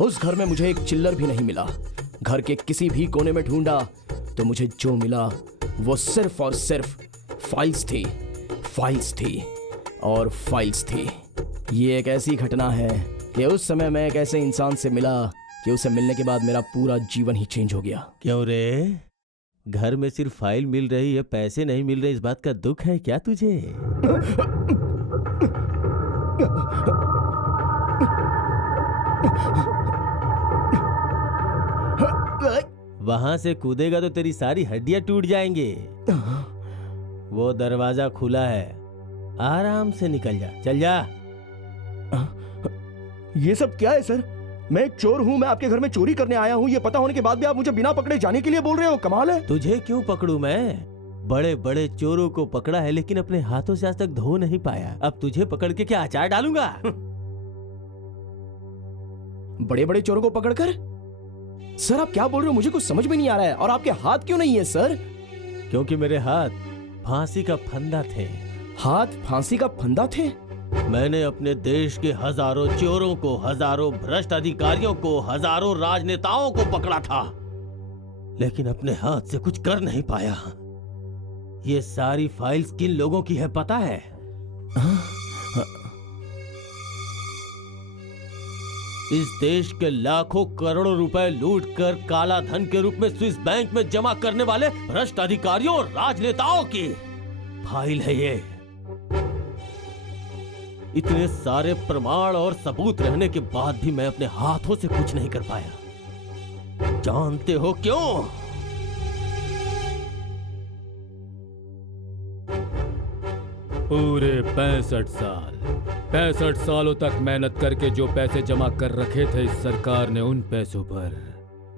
उस घर में मुझे एक चिल्लर भी नहीं मिला। घर के किसी भी कोने में ढूंढा तो मुझे जो मिला वो सिर्फ और सिर्फ फाइल्स थी, फाइल्स थी और फाइल्स थी। ये एक ऐसी घटना है कि उस समय मैं एक ऐसे इंसान से मिला कि उसे मिलने के बाद मेरा पूरा जीवन ही चेंज हो गया। क्यों रे? घर में सिर्फ फाइल मिल रही है, पैसे नहीं मिल रहे, इस बात का दुख है क्या तुझे? वहां से कूदेगा तो तेरी सारी हड्डियां टूट जाएंगे। वो दरवाजा खुला है, आराम से निकल जा, चल जा। ये सब क्या है सर? मैं एक चोर हूँ, मैं आपके घर में चोरी करने आया हूँ। ये पता होने के बाद भी आप मुझे बिना पकड़े जाने के लिए बोल रहे हो, कमाल है। तुझे क्यों पकड़ूं मैं? बड़े बड़े चोरों को पकड़ा है लेकिन अपने हाथों से आज तक धो नहीं पाया। अब तुझे पकड़ के क्या अचार डालूंगा? बड़े बड़े चोरों को पकड़कर? सर आप क्या बोल रहे हो? मुझे कुछ समझ में नहीं आ रहा है। और आपके हाथ क्यों नहीं है सर? क्योंकि मेरे हाथ फांसी का फंदा थे। हाथ फांसी का फंदा थे? मैंने अपने देश के हजारों चोरों को, हजारों भ्रष्ट अधिकारियों को, हजारों राजनेताओं को पकड़ा था, लेकिन अपने हाथ से कुछ कर नहीं पाया। ये सारी फाइल्स किन लोगों की है पता है? इस देश के लाखों करोड़ों रुपए लूटकर काला धन के रूप में स्विस बैंक में जमा करने वाले भ्रष्ट अधिकारियों और राजनेताओं की फाइल है ये। इतने सारे प्रमाण और सबूत रहने के बाद भी मैं अपने हाथों से कुछ नहीं कर पाया। जानते हो क्यों? पूरे 65 सालों तक मेहनत करके जो पैसे जमा कर रखे थे इस सरकार ने, उन पैसों पर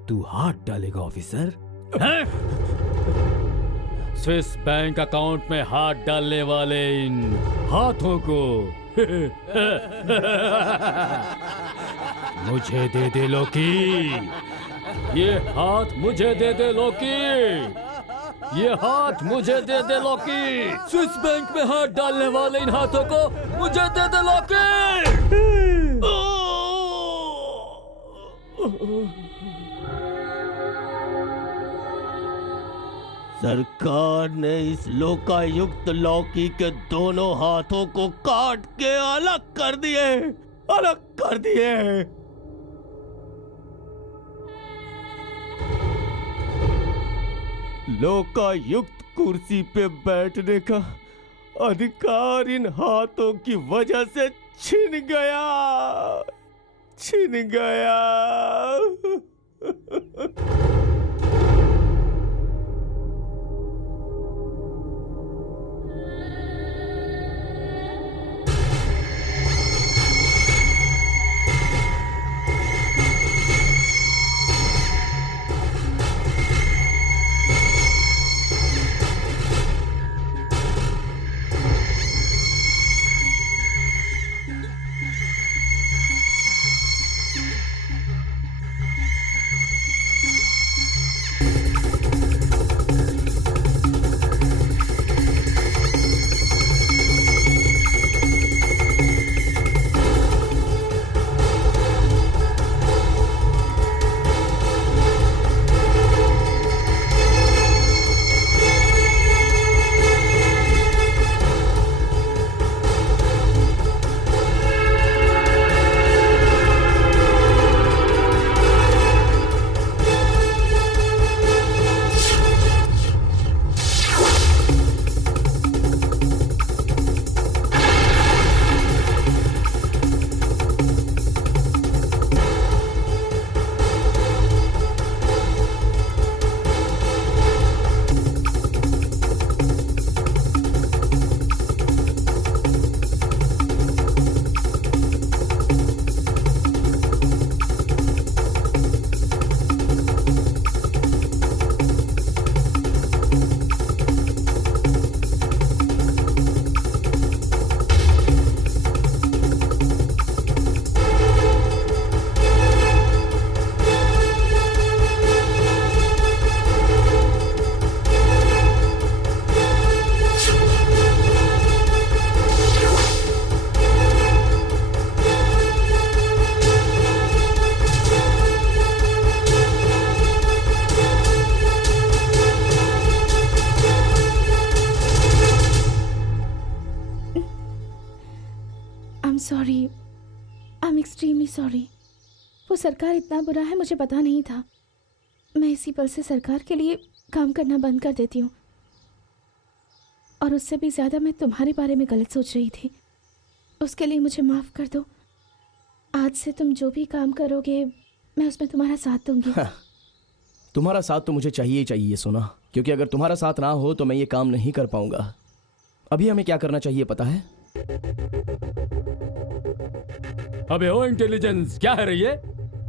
तू हाथ डालेगा ऑफिसर? स्विस बैंक अकाउंट में हाथ डालने वाले इन हाथों को मुझे दे दे लोकी। ये हाथ मुझे दे दे लोकी। ये हाथ मुझे दे दे लोकी। स्विस बैंक में हाथ डालने वाले इन हाथों को मुझे दे दे लोकी। सरकार ने इस लोकायुक्त लौकी के दोनों हाथों को काट के अलग कर दिए, अलग कर दिए। लोकायुक्त कुर्सी पे बैठने का अधिकार इन हाथों की वजह से छिन गया, छिन गया। I am extremely sorry. वो सरकार इतना बुरा है मुझे पता नहीं था। मैं इसी पल से सरकार के लिए काम करना बंद कर देती हूँ, और उससे भी ज़्यादा मैं तुम्हारे बारे में गलत सोच रही थी। उसके लिए मुझे माफ़ कर दो। आज से तुम जो भी काम करोगे मैं उसमें तुम्हारा साथ दूंगी। तुम्हारा साथ तो मुझे चाहिए ही चाहिए सोना, क्योंकि अगर तुम्हारा साथ ना हो तो मैं ये काम नहीं कर पाऊंगा। अभी हमें क्या करना चाहिए पता है? अबे ओ इंटेलिजेंस, क्या है रे ये?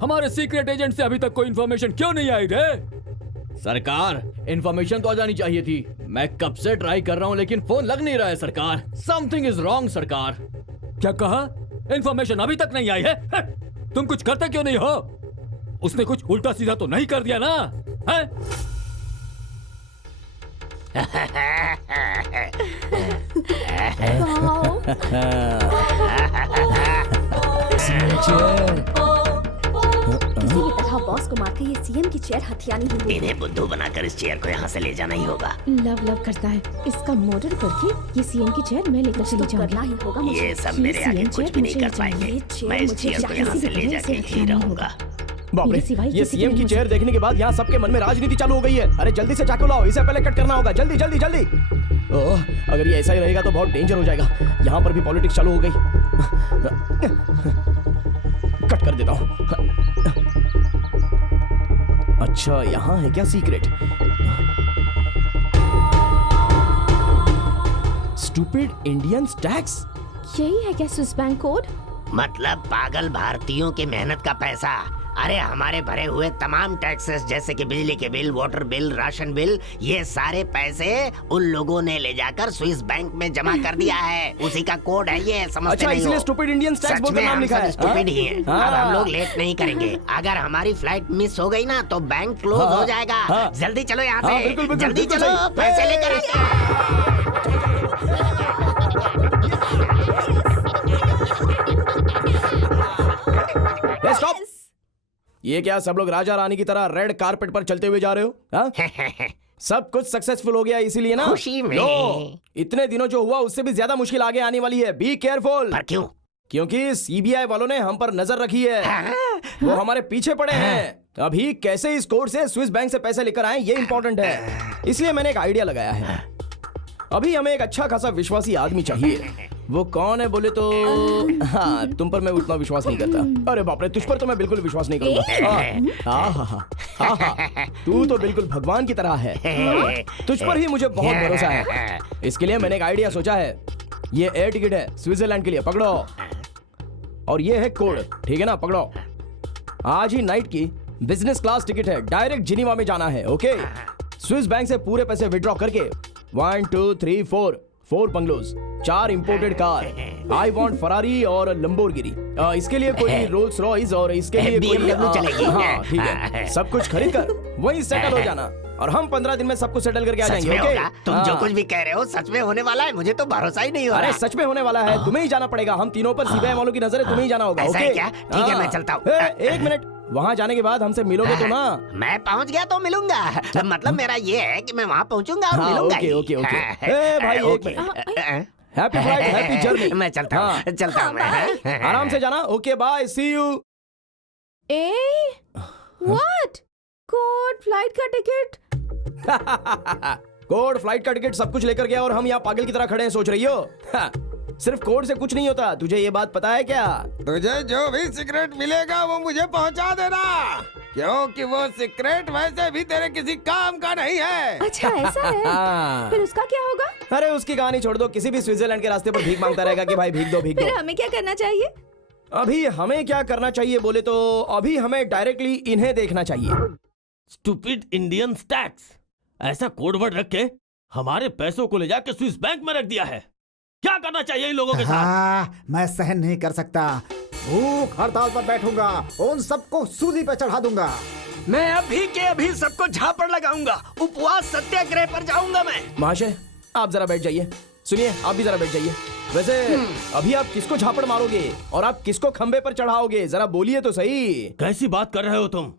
हमारे सीक्रेट एजेंट से अभी तक कोई इन्फॉर्मेशन क्यों नहीं आई रे? सरकार, इन्फॉर्मेशन तो आ जानी चाहिए थी। मैं कब से ट्राई कर रहा हूँ लेकिन फोन लग नहीं रहा है सरकार। समथिंग इज रॉन्ग सरकार। क्या कहा? इन्फॉर्मेशन अभी तक नहीं आई है? तुम कुछ करते क्यों नहीं हो? उसने कुछ उल्टा सीधा तो नहीं कर दिया ना? है? किसी भी तरह बॉस को मार के ये सीएम की चेयर हथियानी होगी। इन्हें बुद्धू बनाकर इस चेयर को यहाँ से ले जाना ही होगा। लव लव करता है, इसका मर्डर करके ये सीएम की चेयर मैं लेकर चली जाऊंगी। करना ही होगा मुझे। ये सब मेरे आगे कुछ भी नहीं कर पाएंगे। मैं इस चेयर को यहाँ से ले जाके ही रहूंगा। बाप रे, ये सीएम की चेयर देखने के बाद यहाँ सबके मन में राजनीति चालू हो गई है। अरे जल्दी से चाकू लाओ, इसे पहले कट करना होगा। जल्दी जल्दी जल्दी। ओह, अगर ये ऐसा ही रहेगा तो बहुत डेंजर हो जाएगा। यहाँ पर भी पॉलिटिक्स चालू हो गई। कट कर देता हूँ। अच्छा, यहाँ है क्या सीक्रेट? Stupid Indians tax. यही है क्या स्विस बैंक कोड? मतलब पागल भारतीयों की मेहनत का पैसा। अरे हमारे भरे हुए तमाम टैक्सेस जैसे कि बिजली के bill, water bill, ration bill, ये सारे पैसे उन लोगों ने ले जाकर स्विस बैंक में जमा कर दिया है। उसी का कोड है ये, समझते अच्छा, नहीं हो? इसलिए स्टूपिड इंडियंस टैक्स बोलकर नाम लिखा है। स्टूपिड ही है। अब हम लोग लेट नहीं करेंगे। अगर हमारी फ्लाइट मिस हो गई ना तो बैंक क्लोज हो जाएगा। जल्दी चलो यहाँ से, जल्दी चलो, पैसे लेकर आते हैं। स्टॉप। ये क्या सब लोग राजा रानी की तरह रेड कारपेट पर चलते हुए जा रहे हो? हाँ? सब कुछ सक्सेसफुल हो गया इसीलिए ना? खुशी में। इतने दिनों जो हुआ उससे भी ज्यादा मुश्किल आगे आने वाली है। Be careful. पर क्यों? क्योंकि सीबीआई वालों ने हम पर नजर रखी है। वो हमारे पीछे पड़े हैं। अभी कैसे इस कोड से स्विस बैंक से पैसे लेकर आए ये इंपॉर्टेंट है। इसलिए मैंने एक आइडिया लगाया है। अभी हमें एक अच्छा खासा विश्वासी आदमी चाहिए। वो कौन है बोले तो हाँ, तुम पर मैं उतना विश्वास नहीं करता। अरे बाप रे, तुझ पर तो मैं बिल्कुल विश्वास नहीं करूंगा। तू तो बिल्कुल भगवान की तरह है। तुझ पर ही मुझे बहुत भरोसा है। इसके लिए मैंने एक आइडिया सोचा है। ये एयर टिकट है स्विट्जरलैंड के लिए, पकड़ो। और ये है कोड, ठीक है ना? पकड़ो। आज ही नाइट की बिजनेस क्लास टिकट है, डायरेक्ट जिनीवा में जाना है। ओके, स्विस बैंक से पूरे पैसे विड्रॉ करके 1 2 3 4 bungalows, 4 imported car. I want Ferrari और लंबोर्गिनी। इसके लिए कोई रोल्स रॉयस और इसके लिए कोई चलेगी। हाँ ठीक है, सब कुछ खरीद कर वहीं सेटल हो जाना और हम 15 दिन में सब कुछ सेटल करके आ जाएंगे। ओके? तुम जो कुछ भी कह रहे हो सच में होने वाला है? मुझे तो भरोसा ही नहीं हो रहा। अरे सच में होने वाला है। तुम्हें ही जाना पड़ेगा। हम तीनों पर सीबीआई वालों की नजर है, तुम्हें ही जाना होगा। ऐसा है ओके क्या? ठीक है, मैं चलता हूँ। एक मिनट, वहाँ जाने के बाद हमसे मिलोगे तो ना? मैं पहुँच गया तो मिलूंगा। मतलब मेरा ये है कि मैं वहाँ पहुँचूंगा और मिलूंगा ही। Okay okay okay. भाई एक minute. Happy flight, happy journey. मैं चलता हूँ, चलता हूँ मैं। आराम से जाना। Okay bye, see you. What? Code, flight का टिकट? कोड, फ्लाइट का टिकट सब कुछ लेकर गया और हम यहाँ पागल की तरह खड़े हैं। सोच रही हो? सिर्फ कोड से कुछ नहीं होता। तुझे ये बात पता है क्या? तुझे जो भी सीक्रेट मिलेगा वो मुझे पहुंचा देना, क्योंकि वो सीक्रेट वैसे भी तेरे किसी काम का नहीं है। अच्छा ऐसा है? फिर उसका क्या होगा? अरे उसकी कहानी छोड़ दो। किसी भी स्विट्जरलैंड के रास्ते पर भीख मांगता रहेगा कि भाई भीख दो भीख दो। फिर हमें क्या करना चाहिए? अभी हमें क्या करना चाहिए बोले तो अभी हमें डायरेक्टली इन्हें देखना चाहिए। स्टूपिड इंडियन टैक्स, ऐसा कोड वर्ड रख के हमारे पैसों को ले जाके स्विस बैंक में रख दिया है। क्या करना चाहिए इन लोगों के साथ? मैं सहन नहीं कर सकता। भूख हड़ताल पर बैठूंगा, उन सबको सूली पे चढ़ा दूंगा। मैं अभी के अभी सबको झापड़ लगाऊंगा। उपवास सत्याग्रह पर जाऊंगा मैं। महाशय आप जरा बैठ जाइए। सुनिए, आप भी जरा बैठ जाइए। वैसे अभी आप किसको झापड़ मारोगे और आप किसको खंबे पर चढ़ाओगे? जरा बोलिए तो सही। कैसी बात कर रहे हो तुम?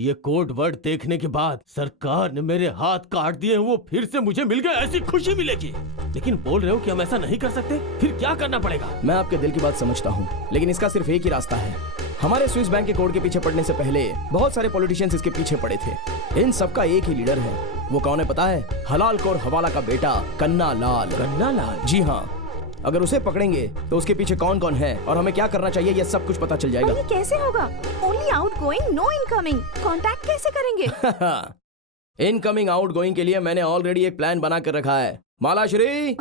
ये कोड वर्ड देखने के बाद सरकार ने मेरे हाथ काट दिए हैं, वो फिर से मुझे मिल गए, ऐसी खुशी मिलेगी। लेकिन बोल रहे हो कि हम ऐसा नहीं कर सकते, फिर क्या करना पड़ेगा? मैं आपके दिल की बात समझता हूँ, लेकिन इसका सिर्फ एक ही रास्ता है। हमारे स्विस बैंक के कोड के पीछे पड़ने से पहले बहुत सारे पॉलिटिशियंस इसके पीछे पड़े थे। इन सबका एक ही लीडर है। वो कौन है पता है? हलाल कौर हवाला का बेटा कन्ना लाल। कन्ना लाल? जी हाँ। अगर उसे पकड़ेंगे तो उसके पीछे कौन कौन है और हमें क्या करना चाहिए, ये सब कुछ पता चल जाएगा। ये कैसे होगा? Only outgoing, no incoming. Contact कैसे करेंगे? इनकमिंग आउटगोइंग के लिए मैंने ऑलरेडी एक प्लान बना कर रखा है। मालाश्री।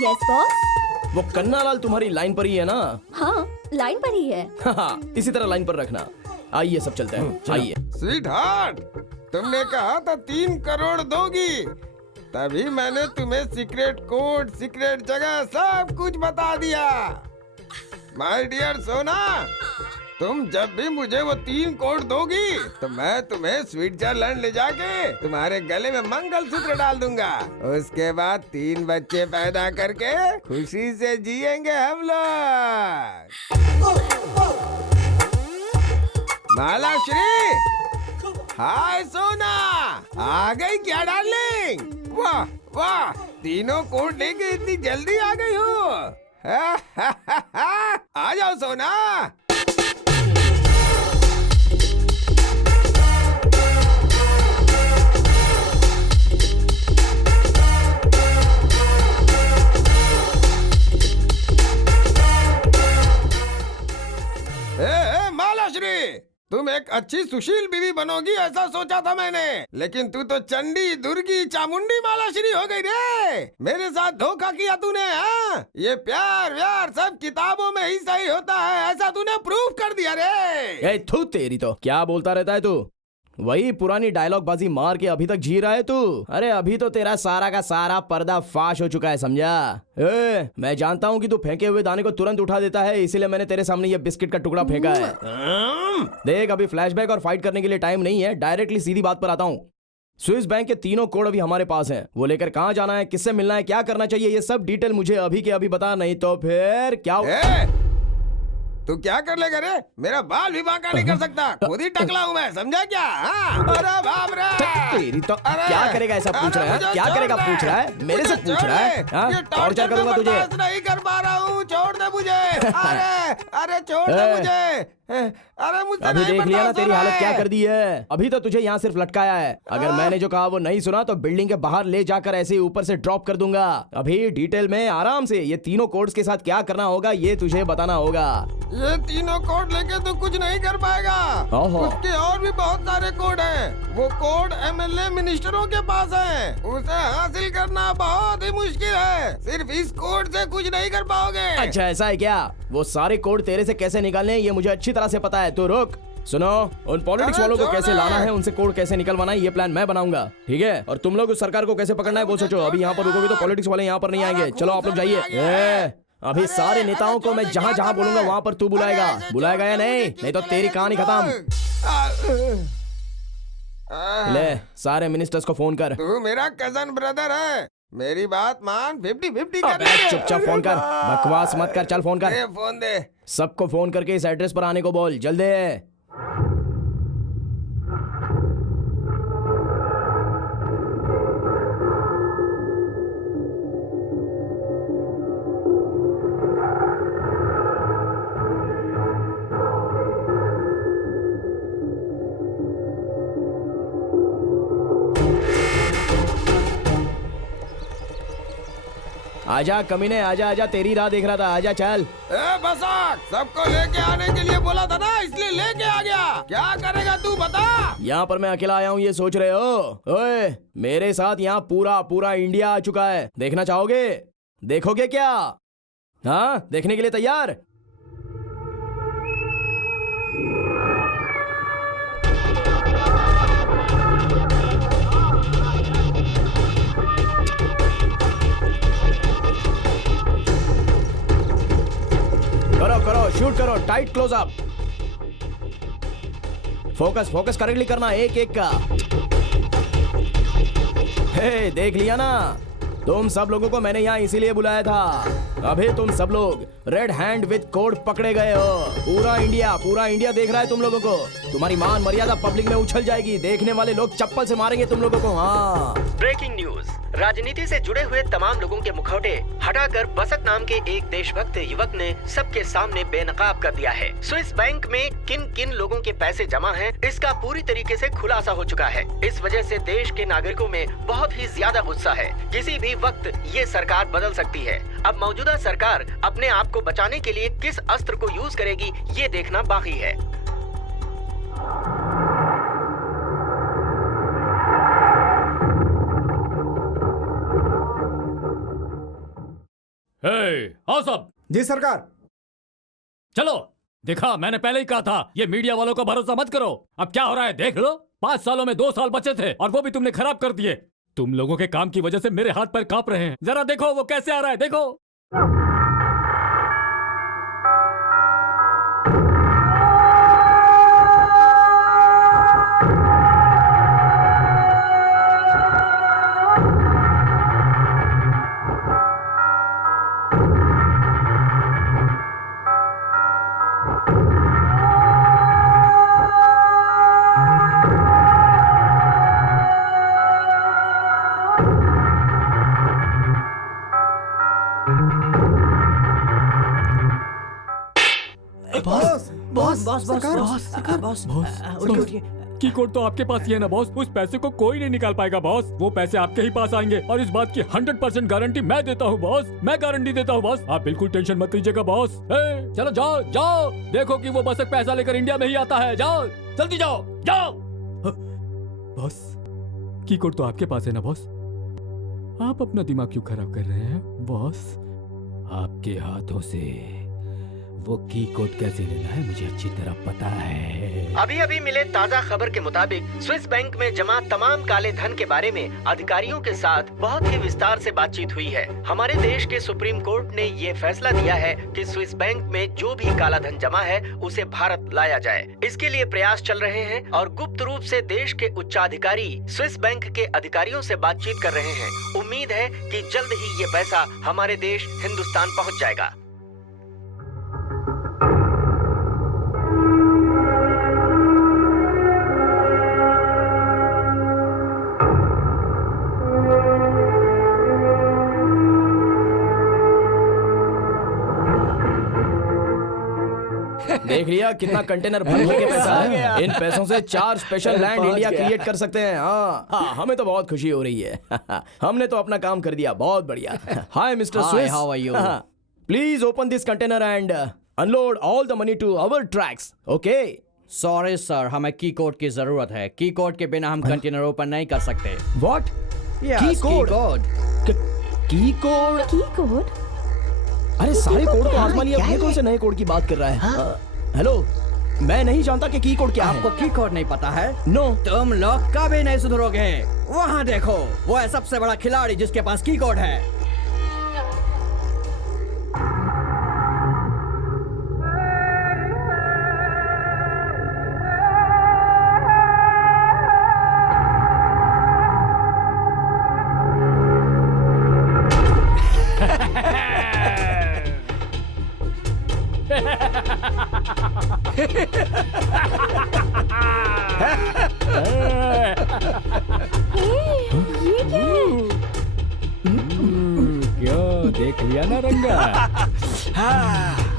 Yes boss. वो कन्ना लाल तुम्हारी लाइन पर ही है ना? हाँ, लाइन पर ही है। इसी तरह लाइन पर रखना। आइए सब चलते हैं, आइए। स्वीट हार्ट, तुमने कहा था 3 करोड़ दोगी, तभी मैंने तुम्हें सीक्रेट कोड, सीक्रेट जगह सब कुछ बता दिया। माय डियर सोना, तुम जब भी मुझे वो 3 कोड दोगी तो मैं तुम्हें स्विट्जरलैंड ले जाके तुम्हारे गले में मंगलसूत्र डाल दूंगा। उसके बाद 3 बच्चे पैदा करके खुशी से जिएंगे हम लोग। मालाश्री, हाय सोना, आ गई क्या डार्लिंग? वाह वाह, तीनों कोड लेके इतनी जल्दी आ गई हो। आ जाओ सोना। मालाश्री, तुम एक अच्छी सुशील बीवी बनोगी ऐसा सोचा था मैंने, लेकिन तू तो चंडी, दुर्गी, चामुंडी मालाश्री हो गई रे। मेरे साथ धोखा किया तूने। हाँ, ये प्यार व्यार सब किताबों में ही सही होता है, ऐसा तूने प्रूव कर दिया रे। थू तेरी तो, क्या बोलता रहता है तू? वही पुरानी डायलॉग बाजी मार के अभी तक जी रहा है तू? अरे अभी तो तेरा सारा का सारा पर्दा फाश हो चुका है, समझा? मैं जानता हूँ कि तू फेंके हुए दाने को तुरंत उठा देता है, इसीलिए मैंने तेरे सामने ये बिस्किट का टुकड़ा फेंका है। देख, अभी फ्लैशबैक और फाइट करने के लिए टाइम नहीं है, डायरेक्टली सीधी बात पर आता हूँ। स्विस बैंक के 3 कोड अभी हमारे पास हैं। वो लेकर कहाँ जाना है, किससे मिलना है, क्या करना चाहिए, ये सब डिटेल मुझे अभी के अभी बता, नहीं तो फिर क्या तू क्या कर लेगा रे? मेरा बाल भी बांका नहीं कर सकता, खुद ही टकला हूँ मैं, समझा क्या? अरे बाप रे, तेरी तो क्या करेगा ऐसा पूछ रहा है? क्या करेगा पूछ रहा है? मेरे से पूछ रहा है? टॉर्चर करूंगा तुझे। नहीं कर पा रहा हूँ, छोड़ दे मुझे। अरे छोड़ दे मुझे। अरे मुझसे अभी देख लिया ना तेरी हालत क्या कर दी है। अभी तो तुझे यहाँ सिर्फ लटकाया है। अगर मैंने जो कहा वो नहीं सुना तो बिल्डिंग के बाहर ले जाकर ऐसे ऊपर से ड्रॉप कर दूंगा। अभी डिटेल में आराम से ये 3 कोड्स के साथ क्या करना होगा ये तुझे बताना होगा। ये 3 कोड लेके तो कुछ नहीं कर पाएगा। उसके और भी बहुत सारे कोड हैं। वो कोड MLA मिनिस्टरों के पास हैं। उसे हासिल करना बहुत ही मुश्किल है। सिर्फ इस कोड से कुछ नहीं कर पाओगे। अच्छा ऐसा है क्या? वो सारे कोड तेरे से कैसे निकालने ये मुझे अच्छी तरह से पता है। तो रुक, सुनो, उन पॉलिटिक्स वालों को कैसे लाना है, उनसे कोड कैसे निकलवाना है, ये प्लान मैं बनाऊंगा, ठीक है? और तुम लोग उस सरकार को कैसे पकड़ना है वो सोचो। अभी यहाँ पर रुकोगे तो पॉलिटिक्स वाले यहाँ पर नहीं आएंगे। चलो आप लोग जाइए। अभी सारे नेताओं को मैं जहाँ जहाँ बोलूंगा वहाँ पर तू बुलाएगा या नहीं? नहीं तो तेरी कहानी खत्म। ले सारे मिनिस्टर्स को फोन कर। तू मेरा कजन ब्रदर है, मेरी बात मान। 50-50 कर। चुपचाप फोन कर, बकवास मत कर, चल फोन कर। फोन दे। सबको फोन करके इस एड्रेस पर आने को बोल, जल्दी। आजा कमीने, आजा, तेरी राह देख रहा था, आजा चल। बसाक, सबको लेके आने के लिए बोला था ना, इसलिए लेके आ गया। क्या करेगा तू बता? यहाँ पर मैं अकेला आया हूँ ये सोच रहे हो? ओए, मेरे साथ यहाँ पूरा इंडिया आ चुका है। देखना चाहोगे? देखोगे क्या? हाँ, देखने के लिए तैयार? करो, शूट करो, tight close up. Focus correctly करना, एक का। हे, देख लिया ना? तुम सब लोगों को मैंने यहाँ इसीलिए बुलाया था। अभी तुम सब लोग रेड हैंड विद कोड पकड़े गए हो। पूरा इंडिया देख रहा है तुम लोगों को। तुम्हारी मान मर्यादा पब्लिक में उछल जाएगी। देखने वाले लोग चप्पल से मारेंगे तुम लोगों को। हाँ, ब्रेकिंग न्यूज। राजनीति से जुड़े हुए तमाम लोगों के मुखौटे हटाकर बसत नाम के एक देशभक्त युवक ने सबके सामने बेनकाब कर दिया है। स्विस बैंक में किन किन लोगों के पैसे जमा हैं, इसका पूरी तरीके से खुलासा हो चुका है। इस वजह से देश के नागरिकों में बहुत ही ज्यादा गुस्सा है। किसी भी वक्त ये सरकार बदल सकती है। अब मौजूदा सरकार अपने आप को बचाने के लिए किस अस्त्र को यूज करेगी, ये देखना बाकी है। आओ सब। जी सरकार। चलो, देखा, मैंने पहले ही कहा था ये मीडिया वालों का भरोसा मत करो। अब क्या हो रहा है देख लो। 5 सालों में 2 साल बचे थे और वो भी तुमने खराब कर दिए। तुम लोगों के काम की वजह से मेरे हाथ पैर कांप रहे हैं। जरा देखो वो कैसे आ रहा है, देखो। की कोड तो आपके पास ही है ना बॉस। उस पैसे को कोई नहीं निकाल पाएगा बॉस। वो पैसे आपके ही पास आएंगे और इस बात की 100% गारंटी मैं देता हूँ बॉस। मैं गारंटी देता हूँ बॉस। आप बिल्कुल टेंशन मत लीजिएगा बॉस। चलो जाओ जाओ, देखो कि वो बस पैसा लेकर इंडिया में ही आता है। जाओ जल्दी जाओ जाओ। बॉस, की कोड तो आपके पास है ना बॉस। आप अपना दिमाग क्यों खराब कर रहे हैं बॉस? आपके हाथों से वो की कोड कैसे लेना है मुझे अच्छी तरह पता है। अभी अभी मिले ताज़ा खबर के मुताबिक स्विस बैंक में जमा तमाम काले धन के बारे में अधिकारियों के साथ बहुत ही विस्तार से बातचीत हुई है। हमारे देश के सुप्रीम कोर्ट ने ये फैसला दिया है कि स्विस बैंक में जो भी काला धन जमा है उसे भारत लाया जाए। इसके लिए प्रयास चल रहे हैं और गुप्त रूप से देश के उच्चाधिकारी स्विस बैंक के अधिकारियों से बातचीत कर रहे हैं। उम्मीद है कि जल्द ही ये पैसा हमारे देश हिंदुस्तान पहुँच जाएगा। देख लिया कितना कंटेनर भरने के पैसा है। इन पैसों से 4 स्पेशल लैंड इंडिया क्रिएट कर सकते हैं। हाँ, हमें तो बहुत खुशी हो रही है। हमने तो अपना काम कर दिया, बहुत बढ़िया। Hi mister Swiss, how are you? Please open this container and unload all the money to our trucks. Okay? Sorry sir, हमें की कोड की जरूरत है। की कोड के बिना हम कंटेनर ओपन नहीं कर सकते। व्हाट? की कोड? की कोड? अरे सारे कोड तो आजमा लिया, ये कौन से नए कोड की बात कर रहा है? हेलो, मैं नहीं जानता कि की कोड क्या है। आपको की कोड नहीं पता है? नो। तुम लोग कभी नहीं सुधरोगे। वहाँ देखो, वो है सबसे बड़ा खिलाड़ी जिसके पास की कोड है। क्यों, देख लिया ना रंगा?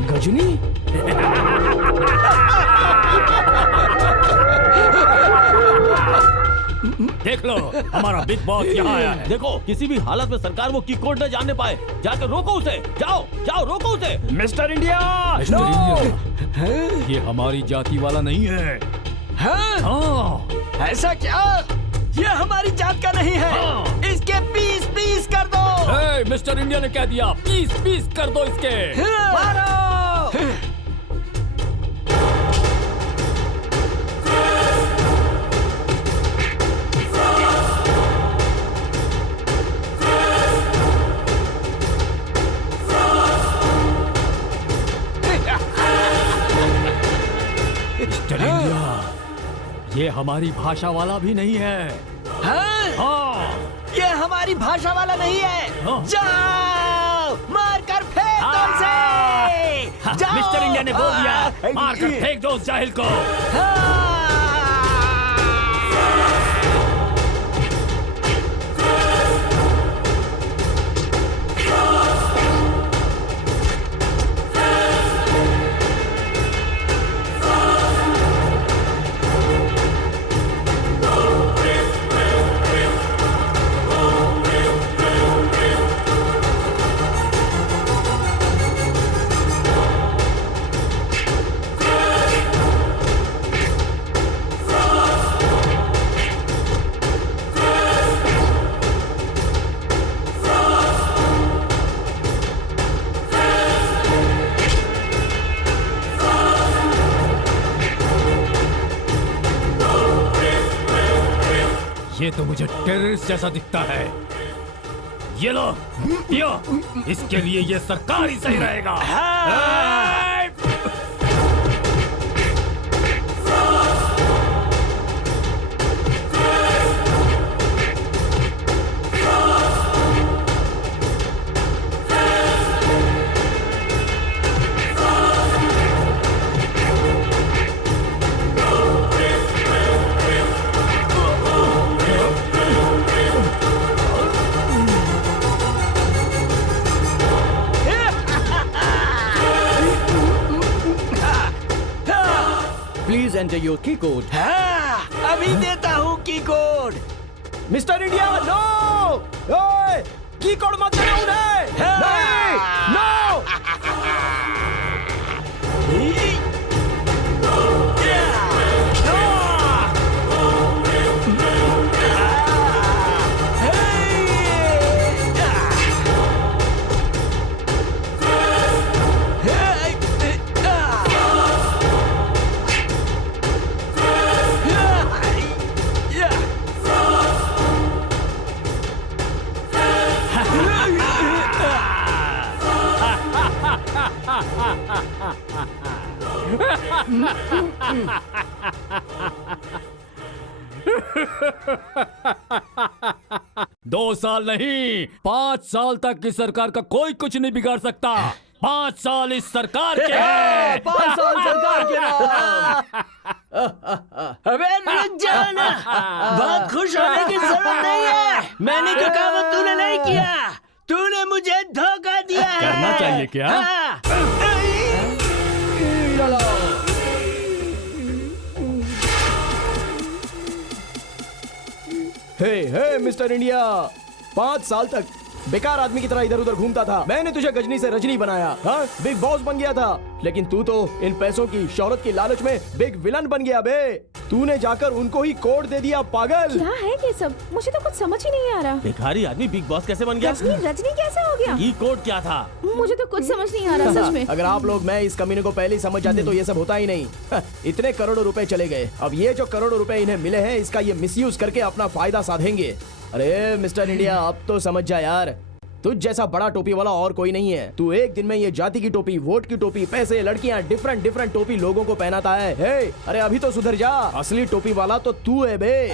गजनी? देख लो, हमारा बिग बॉस यहाँ आया है। देखो, किसी भी हालत में सरकार वो की कोड न जानने पाए। जाकर रोको उसे। जाओ जाओ, रोको उसे। मिस्टर इंडिया, ये हमारी जाति वाला नहीं है। हाँ? ऐसा क्या? ये हमारी जात का नहीं है। हाँ। इसके पीस पीस कर दो। मिस्टर इंडिया ने कह दिया, पीस पीस कर दो इसके। मारो। मिस्टर इंडिया, ये हमारी भाषा वाला भी नहीं है। हाँ? ये हमारी भाषा वाला नहीं है। हाँ। जाओ, मार कर फेंक मिस्टर इंडिया ने बोल दिया, मारकर फेंक दो उस जाहिल को। ये तो मुझे टेररिस्ट जैसा दिखता है। ये लो, पियो, इसके लिए ये सरकार ही सही रहेगा। प्लीज एंटर योर की कोड। अभी देता हूँ की कोड। Mister India, no! ओए, की कोड मत देना उन्हें! नहीं! नो! दो साल नहीं, 5 साल तक इस सरकार का कोई कुछ नहीं बिगाड़ सकता। 5 साल इस सरकार के हैं। 5 साल सरकार के नाम। अबे रुक जाओ ना, बहुत खुश होने की जरूरत नहीं है। मैंने जो काम तूने नहीं किया, तूने मुझे धोखा दिया है। करना चाहिए क्या? हे मिस्टर इंडिया, 5 साल तक बेकार आदमी की तरह इधर उधर घूमता था। मैंने तुझे गजनी से रजनी बनाया, हाँ? बिग बॉस बन गया था। लेकिन तू तो इन पैसों की, शौहरत की लालच में बिग विलन बन गया बे। तूने जाकर उनको ही कोड दे दिया, पागल। क्या है ये सब? मुझे तो कुछ समझ ही नहीं आ रहा। भिखारी आदमी बिग बॉस कैसे बन गया? रजनी कैसे हो गया? की कोड क्या था? मुझे तो कुछ समझ नहीं आ रहा सच में। अगर आप लोग मैं इस कमीने को पहले ही समझ जाते तो ये सब होता ही नहीं। इतने करोड़ों रुपए चले गए। अब ये जो करोड़ों रुपए इन्हें मिले हैं, इसका ये मिसयूज करके अपना फायदा साधेंगे। अरे मिस्टर इंडिया, अब तो समझ जा यार, तुझ जैसा बड़ा टोपी वाला और कोई नहीं है। तू एक दिन में ये जाति की टोपी, वोट की टोपी, पैसे, लड़कियां, डिफरेंट टोपी लोगों को पहनाता है। हे, अरे अभी तो सुधर जा, असली टोपी वाला तो तू है बे।